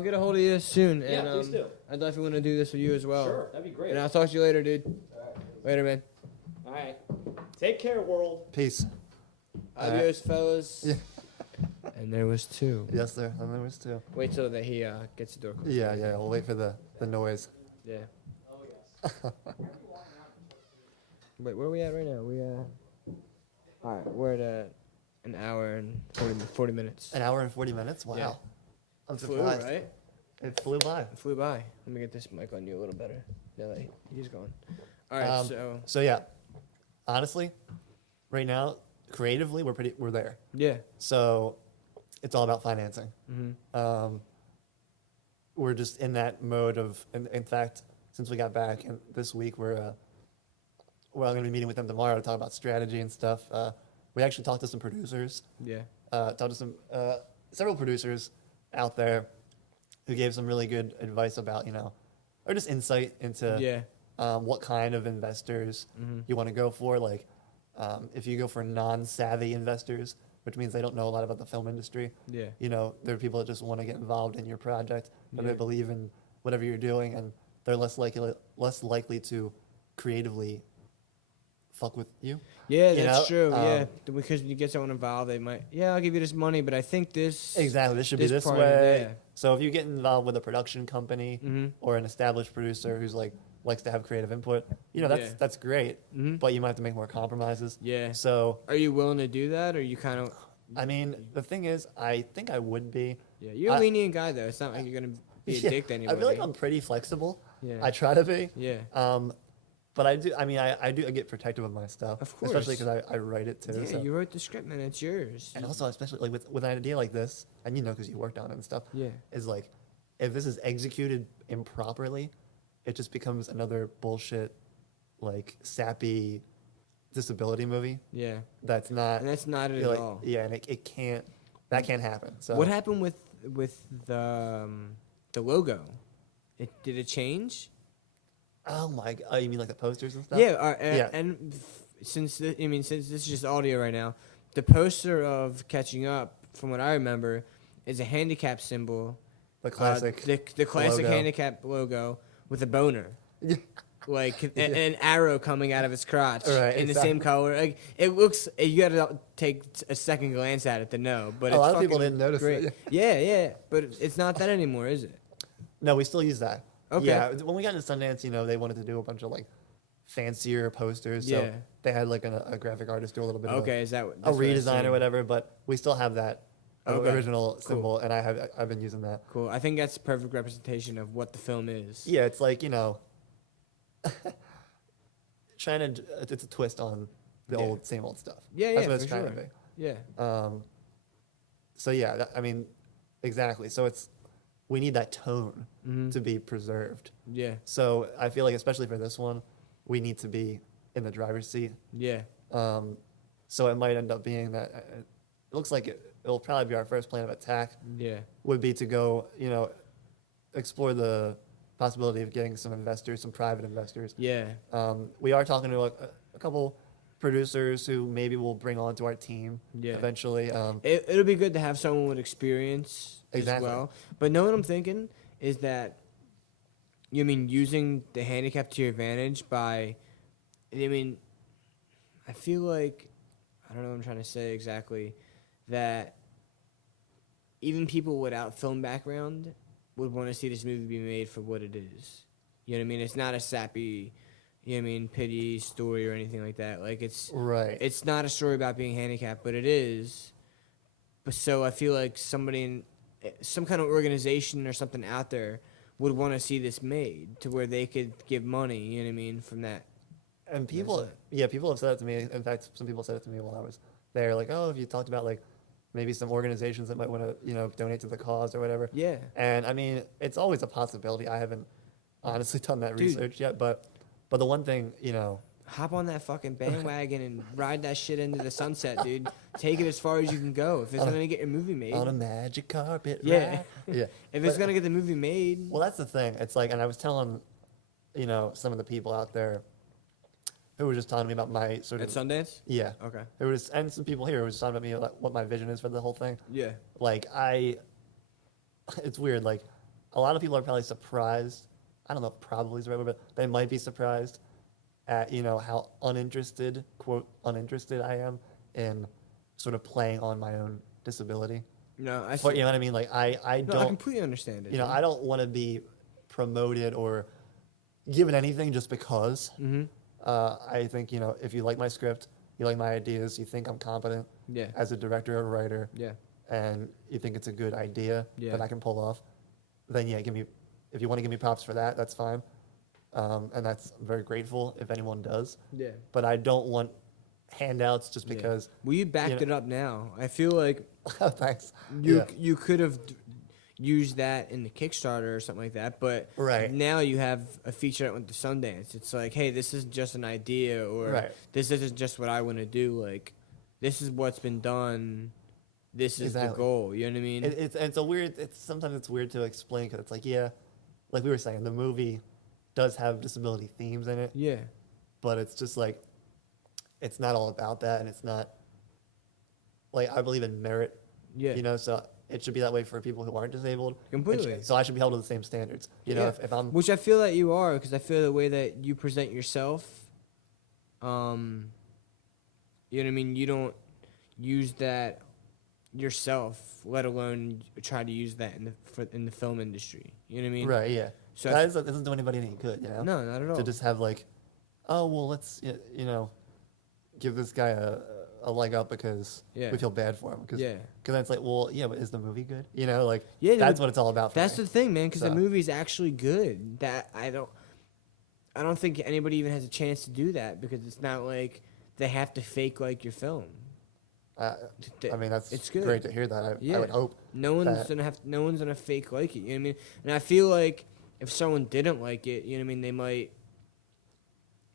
get a hold of you soon. Yeah, and, please do. I'd definitely want to do this with you as well. Sure, that'd be great. And I'll talk to you later, dude. Later, man. All right. Take care, world. Peace. All right. Adios, fellas. Yeah. And there was 2. Yes, sir. And there was 2. Wait till that he gets the door closed. Yeah. We'll wait for the noise. Yeah. Wait, where are we at right now? All right, we're at an hour and 40 minutes. An hour and 40 minutes. Wow. Yeah. I'm Flew, surprised. right? It flew by. It flew by. Let me get this mic on you a little better. Now that he's gone. All right, so So yeah, honestly, right now, creatively, we're there. yeah. So it's all about financing. Mm-hmm. We're just in that mode of, in fact, since we got back and this week, we're going to be meeting with them tomorrow to talk about strategy and stuff. We actually talked to some producers, Yeah. talked to some several producers out there who gave some really good advice about, or just insight into Yeah. what kind of investors you want to go for. Like, if you go for non-savvy investors, which means they don't know a lot about the film industry, Yeah. there are people that just want to get involved in your project, and Yeah. they believe in whatever you're doing, and they're less likely to creatively fuck with you. Yeah, You that's know, true. Yeah, because when you get someone involved, they might. Yeah, I'll give you this money, but I think this. Exactly, this should be this this part, way. yeah. So if you get involved with a production company Mhm. or an established producer who's likes to have creative input, Yeah. that's great. Mhm. But you might have to make more compromises. Yeah. So Are you willing to do that, or you kind of? I mean, the thing is, I think I would be. Yeah, you're a I- lenient guy though. It's not like you're gonna be a Yeah, dick to I anybody. feel like I'm pretty flexible. Yeah. I try to be. Yeah. But I do. I mean, I do get protective of my stuff, Of especially course. because I write it too. Yeah, so. you wrote the script, man. It's yours. And also, especially like with an idea like this, and because you worked on it and stuff, Yeah. is like, if this is executed improperly, it just becomes another bullshit, like sappy disability movie Yeah. that's not. And that's not it you're at like, all. Yeah, and it can't. That can't happen. So What happened with the logo? Did it change? Oh my god! Oh, you mean like the posters and stuff? Yeah. Yeah. And since this is just audio right now, the poster of Catching Up, from what I remember, is a handicap symbol. The classic. The classic logo. handicap logo with a boner. Yeah. Like an arrow coming out of his crotch Right, in the exactly. same color. Like it looks. You gotta take a second glance at it to know. But A it's lot of people fucking didn't notice great. it. Yeah. But it's not that anymore, is it? No, we still use that. Okay. Yeah, when we got into Sundance, they wanted to do a bunch of like fancier posters. So Yeah. they had like a graphic artist do a little bit Okay, is that of that's a what I redesign assumed. or whatever, but we still have that Okay, original cool. symbol, and I've been using that. Cool. I think that's a perfect representation of what the film is. Yeah, it's like trying to. It's a twist on the Yeah. same old stuff. Yeah, That's yeah, what it's for trying sure. to be. Yeah. So yeah, I mean, exactly. So we need that tone Mhm. to be preserved. Yeah. So I feel like, especially for this one, we need to be in the driver's seat. Yeah. So it might end up being that it looks like it'll probably be our first plan of attack Yeah. would be to go, explore the possibility of getting some investors, some private investors. Yeah. We are talking to a couple producers who maybe we'll bring onto our team Yeah. eventually. It'll be good to have someone with experience Exactly. as well. But know what I'm thinking is that, you mean using the handicap to your advantage by, I mean, I feel like, I don't know what I'm trying to say exactly, that even people without film background would want to see this movie be made for what it is. You know what I mean? It's not a sappy, you know what I mean, pity story or anything like that. Like, it's Right. it's not a story about being handicapped, but it is. But so I feel like somebody in some kind of organization or something out there would want to see this made to where they could give money, you know what I mean, from that. And people, people have said it to me. In fact, some people said it to me while I was there. Like, oh, if you talked about like maybe some organizations that might want to, donate to the cause or whatever. Yeah. And I mean, it's always a possibility. I haven't honestly done that Dude. research yet, but the one thing, Hop on that fucking bandwagon and ride that shit into the sunset, dude. Take it as far as you can go. If it's gonna get your movie made. on a magic carpet, Yeah. ride. Yeah. If it's gonna get the movie made. Well, that's the thing. It's like, and I was telling, some of the people out there who were just talking to me about my sort At of Sundance? yeah. Okay. It was, and some people here were just talking about me like what my vision is for the whole thing. Yeah. Like it's weird. Like a lot of people are probably surprised. I don't know if probably is the right word, but they might be surprised at how quote uninterested I am in sort of playing on my own disability. No, I see. But you know what I mean? Like I No, I don't completely understand it. I don't want to be promoted or given anything just because. Mm-hmm. I think if you like my script, you like my ideas, you think I'm competent Yeah. as a director or writer, Yeah. and you think it's a good idea Yeah. that I can pull off, then yeah, if you want to give me props for that, that's fine. And I'm very grateful if anyone does. Yeah. But I don't want handouts just Yeah. because. Well, you backed it up now. I feel like Thanks. you could have used that in the Kickstarter or something like that, but Right. now you have a feature that went to Sundance. It's like, hey, this isn't just an idea, or Right. this isn't just what I want to do. Like, this is what's been done. This is the Exactly. goal. You know what I mean? Sometimes it's weird to explain because it's like, yeah, like we were saying, the movie does have disability themes in it, yeah. but it's just like, it's not all about that, and it's not, like, I believe in merit, Yeah. so it should be that way for people who aren't disabled. Completely. So I should be held to the same standards, Yeah. if I'm, Which I feel that you are, because I feel the way that you present yourself, you know what I mean? You don't use that yourself, let alone try to use that in the film industry. You know what I mean? right, yeah. So That doesn't do anybody any good, No, not at all. To just have like, oh, well, let's, give this guy a leg up because Yeah. we feel bad for him. Cause, Yeah. Cause then it's like, well, yeah, but is the movie good? Like, Yeah, that's dude, what it's all about for That's me. the thing, man, because the So- movie's actually good. That I don't think anybody even has a chance to do that because it's not like they have to fake like your film. I mean, that's It's good. great to hear that. Yeah. I would hope. No one's that- gonna fake like it. You know what I mean? And I feel like if someone didn't like it, you know what I mean, they might.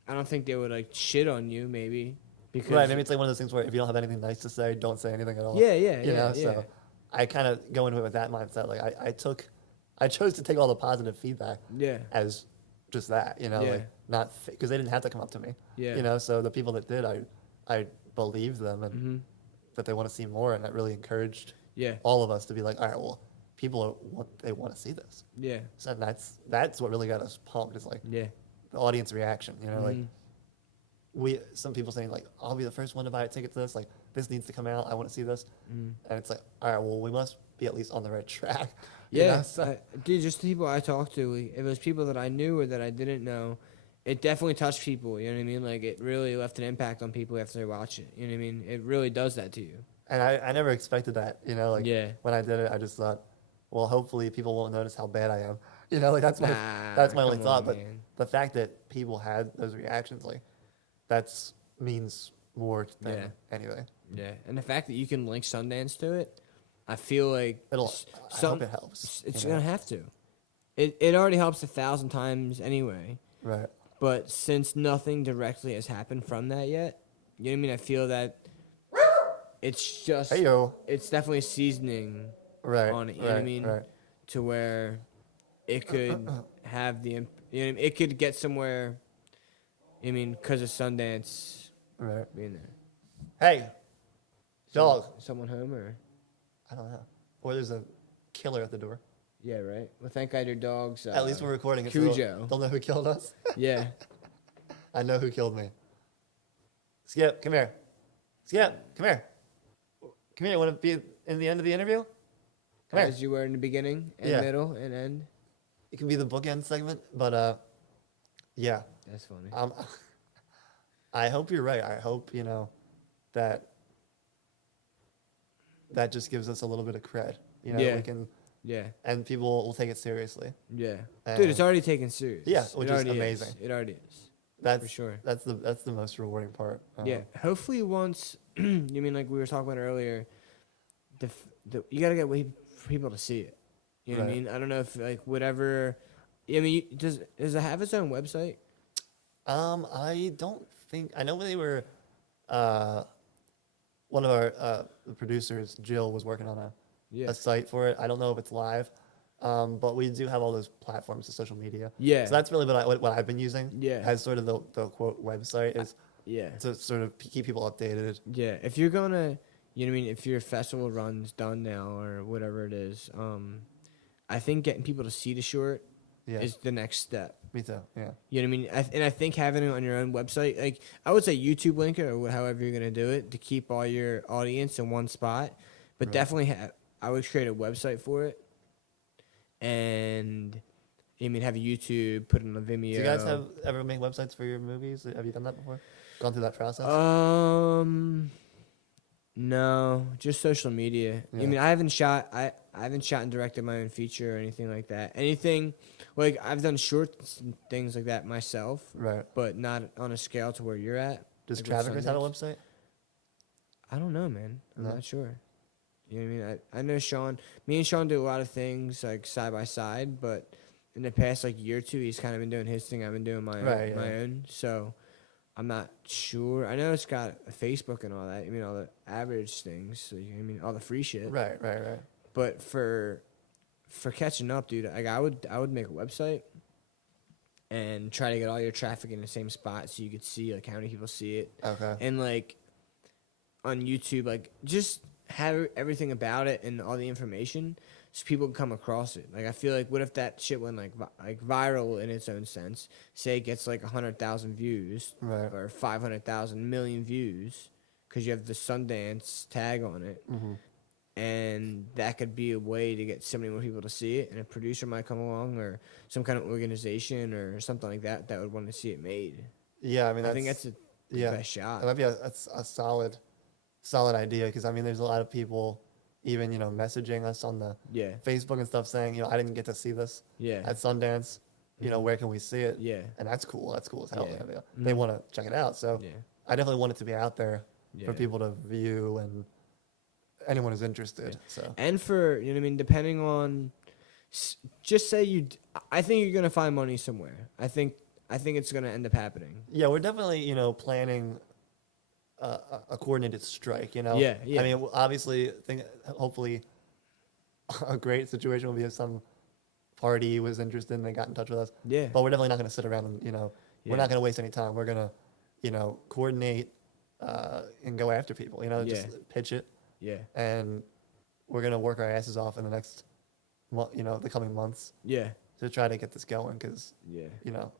I don't think they would like shit on you, maybe because. Right, maybe it's like one of those things where if you don't have anything nice to say, don't say anything at all. Yeah, yeah, You yeah, know, yeah. so I kind of go into it with that mindset. Like I chose to take all the positive feedback Yeah. as just that, Yeah. like not because they didn't have to come up to me. Yeah. So the people that did, I believed them and Mm-hmm. that they want to see more, and that really encouraged Yeah. all of us to be like, all right, well, they want to see this. Yeah. So that's what really got us pumped. Is like Yeah. the audience reaction. Like Mhm. some people saying like, I'll be the first one to buy a ticket to this. Like this needs to come out. I want to see this. Mhm. And it's like, all right, well, we must be at least on the right track. Yeah, So, dude, just the people I talked to, if it was people that I knew or that I didn't know, it definitely touched people, you know what I mean? Like, it really left an impact on people after they watch it, you know what I mean? It really does that to you. and I never expected that. Like Yeah. when I did it, I just thought, well, hopefully people won't notice how bad I am. Like that's my Nah, that's my only come thought. on, But man. the fact that people had those reactions, like that's means more than Yeah. anything. Yeah, and the fact that you can link Sundance to it, I feel like I some- hope it helps. it's you know? gonna have to. It already helps 1,000 times anyway, Right. but since nothing directly has happened from that yet, you know what I mean? I feel that it's just Hey yo. it's definitely seasoning Right. on it, you know what I mean? Right. To where it could have the, it could get somewhere. I mean, because of Sundance Right. being there. Hey, dog. Someone home or? I don't know. Or there's a killer at the door. Yeah, right. Well, thank God your dog's. At least we're recording it. So Cujo. they'll know who killed us. Yeah. I know who killed me. Skip, come here. Skip, come here. Come here. You want to be in the end of the interview? Come here. As you were in the beginning and Yeah. middle and end. It can be the bookend segment, but yeah. That's funny. I hope you're right. I hope that just gives us a little bit of cred. Yeah. We can, Yeah. and people will take it seriously. Yeah. And Dude, it's already taken serious. Yeah, It which is already amazing. It already is. That's For sure. That's the most rewarding part. Yeah. Hopefully once, you mean like we were talking about earlier, you got to get people to see it. You know what I Right. mean? I don't know if like whatever, I mean, does it have its own website? I don't think I know they were. One of our the producers, Jill, was working on Yeah. a site for it. I don't know if it's live, but we do have all those platforms of social media. Yeah. So that's really what I've been using. Yeah. As sort of the quote website is Yeah. to sort of keep people updated. Yeah, if you're gonna, you know what I mean, if your festival run's done now or whatever it is, I think getting people to see the short Yeah. is the next step. Me too. Yeah. You know what I mean? And I think having it on your own website, like I would say YouTube link it or however you're gonna do it to keep all your audience in one spot, but Right. definitely I would create a website for it, and I mean have a YouTube, put it on a Vimeo. Do you guys ever make websites for your movies? Have you done that before? Gone through that process? No, just social media. Yeah. I mean, I haven't shot and directed my own feature or anything like that. Anything, like I've done shorts and things like that myself, Right. but not on a scale to where you're at. Does like with Traffickers have a Sundance. website? I don't know, man. I'm No? not sure. You know what I mean? I know Sean. Me and Sean do a lot of things like side by side, but in the past like year or two, he's kind of been doing his thing. I've been doing my Right, my yeah. own. So I'm not sure. I know it's got a Facebook and all that. I mean, all the average things. So, I mean, all the free shit. Right. But for catching up, dude, like I would make a website and try to get all your traffic in the same spot so you could see like how many people see it. Okay. And like on YouTube, like just have everything about it and all the information so people can come across it. Like I feel like what if that shit went like viral in its own sense? Say it gets like 100,000 views Right. or 500,000 million views because you have the Sundance tag on it. Mm-hmm. And that could be a way to get so many more people to see it, and a producer might come along or some kind of organization or something like that that would want to see it made. Yeah. I mean, I think that's the best shot. That might be a solid idea because I mean, there's a lot of people even messaging us on the Yeah, Facebook and stuff saying I didn't get to see this yeah, at Sundance. Where can we see it? yeah, And that's cool. That's cool as hell. Yeah. They want to check it out. So yeah. I definitely want it to be out there Yeah. for people to view and anyone who's interested. So And for, you know what I mean, depending on, just say I think you're going to find money somewhere. I think it's going to end up happening. yeah, we're definitely planning a coordinated strike. Yeah, yeah. I mean, obviously, hopefully, a great situation will be if some party was interested and they got in touch with us. Yeah. But we're definitely not going to sit around and Yeah. we're not going to waste any time. We're going to coordinate and go after people. Just Yeah. pitch it. Yeah. And we're gonna work our asses off in the next, the coming months Yeah. to try to get this going. Because Yeah. I like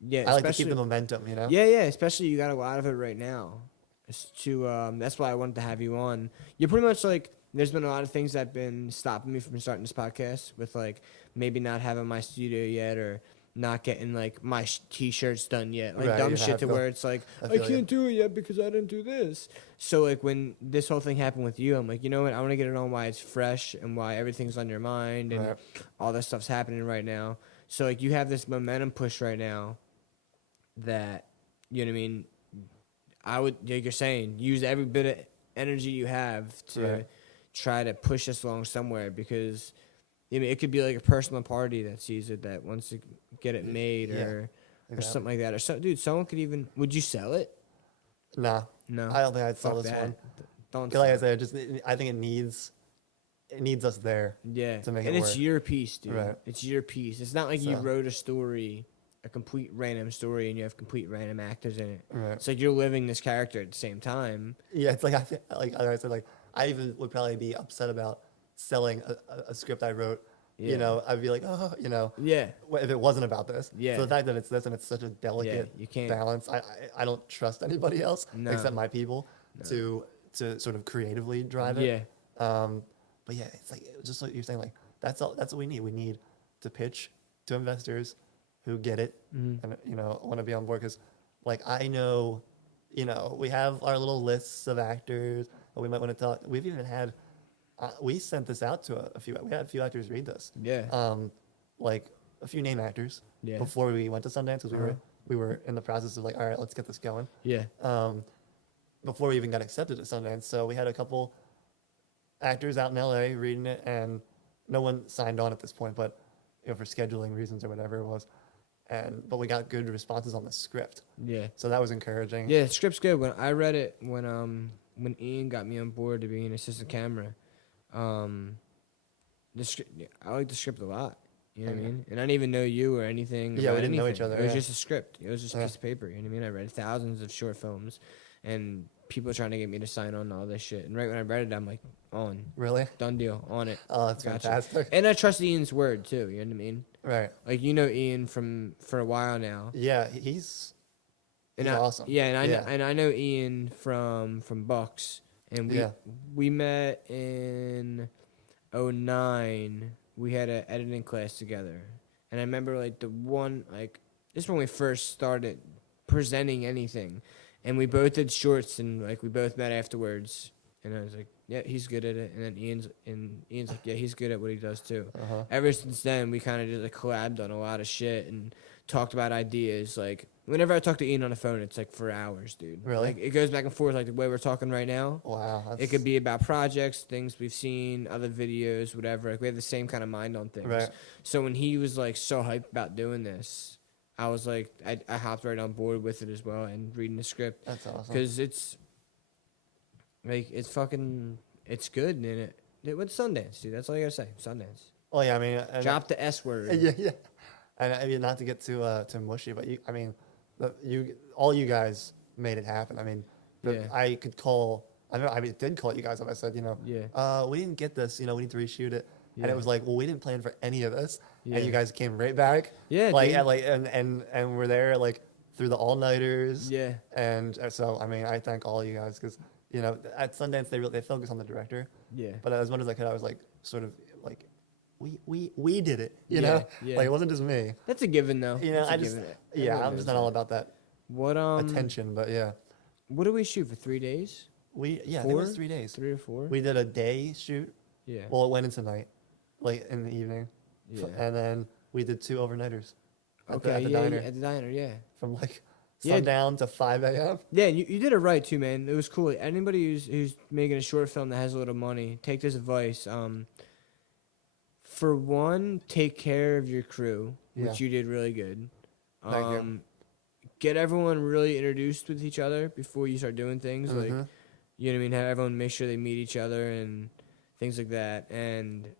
Yeah. to keep especially- the momentum. Yeah, yeah. Especially you got a lot of it right now. It's that's why I wanted to have you on. You're pretty much like. There's been a lot of things that have been stopping me from starting this podcast with like maybe not having my studio yet or not getting like my t-shirts done yet, like Right, dumb yeah, shit I to feel- where it's like I I feel you. can't do it yet because I didn't do this. So like when this whole thing happened with you, I'm like, you know what? I want to get it on why it's fresh and why everything's on your mind and Right. all this stuff's happening right now. So like you have this momentum push right now that you know what I mean. I would, like you're saying, use every bit of energy you have to Right. try to push this along somewhere because I mean, it could be like a personal party that sees it that wants to get it made Yeah, or exactly. something like that. Or so, dude, someone could even. Would you sell it? Nah, No, I don't think I'd sell fuck this that. one. Don't. Because like I sell it. said, I think it needs it needs us there. Yeah, to make and it it's work. your piece, dude. Right. It's your piece. It's not like you So- wrote a story, a complete random story, and you have complete random actors in it. Right. It's like you're living this character at the same time. Yeah, it's like like I said, like I even would probably be upset about selling a script I wrote. Yeah. You know, I'd be like, oh, you know, Yeah, if it wasn't about this. Yeah. So the fact that it's this and it's such a delicate you can't- balance, I don't trust anybody else No. except my people to sort of creatively drive it. yeah, But yeah, it's like just like you're saying, like that's what we need. We need to pitch to investors who get it Mm-hmm. and you know want to be on board because, like I know, you know, we have our little lists of actors that we might want to talk. We've even had. We sent this out to a few. We had a few actors read this. yeah, Like a few name actors. Yeah. Before we went to Sundance, because we were in the process of like, all right, let's get this going. yeah, Before we even got accepted at Sundance, so we had a couple actors out in LA reading it, and no one signed on at this point, but you know, for scheduling reasons or whatever it was. But we got good responses on the script, yeah. so that was encouraging. Yeah, the script's good. When I read it, when Ian got me on board to be an assistant camera, the script, I like the script a lot. You know what I mean? And I didn't even know you or anything. Yeah, about we didn't know anything. each other, It was yeah. just a script. It was just a Yeah. piece of paper. You know what I mean? I read thousands of short films, and people trying to get me to sign on to all this shit. And right when I read it, I'm like, on, Really? done deal, on it. Oh, that's Gotcha. fantastic. And I trust Ian's word too. You know what I mean? Right. Like you know Ian for a while now. Yeah, he's And He's I, awesome. Yeah, and Yeah. I know Ian from Bucks, and we met in 2009. We had an editing class together, and I remember like the one like this is when we first started presenting anything, and we both did shorts, and like we both met afterwards, and I was like, yeah, he's good at it, and then Ian's like, yeah, he's good at what he does too. Uh-huh. Ever since then, we kind of just like collabed on a lot of shit and talked about ideas. Like whenever I talk to Ian on the phone, it's like for hours, dude. Really? Like it goes back and forth, like the way we're talking right now. Wow. That's, It could be about projects, things we've seen, other videos, whatever. Like we have the same kind of mind on things. Right. So when he was like so hyped about doing this, I was like, I hopped right on board with it as well and reading the script That's awesome. because it's like it's good and what's Sundance, dude? That's all you gotta say. Sundance. Well, yeah, I mean, and, Drop the S word. yeah. And I mean, not to get too mushy, but I mean, all you guys made it happen. I mean, Yeah. I could call. I did call you guys up. I said, you know, Yeah. we didn't get this. You know, we need to reshoot it. And Yeah. it was like, well, we didn't plan for any of this, Yeah. and you guys came right back. Yeah, like dude. and we're there like through the all nighters. Yeah. And so I mean, I thank all you guys because you know at Sundance they focus on the director, Yeah. but as much as I could, I was like sort of like, we did it. You Yeah, know, yeah. like it wasn't just me. That's a given though. You know, That's a I just given. yeah, Everyone I'm just knows not all that. about that What attention, but yeah, What do we shoot for 3 days? I think it 4? was 3 days. 3 or 4? We did a day shoot. Yeah. Well, it went into night, like in the evening. Yeah. And then we did 2 overnighters. Okay. At the yeah, diner. yeah, at the diner. Yeah. From like Yeah. sundown to 5 a.m. Yeah, you did it right too, man. It was cool. Anybody who's making a short film that has a little money, take this advice. For one, take care of your crew, which Yeah. you did really good. Thank you. Get everyone really introduced with each other before you start doing things. Like, Mhm. you know what I mean? Have everyone make sure they meet each other and things like that. And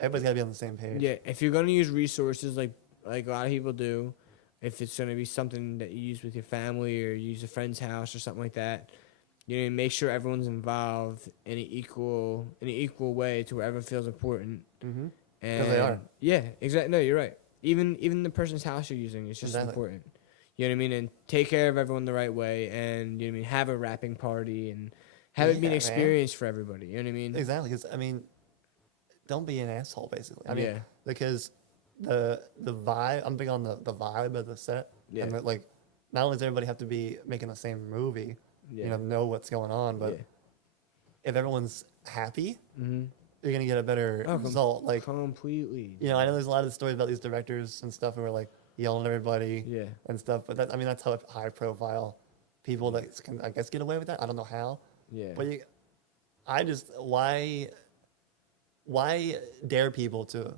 Everybody's got to be on the same page. yeah, if you're gonna use resources like a lot of people do, if it's gonna be something that you use with your family or you use a friend's house or something like that, you know, make sure everyone's involved in an equal way to where everyone feels important. Mm-hmm. And they are. Yeah, exactly. No, you're right. Even the person's house you're using is just Exactly. important. You know what I mean? And take care of everyone the right way, and you know what I mean. Have a wrapping party and have it be Yeah, an man. experience for everybody. You know what I mean? Exactly. Because I mean, don't be an asshole. Basically, I mean, Yeah. because the vibe. I'm big on the vibe of the set. Yeah. And that, like, not only does everybody have to be making the same movie, Yeah. know what's going on, but Yeah. if everyone's happy, Mm-hmm. you're gonna get a better Oh, result. Like, completely. you know, I know there's a lot of stories about these directors and stuff who are like yelling at everybody Yeah. and stuff, but that's how high profile people that can, I guess, get away with that. I don't know how, Yeah. but why dare people to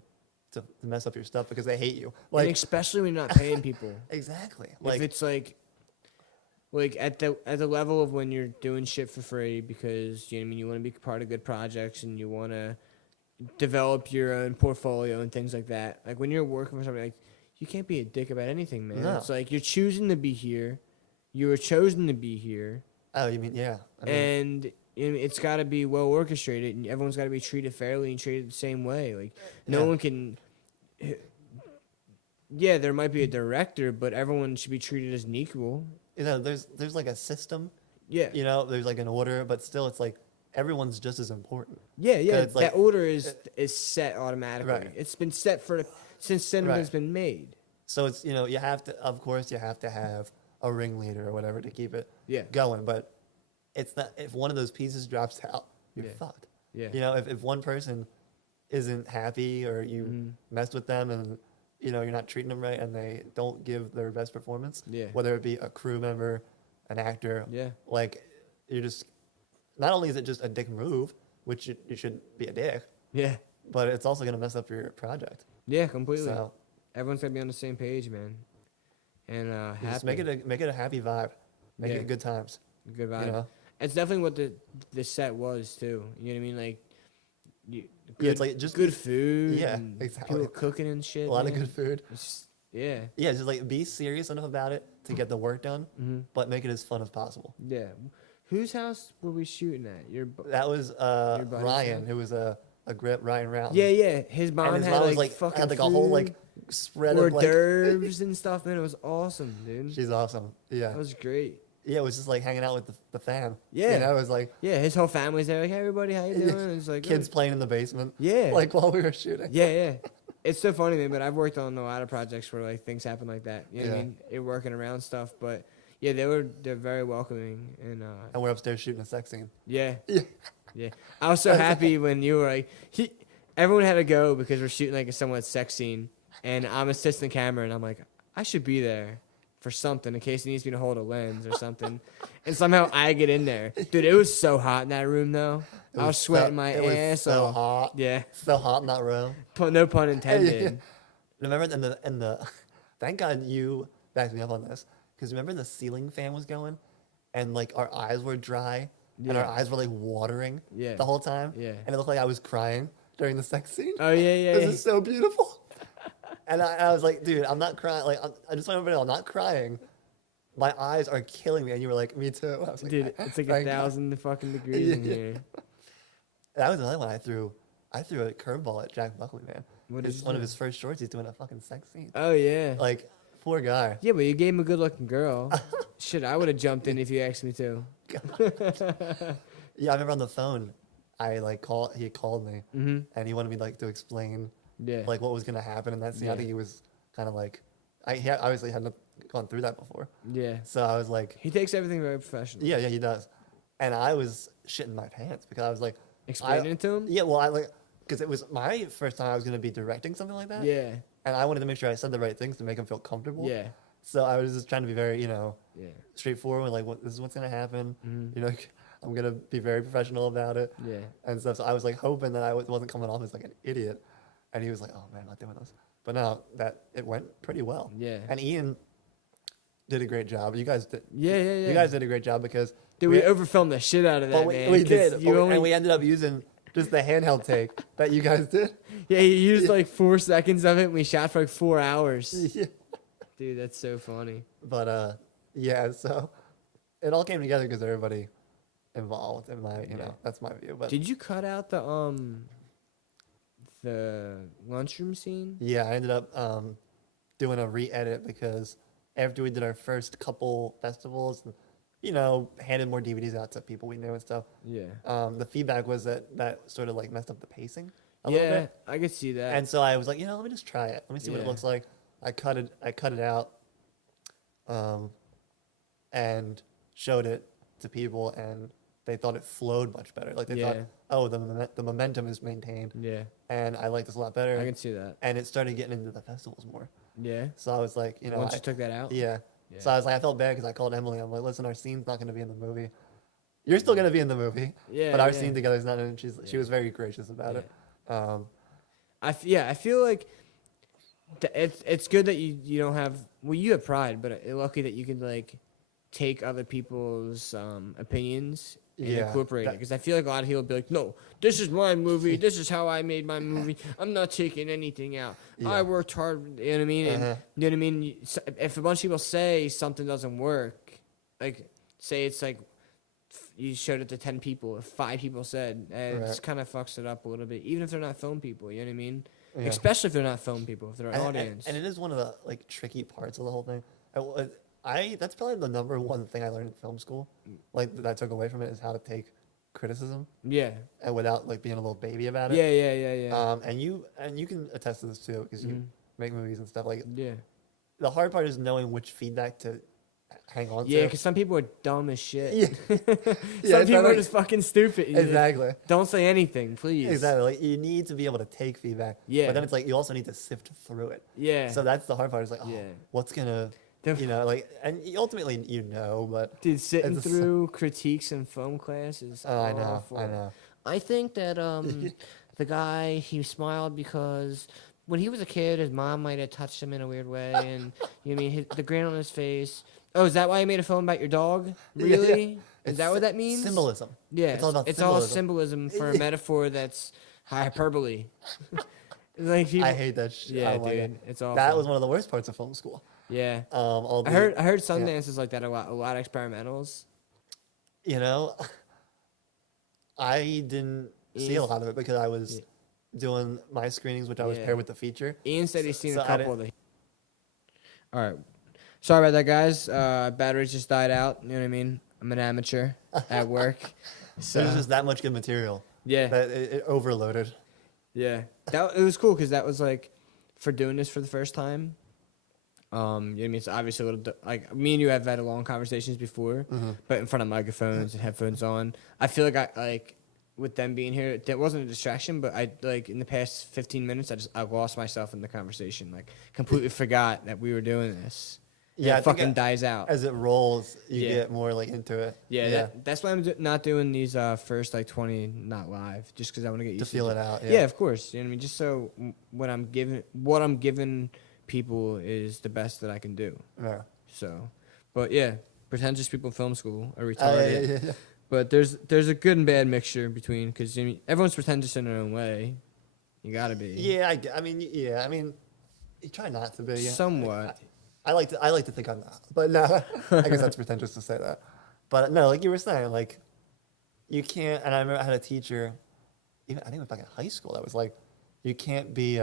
mess up your stuff because they hate you? And especially when you're not paying people. Exactly. If it's like at the level of when you're doing shit for free because you know what I mean, you want to be part of good projects and you want to develop your own portfolio and things like that. Like when you're working for somebody, like you can't be a dick about anything, man. No. It's like you're choosing to be here. You were chosen to be here, Oh, you mean, yeah. I mean, and it's got to be well orchestrated, and everyone's got to be treated fairly and treated the same way. Like no Yeah. one can. Yeah, there might be a director, but everyone should be treated as an equal. there's like a system, Yeah. there's like an order, but still it's like everyone's just as important. Yeah, 'Cause yeah. it's like- That order is set automatically. Right. It's been set since cinema's Right. been made. So it's, you have to, of course, you have to have a ringleader or whatever to keep it Yeah. going. But it's not, if one of those pieces drops out, you're Yeah. fucked. Yeah. If one person isn't happy or you Mm-hmm. mess with them and, you're not treating them right and they don't give their best performance, Yeah. whether it be a crew member, an actor, Yeah. like, you're just, not only is it just a dick move, which you should be a dick, Yeah. but it's also going to mess up your project. Yeah, completely. So Everyone's got to be on the same page, man. And happy. just make it a happy vibe. Make Yeah. it good times. Good vibe. You know? It's definitely what the set was, too. You know what I mean? Like, Yeah, it's like just good food. Yeah, and exactly. People cooking and shit. a lot of man. good food. It's just- yeah. Yeah, just like be serious enough about it to get the work done, Mm-hmm. but make it as fun as possible. Yeah. Whose house were we shooting at? That was buddy's Ryan, house? who was a grip, Ryan Round. Yeah, yeah. His mom and his had mom like was fucking had like a whole like food, spread hors of like. d'oeuvres and stuff, man. It was awesome, dude. She's awesome. Yeah, That was great. yeah. It was just like hanging out with the fam. Yeah. it was like Yeah, his whole family's there. Like, hey, everybody, how you doing? And it's like, kids playing in the basement. Yeah. like while we were shooting. Yeah, yeah. It's so funny, man. But I've worked on a lot of projects where like things happen like that. You know what I Yeah. mean? You're working around stuff, but yeah, they're very welcoming and And we're upstairs shooting a sex scene. yeah, Yeah. yeah. I was so happy when you were like everyone had to go because we're shooting like a somewhat sex scene, and I'm assisting the camera, and I'm like, I should be there for something in case he needs me to hold a lens or something, and somehow I get in there, dude. It was so hot in that room though. I was sweating my it was ass so off. hot. Yeah, So hot in that room. no pun intended. Remember in the thank God you backed me up on this, because remember the ceiling fan was going, and like our eyes were dry and our Yeah. eyes were like watering Yeah. the whole time. Yeah. And it looked like I was crying during the sex scene. Oh yeah, yeah. This yeah. is so beautiful. And I was like, dude, I'm not crying. Like I just want everybody to know I'm not crying. My eyes are killing me. And you were like, me too. I was like, Dude, it's like thank God. 1,000 fucking degrees in Yeah. here. That was another one I threw. I threw a curveball at Jack Buckley, man. What did It's you one of do? his first shorts. He's doing a fucking sex scene. Oh yeah. Like, poor guy. Yeah, but you gave him a good-looking girl. Shit, I would have jumped in if you asked me to. Yeah, I remember on the phone, he called me, Mhm. and he wanted me like to explain Yeah. like what was gonna happen in that scene. I Yeah. think he was kind of like, he obviously hadn't gone through that before, Yeah. so I was like, He takes everything very professional. yeah, he does, and I was shitting my pants because I was like, Explaining it to him. yeah, well, because it was my first time I was gonna be directing something like that, Yeah. and I wanted to make sure I said the right things to make him feel comfortable. Yeah. So I was just trying to be very, Yeah. straightforward, like, this is what's gonna happen. Mhm. I'm gonna be very professional about it. Yeah. And stuff. So I was like hoping that I wasn't coming off as like an idiot. And he was like, "Oh man, I'm not doing this." But no, that it went pretty well. Yeah. And Ian did a great job. You guys did. Yeah, yeah, yeah. You guys did a great job because. Dude, we overfilmed the shit out of that, But man. we 'cause did. You only, And we ended up using just the handheld take that you guys did. yeah, you used like 4 seconds of it, and we shot for like 4 hours. Yeah. Dude, that's so funny. But yeah. So it all came together because everybody involved. In my, Yeah. that's my view. But Did you cut out the lunchroom scene? yeah, I ended up doing a re-edit because after we did our first couple festivals, handed more DVDs out to people we knew and stuff. Yeah. The feedback was that sort of like messed up the pacing a little Yeah, bit. I could see that. And so I was like, let me just try it. Let me see what it Yeah. looks like. I cut it out, and showed it to people, and they thought it flowed much better. Like they thought, Yeah. oh, the momentum is maintained, yeah, and I like this a lot better. I can see that. And it started getting into the festivals more. Yeah. So I was like, Once you took that out. yeah. Yeah. So I was like, I felt bad because I called Emily. I'm like, listen, our scene's not going to be in the movie. You're still going to be in the movie, Yeah. but our yeah. scene together is not. And she Yeah. was very gracious about it. I feel like it's good that you don't have, well, you have pride, but lucky that you can like take other people's opinions and Yeah, incorporate it. that- Because I feel like a lot of people will be like, no, this is my movie. This is how I made my movie. I'm not taking anything out. Yeah. I worked hard. You know what I mean? And, you know what I mean? If a bunch of people say something doesn't work, like say it's like you showed it to 10 people, if 5 people said, it Right. kind of fucks it up a little bit, even if they're not film people. You know what I mean? Yeah. Especially if they're not film people, if they're an And- audience. And it is one of the like tricky parts of the whole thing. That's probably the number one thing I learned in film school, like that I took away from it, is how to take criticism Yeah. and without like being a little baby about it. Yeah. And you can attest to this too because you make movies and stuff. Like Yeah. the hard part is knowing which feedback to hang on Yeah, to. because some people are dumb as shit. Yeah. Some it's people like- are just fucking stupid. Exactly. Don't say anything, please. Exactly. Like you need to be able to take feedback. Yeah. But then it's like you also need to sift through it. Yeah. So that's the hard part. Is like, oh, Yeah. what's gonna, Def- like, and ultimately but Dude, sitting it's a- through critiques in film class is I know, awful. I know. I think that the guy, he smiled because when he was a kid, his mom might have touched him in a weird way, and you know what I mean, the grin on his face. Oh, is that why you made a film about your dog? Yeah, yeah. Really? Is It's that what that means? Symbolism. Yeah, It's all about it's all symbolism. symbolism for a metaphor that's hyperbole. Like people, I hate that shit. Yeah, I don't like dude, it. it's awful. That was one of the worst parts of film school. Yeah, All the, I heard Sundance is like that a lot. A lot of experimentals. You know, I didn't see a lot of it because I was doing my screenings, which I was Yeah. paired with the feature. Ian said he's seen So a I couple of the. All right, sorry about that, guys. Batteries just died out. You know what I mean? I'm an amateur at work, so There's just that much good material yeah, that it overloaded. yeah. It was cool because that was like for doing this for the first time. You know what I mean? It's obviously a little like me and you have had long conversations before, but in front of microphones and headphones on. I feel like with them being here, that wasn't a distraction, but I like in the past 15 minutes, I lost myself in the conversation, like completely forgot that we were doing this. Yeah, Yeah, I it think fucking dies out. As it rolls, you Yeah. get more like into it. Yeah, that's why I'm not doing these first like 20 not live, just because I want to get to used feel it out. Yeah, of course. You know what I mean? Just so what I'm giving people is the best that I can do. Yeah. So, but yeah, pretentious people in film school are Yeah, retarded. yeah. But there's a good and bad mixture between, because everyone's pretentious in their own way. You gotta be. Yeah, I mean, you try not to be. Yeah. Somewhat. I like to think I'm not, but no, I guess that's pretentious to say that. But no, like you were saying, like you can't. And I remember I had a teacher, even I think it was back in high school, that was like, you can't be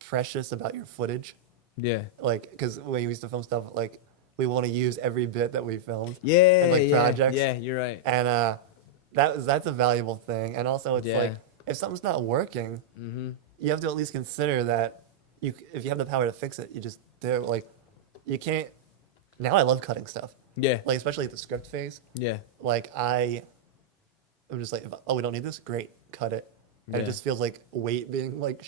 precious about your footage, Yeah. like because when we used to film stuff, like we want to use every bit that we filmed. Yeah. And, like, yeah. projects. Yeah, you're right. And that's a valuable thing. And also, it's Yeah. like if something's not working, you have to at least consider that if you have the power to fix it, you just do. Like you can't. Now I love cutting stuff. Yeah. Like especially at the script phase. Yeah. Like I'm just like, we don't need this. Great, cut it. And Yeah. it just feels like weight being like,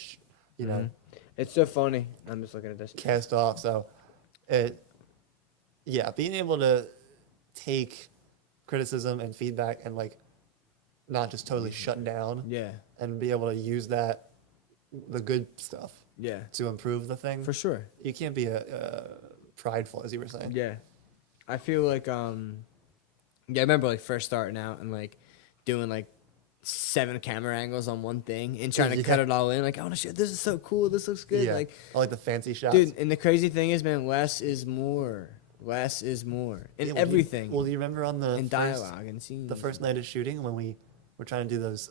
you know, It's so funny. I'm just looking at this. cast off. So being able to take criticism and feedback and like not just totally shut down Yeah. and be able to use the good stuff Yeah. to improve the thing. For sure. You can't be prideful, as you were saying. Yeah. I feel like I remember like first starting out and like doing like 7 camera angles on one thing and trying to cut Yeah. it all in. Like, I want to show this is so cool. This looks good. Yeah. Like, I like the fancy shots. dude, and the crazy thing is, man, less is more. Less is more in Yeah, everything. Well, do you remember on the in first, dialogue and scenes. the first night of shooting when we were trying to do those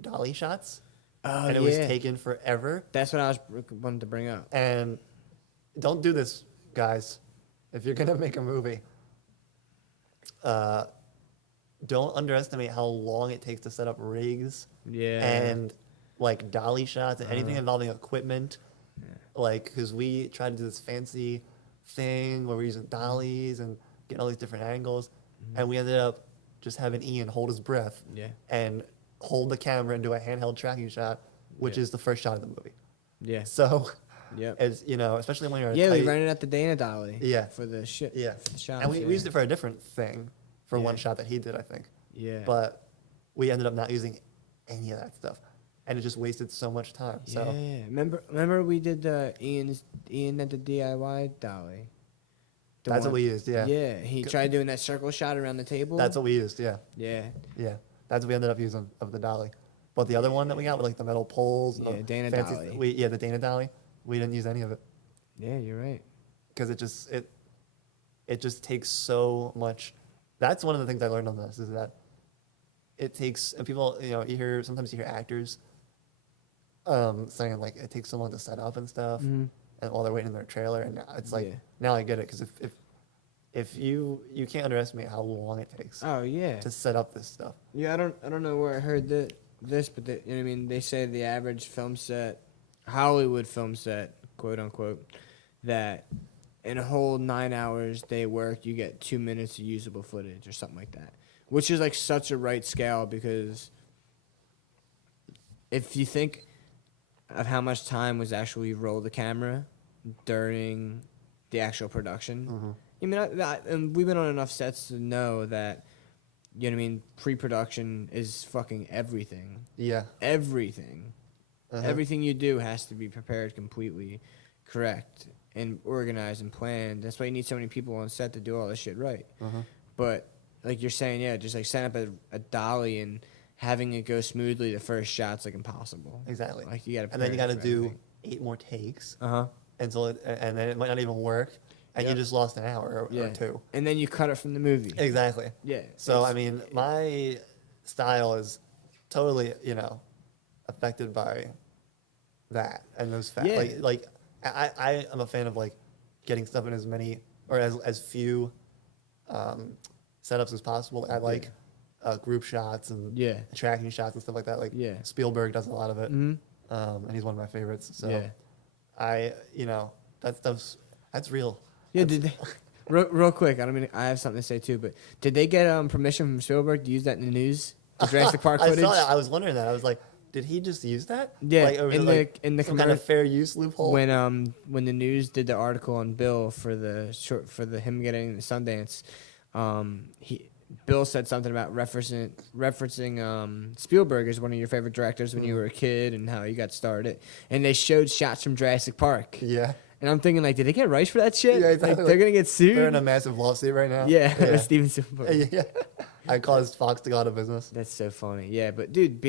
dolly shots? Oh, And it yeah. was taken forever. That's what I was wanting to bring up. And don't do this, guys. If you're gonna make a movie, don't underestimate how long it takes to set up rigs Yeah. and like dolly shots and anything involving equipment. Like, because we tried to do this fancy thing where we're using dollies and getting all these different angles, and we ended up just having Ian hold his breath Yeah. and hold the camera and do a handheld tracking shot, which Yeah. is the first shot of the movie. Yeah. So, Yep. it's especially when you're Yeah, we tight, rented out the Dana Dolly. Yeah. For the shit. yeah, For the shots, and we yeah. used it for a different thing for one Yeah. shot that he did, I think. Yeah. But we ended up not using any of that stuff, and it just wasted so much time. So yeah. Remember we did Ian at the DIY Dolly. That's what one- we used. Yeah. Yeah, he tried doing that circle shot around the table. That's what we used. Yeah. Yeah. Yeah. That's what we ended up using of the dolly. But the other one that we got with like the metal poles, and Yeah, the Dana fancy, dolly. the Dana dolly, we didn't use any of it Yeah, you're right. because it just takes so much. That's one of the things I learned on this is that it takes, and people, sometimes you hear actors saying like it takes so long to set up and stuff, and while they're waiting in their trailer, and it's like Yeah. now I get it because if you can't underestimate how long it takes Oh yeah. to set up this stuff. Yeah, I don't know where I heard this, but you know what I mean. They say the average film set, Hollywood film set, quote unquote, that in a whole 9 hours they work, you get 2 minutes of usable footage or something like that, which is like such a right scale because if you think of how much time was actually roll the camera during the actual production. I mean, and we've been on enough sets to know that, you know what I mean, pre-production is fucking everything. Yeah. Everything. Everything you do has to be prepared completely correct and organized and planned. That's why you need so many people on set to do all this shit right. But like you're saying, yeah, just like setting up a dolly and having it go smoothly the first shot's like impossible. Exactly. Like you got to. And then you got to do 8 more takes. Uh-huh. And then it might not even work, and you just lost an hour or 2. And then you cut it from the movie. Exactly. Yeah. So I mean, my style is totally, affected by that and those facts. Yeah. Like I am a fan of like getting stuff in as many or as few setups as possible. I like group shots and tracking shots and stuff like that. Like Spielberg does a lot of it, and he's one of my favorites. So that's real. Yeah, did they, real quick, I have something to say too, but did they get permission from Spielberg to use that in the news? The Jurassic Park I footage? saw that. I was wondering that. I was like, did he just use that? Yeah, like, in the some kind of fair use loophole. When the news did the article on Bill for him getting the Sundance, Bill said something about referencing Spielberg as one of your favorite directors when you were a kid and how you got started, and they showed shots from Jurassic Park. Yeah. And I'm thinking, like, did they get rights for that shit? Yeah, exactly. Like, they're gonna get sued. They're in a massive lawsuit right now. Yeah, with Steven Spielberg. Yeah. I caused Fox to go out of business. That's so funny. Yeah, but dude,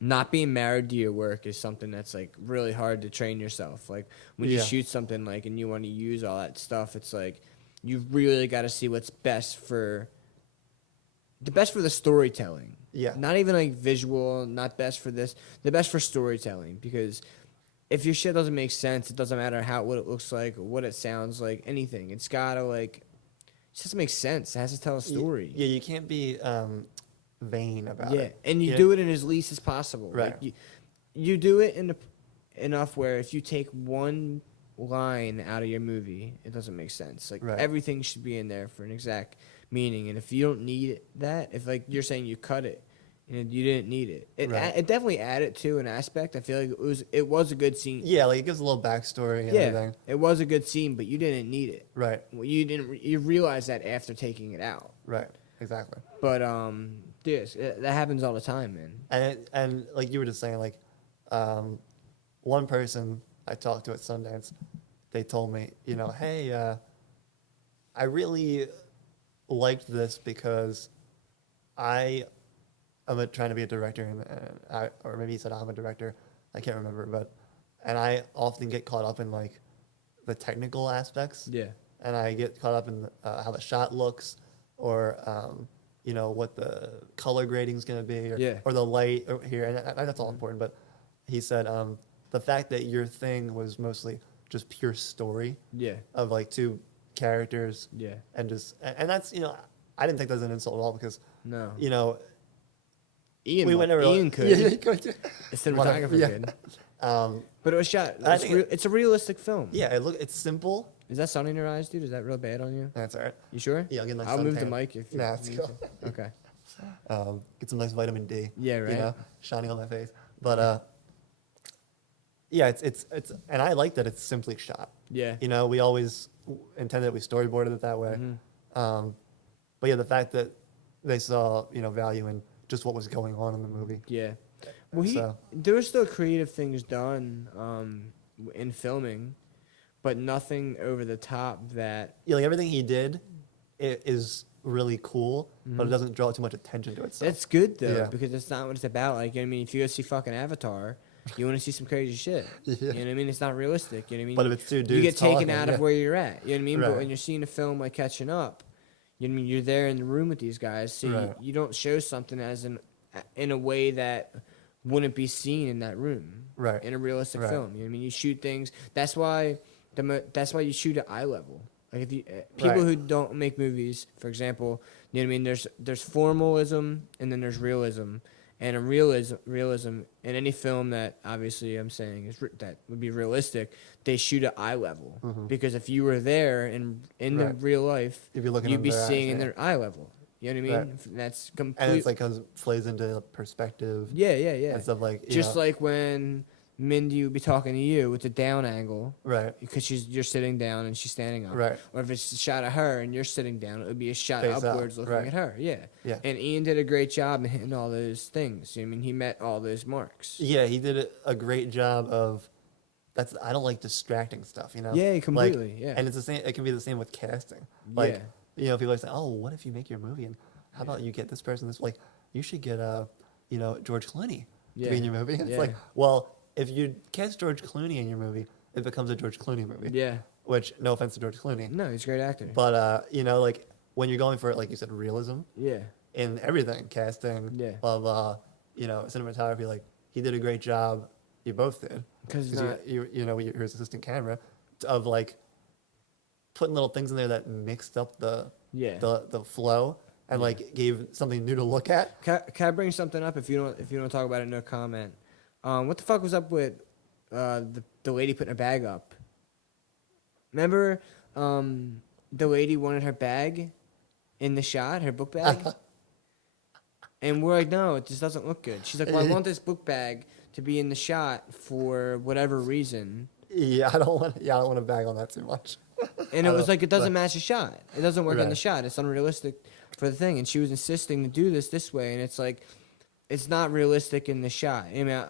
not being married to your work is something that's like really hard to train yourself. Like when you shoot something like and you want to use all that stuff, it's like you really got to see what's best for the storytelling. Yeah. Not even like visual, not best for this, the best for storytelling, because if your shit doesn't make sense, it doesn't matter what it looks like or what it sounds like, anything. It's got to it just has to make sense. It has to tell a story. Yeah, you can't be vain about it. Yeah, and you do it in as least as possible. Right. Like you do it enough where if you take one line out of your movie, it doesn't make sense. Like everything should be in there for an exact meaning. And if you don't need that, if like you're saying you cut it and you didn't need it, it definitely added to an aspect. I feel like it was a good scene. Yeah, like it gives a little backstory and everything. It was a good scene, but you didn't need it. Right. Well, you realize that after taking it out. Right. Exactly. But yes, that happens all the time, man. And like you were just saying, like one person I talked to at Sundance, they told me, hey, I really liked this because I'm trying to be a director, and or maybe he said I'm a director, I can't remember, and I often get caught up in like the technical aspects. Yeah. And I get caught up in how the shot looks, or what the color grading is going to be, or the light here, and that's all important. But he said the fact that your thing was mostly just pure story, of like 2 characters, and that's I didn't think that was an insult at all because Ian could. Yeah, he could. It's the cinematographer could. But it was shot. It's a realistic film. Yeah, it's simple. Is that sun in your eyes, dude? Is that real bad on you? That's all right. You sure? Yeah, I'll get a nice I'll move the suntan. mic if you it's need cool. to. Okay. Get some nice vitamin D. Yeah, right. Shining on my face. But yeah, it's and I like that it's simply shot. Yeah. We always intended we storyboarded it that way. But yeah, the fact that they saw value in just what was going on in the movie. Yeah. Well, there were still creative things done in filming, but nothing over the top that. Yeah, like everything he did, it is really cool, but it doesn't draw too much attention to itself. That's good though, Yeah. because that's not what it's about. Like, you know what I mean, if you go see fucking Avatar, you want to see some crazy shit. Yeah. You know what I mean? It's not realistic. You know what I mean? But if it's two you dudes get taken talking, out of yeah. where you're at. You know what I mean? But Right. when you're seeing a film like Catching Up, you know what I mean? You're there in the room with these guys, so Right. you don't show something as in a way that wouldn't be seen in that room. Right. In a realistic Right. film. You know what I mean? You shoot things. That's why you shoot at eye level. Like if you people Right. who don't make movies, for example, you know what I mean. There's formalism and then there's realism, and in realism in any film that obviously I'm saying is that would be realistic, they shoot at eye level because if you were there in the Right. real life, If you're looking you'd be in their eyes, seeing in yeah. their eye level. You know what I mean? Right. That's And complete. it's like plays into perspective yeah. and stuff like Just like when Mindy would be talking to you with the down angle. right, Because you're sitting down and she's standing up. right, Or if it's a shot of her and you're sitting down, it would be a shot Face up, upwards looking right. at her. Yeah. yeah. And Ian did a great job in hitting all those things. I mean, he met all those marks. Yeah, he did a great job of. I don't like distracting stuff, you know. Yeah, completely. Like, yeah. And it's the same. It can be the same with casting. Like, Yeah. you know, people are saying, "Oh, what if you make your movie and how about you get this person?" This like, you should get George Clooney to Yeah. be in your movie. It's Yeah. like, well, if you cast George Clooney in your movie, it becomes a George Clooney movie. Yeah. Which, no offense to George Clooney, No, he's a great actor. but you know, like when you're going for like you said, realism yeah. in everything, casting, Yeah. blah blah, cinematography. Like he did a great job. You both did. Because Your assistant camera of like putting little things in there that mixed up the flow and like gave something new to look at. Can I bring something up? If you don't talk about it, no comment. What the fuck was up with the lady putting her bag up? Remember, the lady wanted her bag in the shot, her book bag, and we're like, no, it just doesn't look good. She's like, well, I want this book bag to be in the shot for whatever reason. Yeah, I don't want to bag on that too much. And it was like, it doesn't match the shot. It doesn't work in the Right. shot. It's unrealistic for the thing. And she was insisting to do this way. And it's like, it's not realistic in the shot. I mean,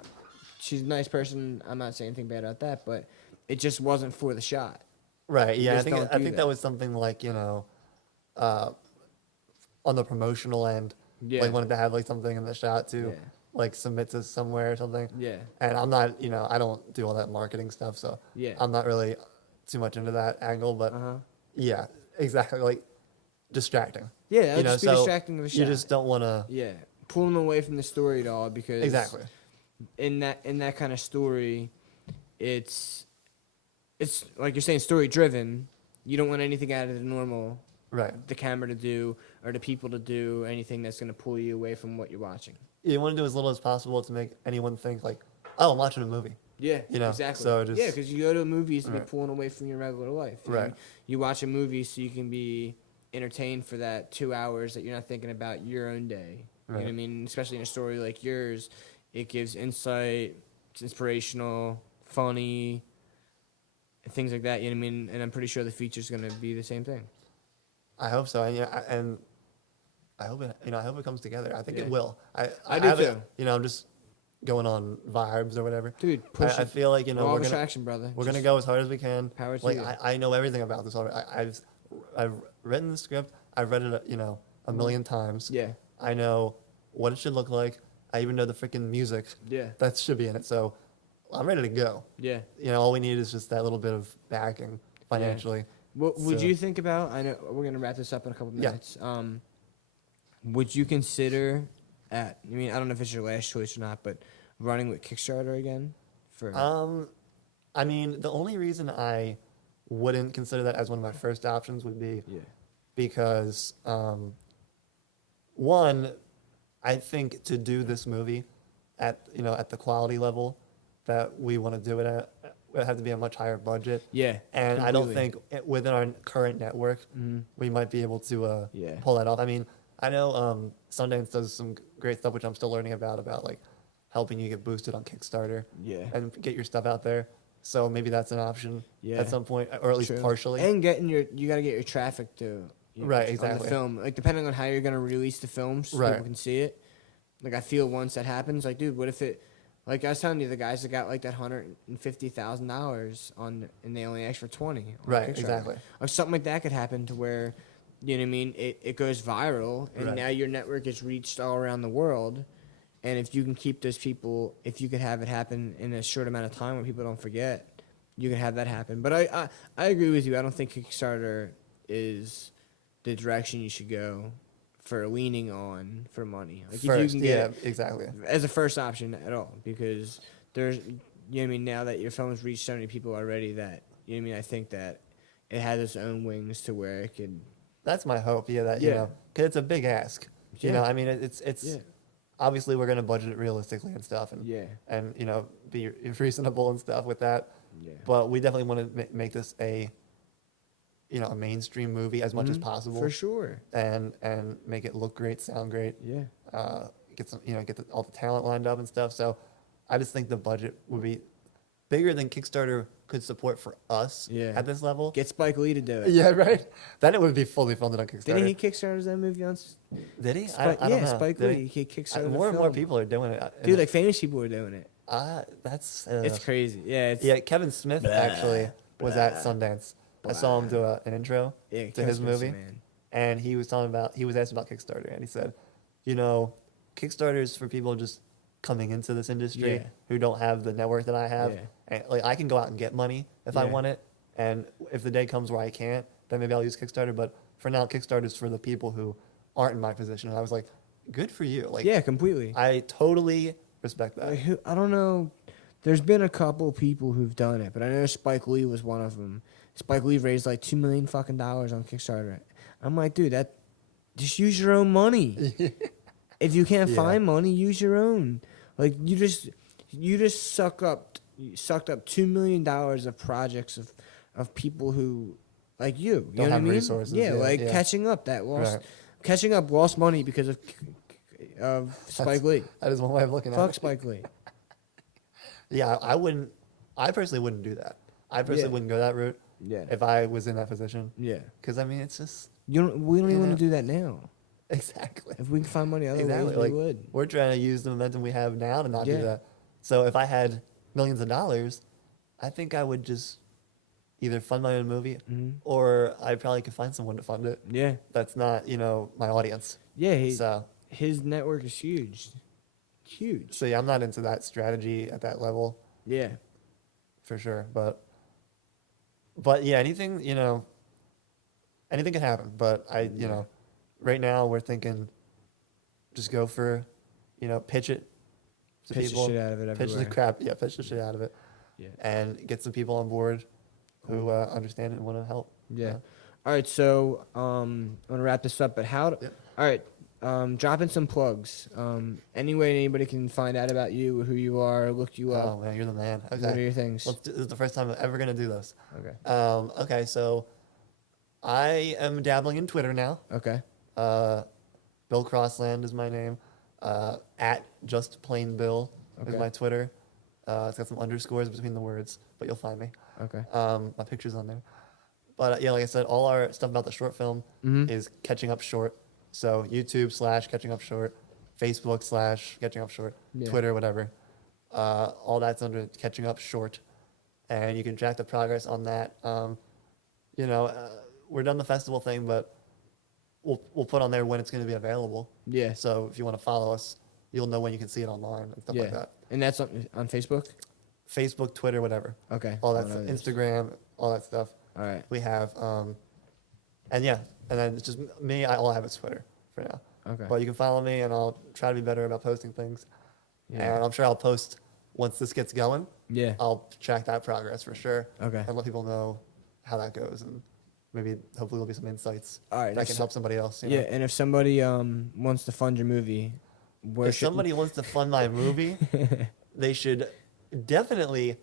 she's a nice person. I'm not saying anything bad about that, but it just wasn't for the shot. Right. Yeah. I just think don't I do think that. that was something like on the promotional end, Yeah. like wanted to have like something in the shot to Yeah. like submit to somewhere or something. Yeah. And I'm not, I don't do all that marketing stuff, so Yeah. I'm not really too much into that angle. But Uh-huh. yeah, exactly, like distracting. Yeah, that would just be so distracting of a shot. you just don't want to. Yeah. Pulling away from the story at all because Exactly. in that kind of story, it's like you're saying, story driven. You don't want anything out of the normal, Right. the camera to do or the people to do anything that's going to pull you away from what you're watching. You want to do as little as possible to make anyone think like, oh, I'm watching a movie. Yeah, exactly. so just- yeah, because you go to movies to be Right. pulling away from your regular life. You know what I Right. mean? You watch a movie so you can be entertained for that 2 hours that you're not thinking about your own day. You know what I Right. mean? Especially in a story like yours, it gives insight, it's inspirational, funny, and things like that. You know what I mean? And I'm pretty sure the feature's going to be the same thing. I hope so, and I hope it comes together. I think Yeah. it will. I do have it- too. I'm just going on vibes or whatever. Dude, push I it. feel like Law we're of gonna attraction, brother. we're gonna Just go as hard as we can. power to Like you. I know everything about this already. I've written the script. I've read it a million times. Yeah, I know what it should look like. I even know the freaking music yeah, that should be in it. So I'm ready to go. yeah. All we need is just that little bit of backing financially. What would So- you think about? I know we're gonna wrap this up in a couple Yeah. minutes. Would you consider I don't know if it's your last choice or not, but running with Kickstarter again for I mean, the only reason I wouldn't consider that as one of my first options would be yeah, because one, I think to do this movie at the quality level that we want to do it at, it would have to be a much higher budget. yeah, And I don't completely. think within our current network we might be able to Yeah. pull that off. I mean, I know Sundance does some great stuff, which I'm still learning about like helping you get boosted on Kickstarter Yeah. and get your stuff out there. So maybe that's an option Yeah. at some point, or at least True. partially. And you gotta get your traffic to Right, on the exactly. film. Like depending on how you're gonna release the film, so Right. people can see it. Like I feel once that happens, like dude, what if it Like I was telling you, the guys that got like that $150,000 and they only asked for 20. On Right, Kickstarter. exactly. Or something like that could happen to where, you know what I mean, it goes viral, and Right. now your network is reached all around the world. And if you can keep those people, if you could have it happen in a short amount of time where people don't forget, you can have that happen. But I agree with you. I don't think Kickstarter is the direction you should go for leaning on for money. Like First, if you can get it exactly. as a first option at all, because there's, you know what I mean, now that your film's reached so many people already that, you know what I mean, I think that it has its own wings to where it could. That's my hope. Yeah, that Yeah. you know, because it's a big ask. You Yeah. know, I mean, it's Yeah. obviously we're gonna budget it realistically and stuff, and Yeah. and you know, be reasonable and stuff with that. Yeah. But we definitely want to make this a, you know, a mainstream movie as much as Mhm. possible, For sure. and make it look great, sound great. Yeah. Get some, you know, all the talent lined up and stuff. So I just think the budget would be bigger than Kickstarter could support for us Yeah. at this level. Get Spike Lee to do it. Yeah, right. Then it would be fully funded on Kickstarter. Didn't he Kickstarter that movie on? Did he? Spike, I don't yeah, know. Spike Did Lee. He Kickstarted more the and more film. people are doing it. Dude, like famous people are doing it. That's It's crazy. Yeah. It's, yeah. Kevin Smith actually was at Sundance. I saw him do an intro yeah, to Kevin his Smith's the movie, man. and he was asked about Kickstarter, and he said, you know, Kickstarter is for people just coming into this industry Yeah. who don't have the network that I have. Yeah. And like I can go out and get money if I Yeah. want it, and if the day comes where I can't, then maybe I'll use Kickstarter. But for now, Kickstarter is for the people who aren't in my position. And I was like, good for you. Like, Yeah, completely. I totally respect that. Like, I don't know. There's been a couple people who've done it, but I know Spike Lee was one of them. Spike Lee raised like $2 million fucking dollars on Kickstarter. I'm like, dude, that just use your own money. If you can't Yeah. find money, use your own. Like you just sucked up $2 million of projects of people who like you. You Don't know what I have mean? resources, Yeah, yeah, like yeah. catching up that lost, Right. catching up lost money because of Spike Lee. That is one way of looking at Fuck it. Spike Lee. Yeah, I personally wouldn't do that. I personally Yeah. wouldn't go that route Yeah. if I was in that position. Yeah. Because I mean, it's just We don't even You want know? to do that now. exactly. If we can find money other Exactly. ways, Like we would. we're trying to use the momentum we have now to not Yeah. do that. So if I had millions of dollars, I think I would just either fund my own movie Mhm. or I probably could find someone to fund it. Yeah. That's not, you know, my audience. Yeah. So His network is huge. Huge. so yeah, I'm not into that strategy at that level Yeah. for sure. But yeah, anything, you know, anything can happen. But you Yeah. know, right now we're thinking just go for, you know, pitch it to Pitch the people. shit out of it Pitch the everywhere. crap, yeah, pitch the shit out of it, Yeah. and get some people on board who understand it and want to help. Yeah. All right. So I'm gonna wrap this up. But how? Yep. All right. Drop in some plugs. Any way anybody can find out about you, who you are, look you Oh up. man, you're the man. What are Okay, your things? this is the first time I'm ever gonna do this. Okay. Okay, so I am dabbling in Twitter now. Okay. Bill Crossland is my name. At just plain Bill is Okay. my Twitter. It's got some underscores between the words, but you'll find me. Okay. My picture's on there. But yeah, like I said, all our stuff about the short film Mhm. is Catching Up Short. So YouTube / Catching Up Short, Facebook / Catching Up Short, Yeah. Twitter, whatever. All that's under Catching Up Short, and you can track the progress on that. You know, we're done the festival thing, but we'll put on there when it's going to be available. Yeah. So if you want to follow us, you'll know when you can see it online and stuff Yeah. like that. And that's on Facebook. Facebook, Twitter, whatever. Okay. All I that's know this. Instagram, all that stuff. All right. We have, and yeah, and then it's just me. All I have is Twitter for now. Okay. But you can follow me, and I'll try to be better about posting things. Yeah. And I'm sure I'll post once this gets going. Yeah. I'll track that progress for sure. Okay. And let people know how that goes, and maybe hopefully there'll be some insights All right. that if can so- help somebody else. You Yeah. know? And if somebody wants to fund your movie, where If should somebody wants to fund my movie, they should definitely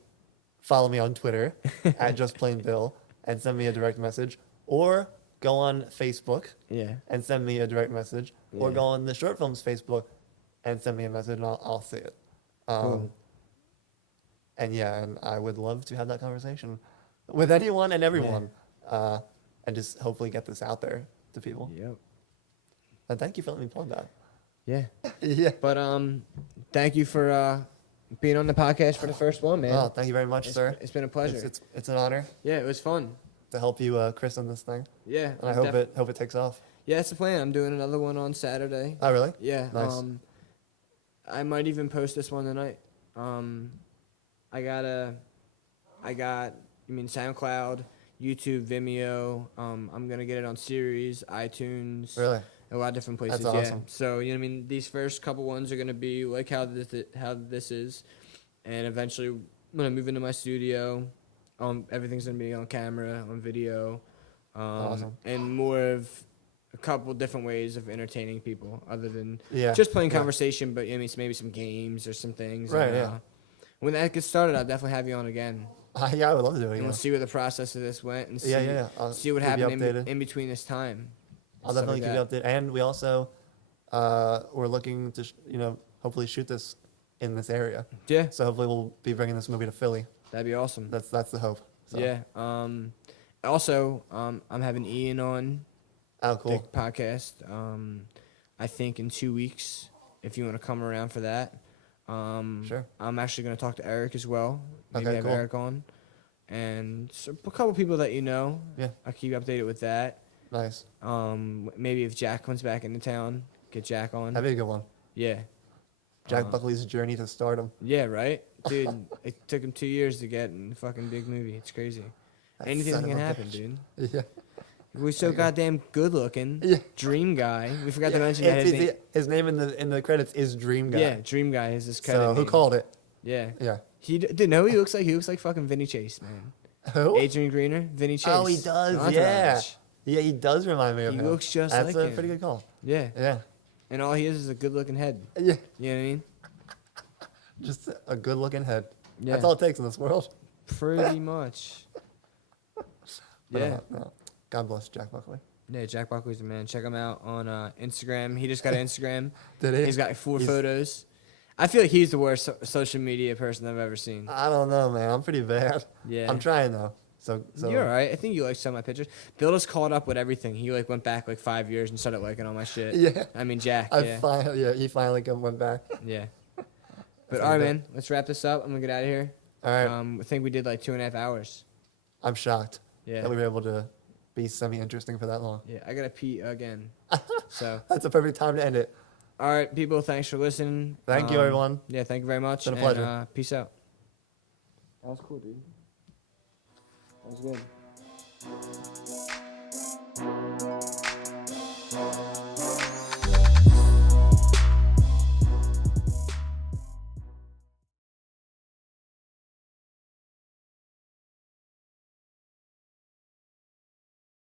follow me on Twitter at just plain Bill and send me a direct message, or go on Facebook Yeah. and send me a direct message, or Yeah. go on the short films Facebook and send me a message, and I'll see it. Cool. And yeah, and I would love to have that conversation with anyone and everyone, and just hopefully get this out there to people. Yep. And thank you for letting me plug that. Yeah. Yeah. But thank you for being on the podcast for the first one, man. Oh, thank you very much, sir. It's been a pleasure. It's an honor Yeah, it was fun. to help you christen this thing. Yeah. And I hope it takes off. Yeah, that's the plan. I'm doing another one on Saturday. Oh, really? Yeah. Nice. I might even post this one tonight. I got SoundCloud, YouTube, Vimeo. I'm gonna get it on Series, iTunes. Really? A lot of different places. That's Yeah. awesome. So these first couple ones are gonna be like how this is, and eventually when I move into my studio, everything's gonna be on camera, on video, Awesome. and more of a couple different ways of entertaining people other than Yeah. just plain Yeah. conversation. But maybe some games or some things. Right, And, yeah. When that gets started, I'll definitely have you on again, Yeah, I would love to do it. and Yeah. we'll see where the process of this went, and see, Yeah. I'll see what keep you happened updated. in between this time. I'll and stuff definitely like keep you updated. And we also, we're looking to, hopefully shoot this in this area. Yeah, So hopefully we'll be bringing this movie to Philly. that'd be awesome. That's the hope. So. Yeah. Also, I'm having Ian on Oh, cool. the podcast. I think in 2 weeks, if you want to come around for that. Sure. I'm actually going to talk to Eric as well. Maybe Okay, have cool. Eric on. And so a couple people that you know. Yeah. I'll keep you updated with that. Nice. Maybe if Jack comes back into town, get Jack on. That'd be a good one. Yeah. Jack Buckley's journey to stardom. Yeah, right? Dude, it took him 2 years to get in a fucking big movie. It's crazy. That Anything son can of a happen, bitch. dude. Yeah. We're so goddamn good looking. Yeah. Dream guy. We forgot to Yeah, mention that. his name in the credits is Dream Guy. Yeah, Dream Guy is his credit So who name. called it? Yeah. Yeah. Dude, know who he looks like? He looks like fucking Vinny Chase, man. Who? Adrian Greener, Vinny Chase. Oh, he does. Entourage. Yeah. Yeah, he does remind me of He him. looks just That's like a him. pretty good call. Yeah. Yeah. And all he is a good looking head. Yeah. You know what I mean? Just a good looking head. Yeah. That's all it takes in this world. Pretty much. But, Yeah. no. God bless Jack Buckley. Yeah, Jack Buckley's the man. Check him out on Instagram. He just got an Instagram. Did he? He's got like 4 He's- photos. I feel like he's the worst social media person I've ever seen. I don't know, man. I'm pretty bad. Yeah. I'm trying though. So You're alright. I think you like some of my pictures. Bill just caught up with everything. He went back 5 years and started liking all my shit. Yeah. I mean Jack. He finally went back. Yeah. But That's alright, okay. man. Let's wrap this up. I'm gonna get out of here. All right. I think we did 2.5 hours. I'm shocked Yeah. that we were able to be semi-interesting for that long. Yeah. I gotta pee again. So, That's a perfect time to end it. all right, people. Thanks for listening. Thank you, everyone. Yeah. Thank you very much. Been a pleasure. And, peace out. That was cool, dude. That was good.